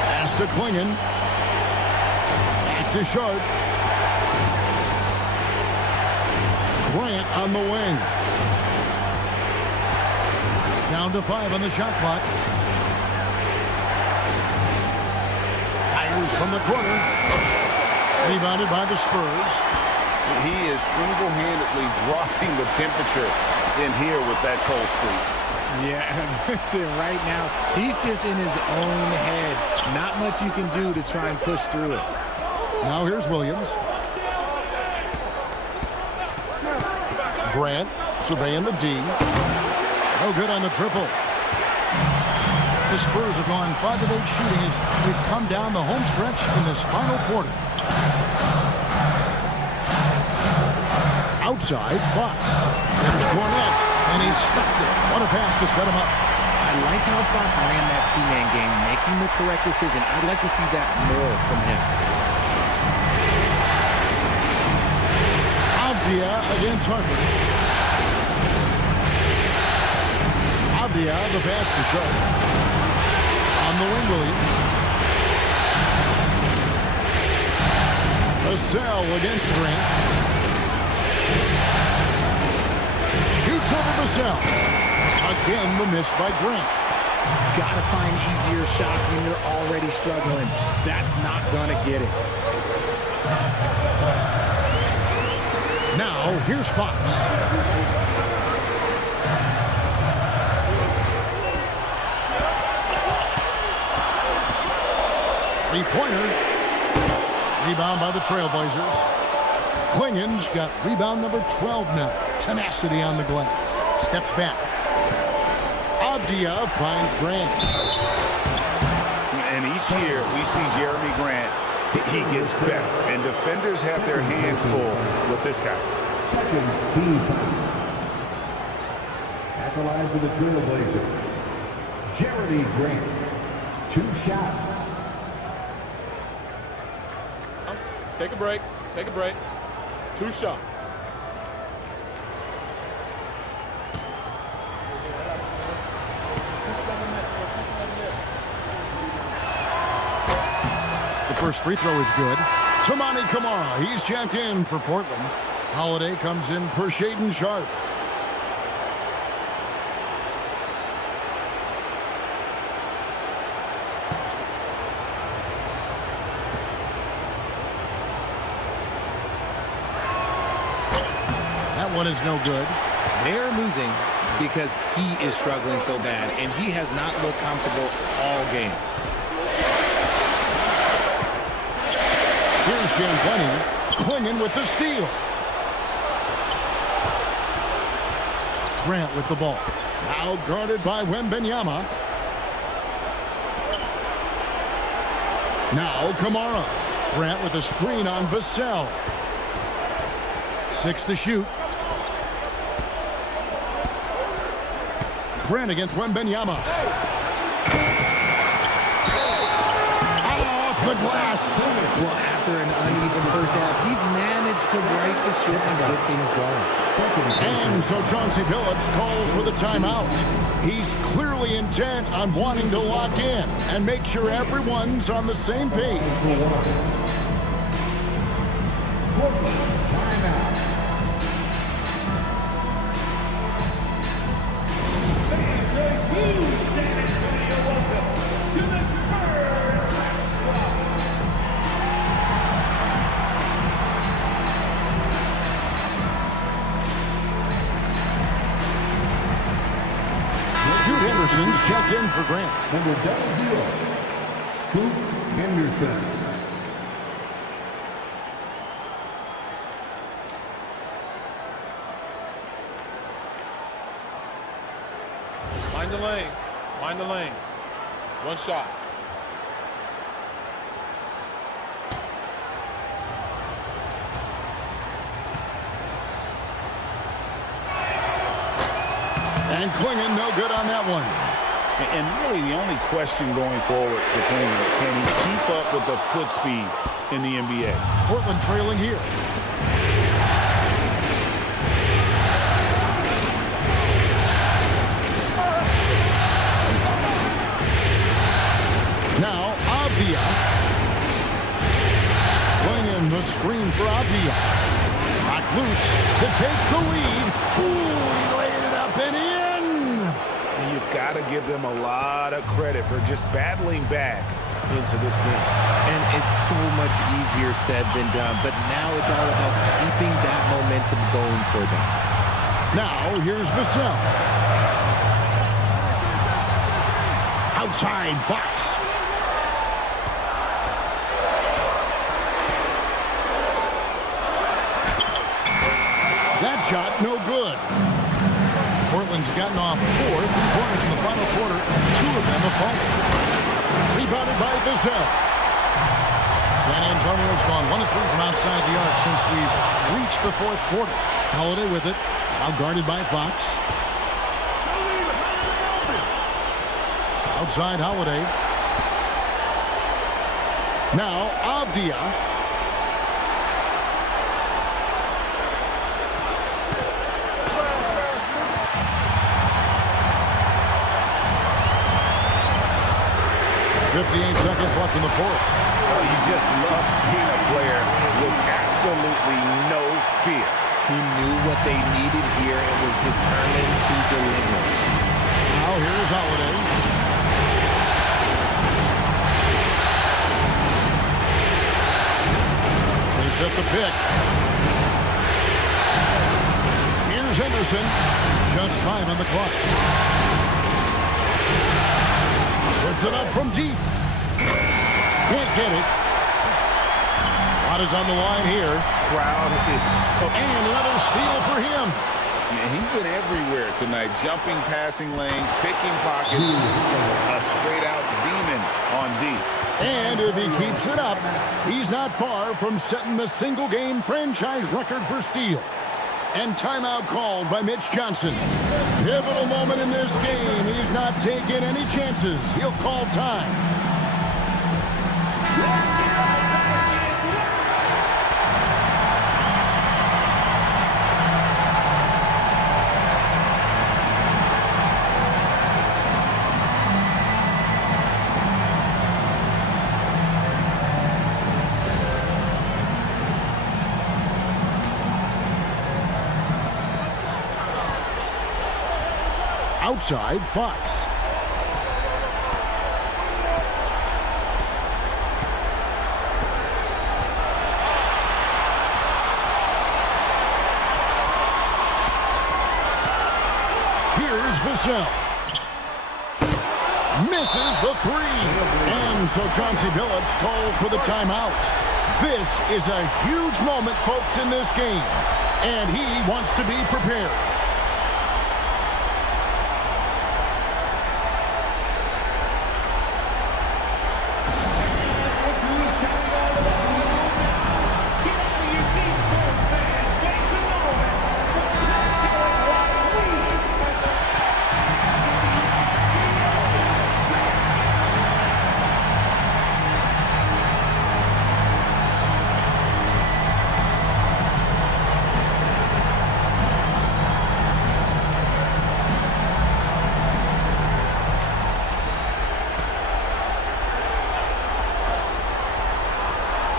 Pass to Klingon. Back to Sharp. Grant on the wing. Down to 5 on the shot clock. From the corner. Rebounded by the Spurs. He is single-handedly dropping the temperature in here with that cold streak. Yeah, right now, he's just in his own head. Not much you can do to try and push through it. Now here's Williams. Grant surveying the D. No good on the triple. The Spurs have gone 5 of 8 shooting as we've come down the home stretch in this final quarter. Outside, Fox. There's Cornette, and he stuffs it. What a pass to set him up. I like how Fox ran that two-man game, making the correct decision. I'd like to see that more from him. Avdia against Harper. Avdia, the pass to Sharp. On the wing, Williams. Vassell against Grant. Vassell. Again, the miss by Grant. Got to find easier shots when you're already struggling. That's not going to get it. Now, here's Fox. Three-pointer. Rebound by the Trailblazers. Klingen's got rebound number 12 now. Tenacity on the glass. Steps back. Avdia finds Grant. And each year we see Jeremy Grant, he gets better. And defenders have their hands full with this guy. Second team. At the line for the Trailblazers, Jeremy Grant. 2 shots. Take a break. Take a break. 2 shots. The first free throw is good. Toumani Camara, he's checked in for Portland. Holiday comes in for Shaedon Sharpe. That one is no good. They're losing because he is struggling so bad, and he has not looked comfortable all game. Here's Gianfetti, Klingen with the steal. Grant with the ball. Now guarded by Wembanyama. Now Camara. Grant with a screen on Vassell. 6 to shoot. Grant against Wembanyama. Off the glass. Well, after an uneven first half, he's managed to right the ship and get things going. And so Chauncey Billups calls for the timeout. He's clearly intent on wanting to lock in and make sure everyone's on the same page. Timeout. Fans, a huge San Antonio welcome to the Spurs squad. Scoot Henderson's checked in for Grant. Number 00, Scoot Henderson. Mind the lanes. Mind the lanes. 1 shot. And Klingen no good on that one. And really the only question going forward for Klingen, can he keep up with the foot speed in the NBA? Portland trailing here. Now Avdia. Klingen the screen for Avdia. Back loose to take the lead. Ooh, he laid it up and in. And you've got to give them a lot of credit for just battling back into this game. And it's so much easier said than done, but now it's all about keeping that momentum going for them. Now here's Vassell. Outside Fox. That shot no good. Portland's gotten off 4 3-pointers in the final quarter, and 2 of them have fallen. Rebounded by Vassell. San Antonio's gone 1 of 3 from outside the arc since we've reached the 4th quarter. Holiday with it. Now guarded by Fox. Outside Holiday. Now Avdia. .58 seconds left in the 4th. Well, you just love seeing a player with absolutely no fear. He knew what they needed here and was determined to deliver. Now here's Holiday. They set the pick. Here's Henderson. Just 5 on the clock. Puts it up from deep. Can't get it. Lot is on the line here. Crowd is so... And another steal for him. Man, he's been everywhere tonight. Jumping, passing lanes, picking pockets. A straight-out demon on D. And if he keeps it up, he's not far from setting the single-game franchise record for steal. And timeout called by Mitch Johnson. Pivotal moment in this game. He's not taking any chances. He'll call time. Outside, Fox. Here's Vassell. Misses the 3. And so Chauncey Billups calls for the timeout. This is a huge moment, folks, in this game. And he wants to be prepared.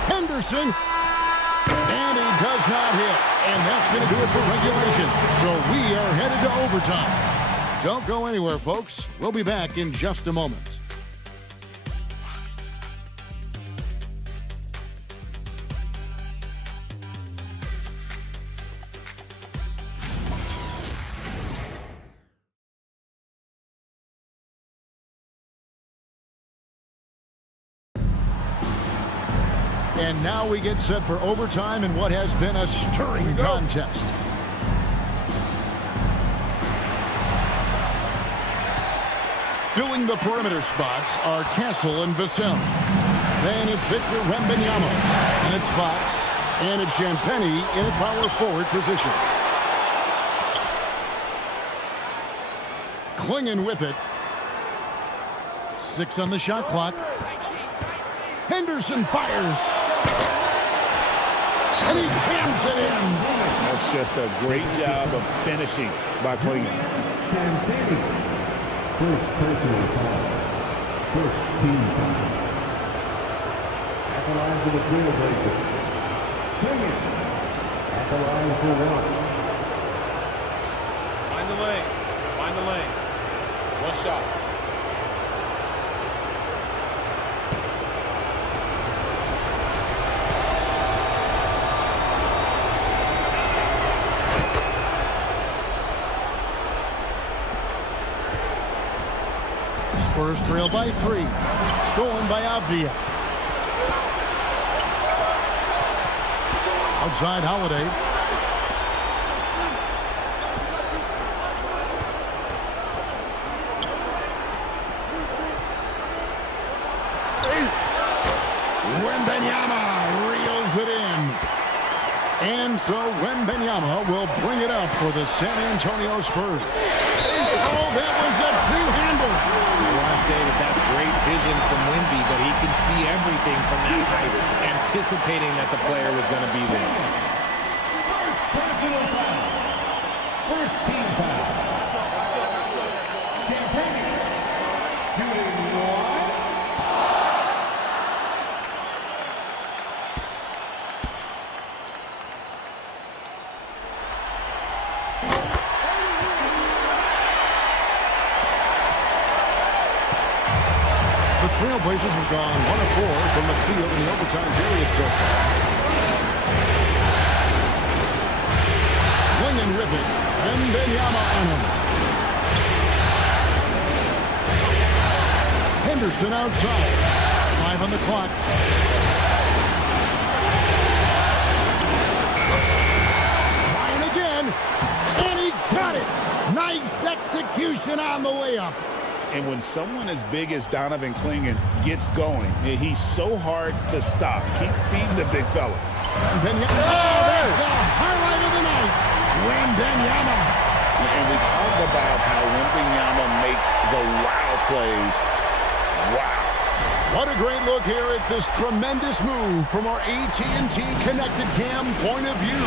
Henderson, and he does not hit. And that's going to do it for regulation. So we are headed to overtime. Don't go anywhere, folks. We'll be back in just a moment. And now we get set for overtime in what has been a stirring contest. Filling the perimeter spots are Castle and Vassell. Then it's Victor Wembanyama. And it's Fox. And it's Champagnie in a power forward position. Clinging with it. 6 on the shot clock. Henderson fires. And he jams it in. That's just a great job of finishing by Clingan. First personal foul. First team foul. At the line for the Trailblazers. Clingan. At the line for 1. Find the lanes. Find the lanes. One shot. Spurs trail by 3. Stolen by Avdia. Outside Holiday. Wembanyama reels it in. And so Wembanyama will bring it up for the San Antonio Spurs. Oh, that was a two-hander. I want to say that that's great vision from Wemby, but he can see everything from that height, anticipating that the player was going to be there. First personal foul. First team foul. Champagnie. Shooting 1. Trailblazers have gone 1 of 4 from the field in the overtime period so far. Swinging with it. And Benyama on him. Henderson outside. 5 on the clock. Trying again. And he got it. Nice execution on the layup. And when someone as big as Donovan Clingan gets going, he's so hard to stop. Keep feeding the big fella. Benyama. Oh, that's the highlight of the night. Wembanyama. And we talk about how Wembanyama makes the wow plays. Wow. What a great look here at this tremendous move from our AT&T Connected Cam point of view.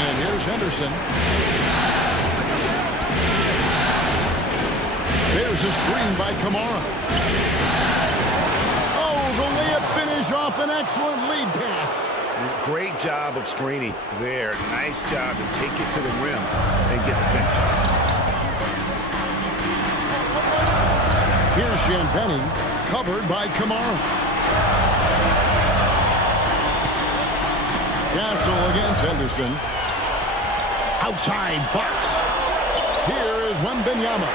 And here's Henderson. There's a screen by Kamara. Oh, the layup finish off an excellent lead pass. Great job of screening there. Nice job to take it to the rim and get the finish. Here's Champagny, covered by Kamara. Castle against Henderson. Outside Fox. Here is Wembanyama.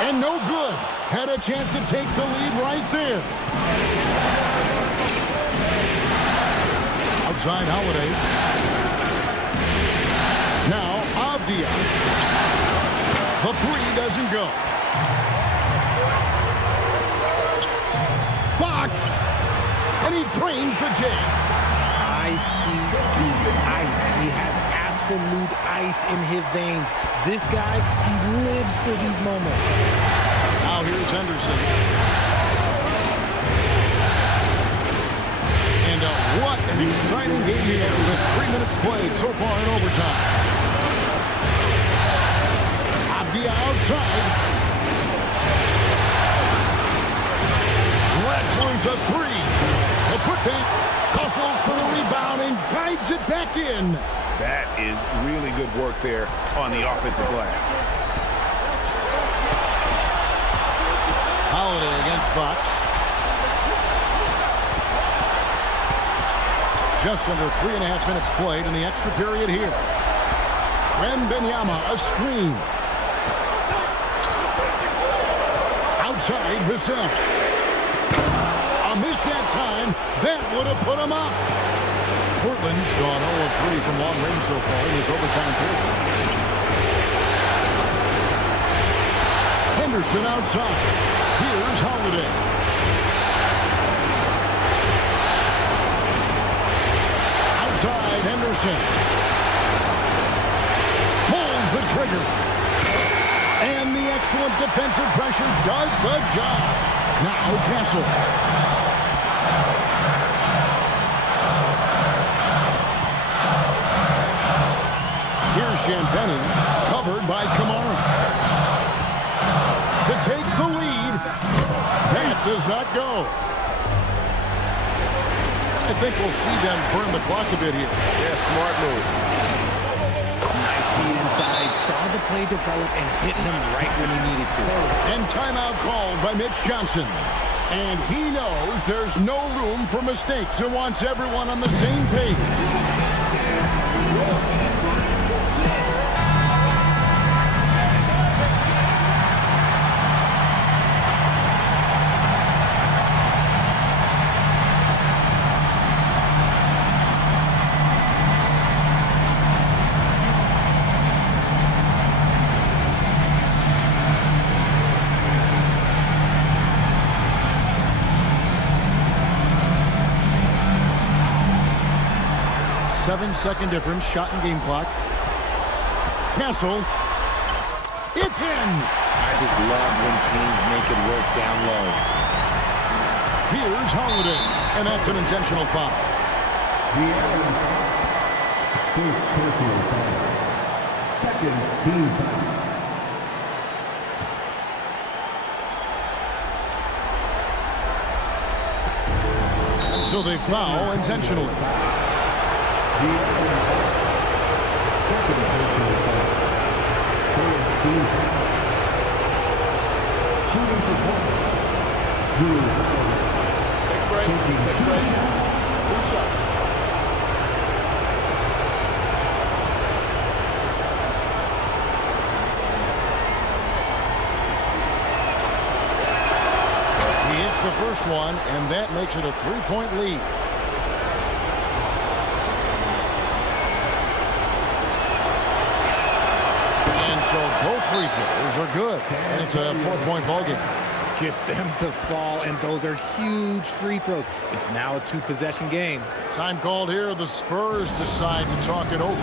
And no good. Had a chance to take the lead right there. Outside Holiday. Now Avdia. The three doesn't go. Fox. And he trains the J. I see the ice. He has absolute ice in his veins. This guy, he lives for these moments. Now here's Henderson. And what an exciting game here with 3 minutes played so far in overtime. Avdia outside. Let's lose a three. The putback hustles for the rebound and guides it back in. That is really good work there on the offensive glass. Holiday against Fox. Just under 3.5 minutes played in the extra period here. Wembanyama, a screen. Outside Vassell. A miss that time. That would have put him up. Portland's gone 0 of 3 from long range so far in this overtime period. Henderson outside. Here's Holiday. Outside Henderson. Pulls the trigger. And the excellent defensive pressure does the job. Now Castle. Here's Champagny, covered by Kamara. To take the lead. That does not go. I think we'll see them burn the clock a bit here. Yeah, smart move. Nice feed inside. Saw the play develop and hit him right when he needed to. And timeout called by Mitch Johnson. And he knows there's no room for mistakes and wants everyone on the same page. Seven-second difference, shot and game clock. Castle. It's in. I just love when teams make it work down low. Here's Holiday, and that's an intentional foul. First personal foul. Second team foul. And so they foul intentionally. Second personal foul. Third team foul. Take a break. Take a break. 2 shots. He hits the first one, and that makes it a 3-point lead. And so both free throws are good, and it's a 4-point ball game. Gets them to fall, and those are huge free throws. It's now a 2-possession game. Time called here. The Spurs decide to talk it over.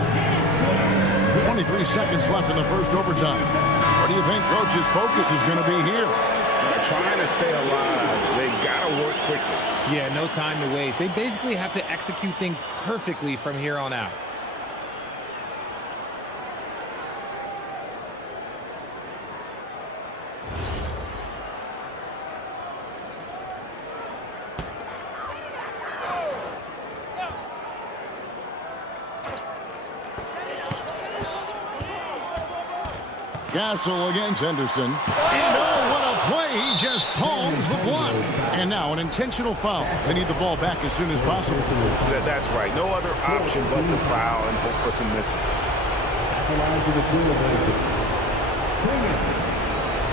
23 seconds left in the first overtime. What do you think Coach's focus is going to be here? Trying to stay alive. They've got to work quickly. Yeah, no time to waste. They basically have to execute things perfectly from here on out. Castle against Henderson. And oh, what a play. He just palms the block. And now an intentional foul. They need the ball back as soon as possible. That's right. No other option but to foul and hope for some misses. At the line to the Trailblazers. Clingan,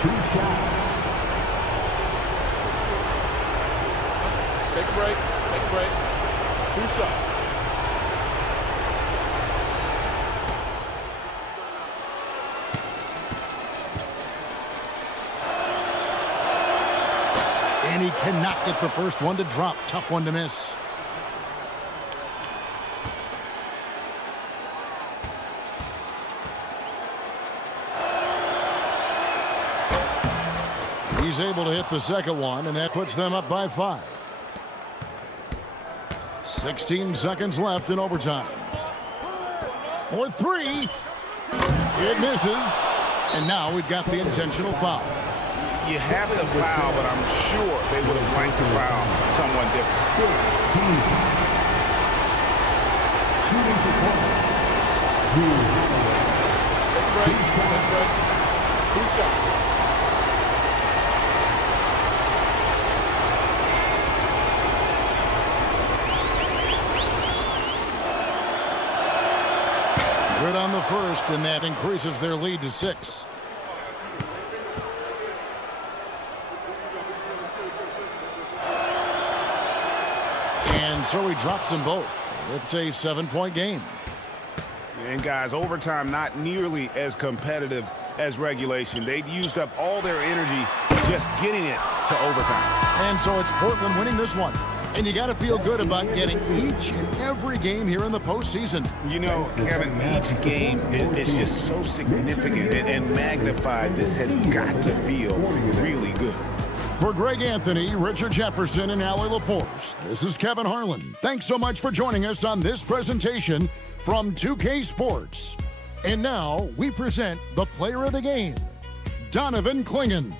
2 shots. Take a break. Take a break. 2 shots. And he cannot get the first one to drop. Tough one to miss. He's able to hit the second one, and that puts them up by 5. 16 seconds left in overtime. For 3. It misses. And now we've got the intentional foul. You have to foul, but I'm sure they would have liked to foul someone different. Shooting for point. Take a break. Take a break. 2 shots. Good on the first, and that increases their lead to 6. And so he drops them both. It's a 7-point game. And guys, overtime not nearly as competitive as regulation. They'd used up all their energy just getting it to overtime. And so it's Portland winning this one. And you got to feel good about getting each and every game here in the postseason. You know, Kevin, each game is just so significant and magnified. This has got to feel really good. For Greg Anthony, Richard Jefferson, and Allie LaForce, this is Kevin Harlan. Thanks so much for joining us on this presentation from 2K Sports. And now we present the player of the game, Donovan Clingan.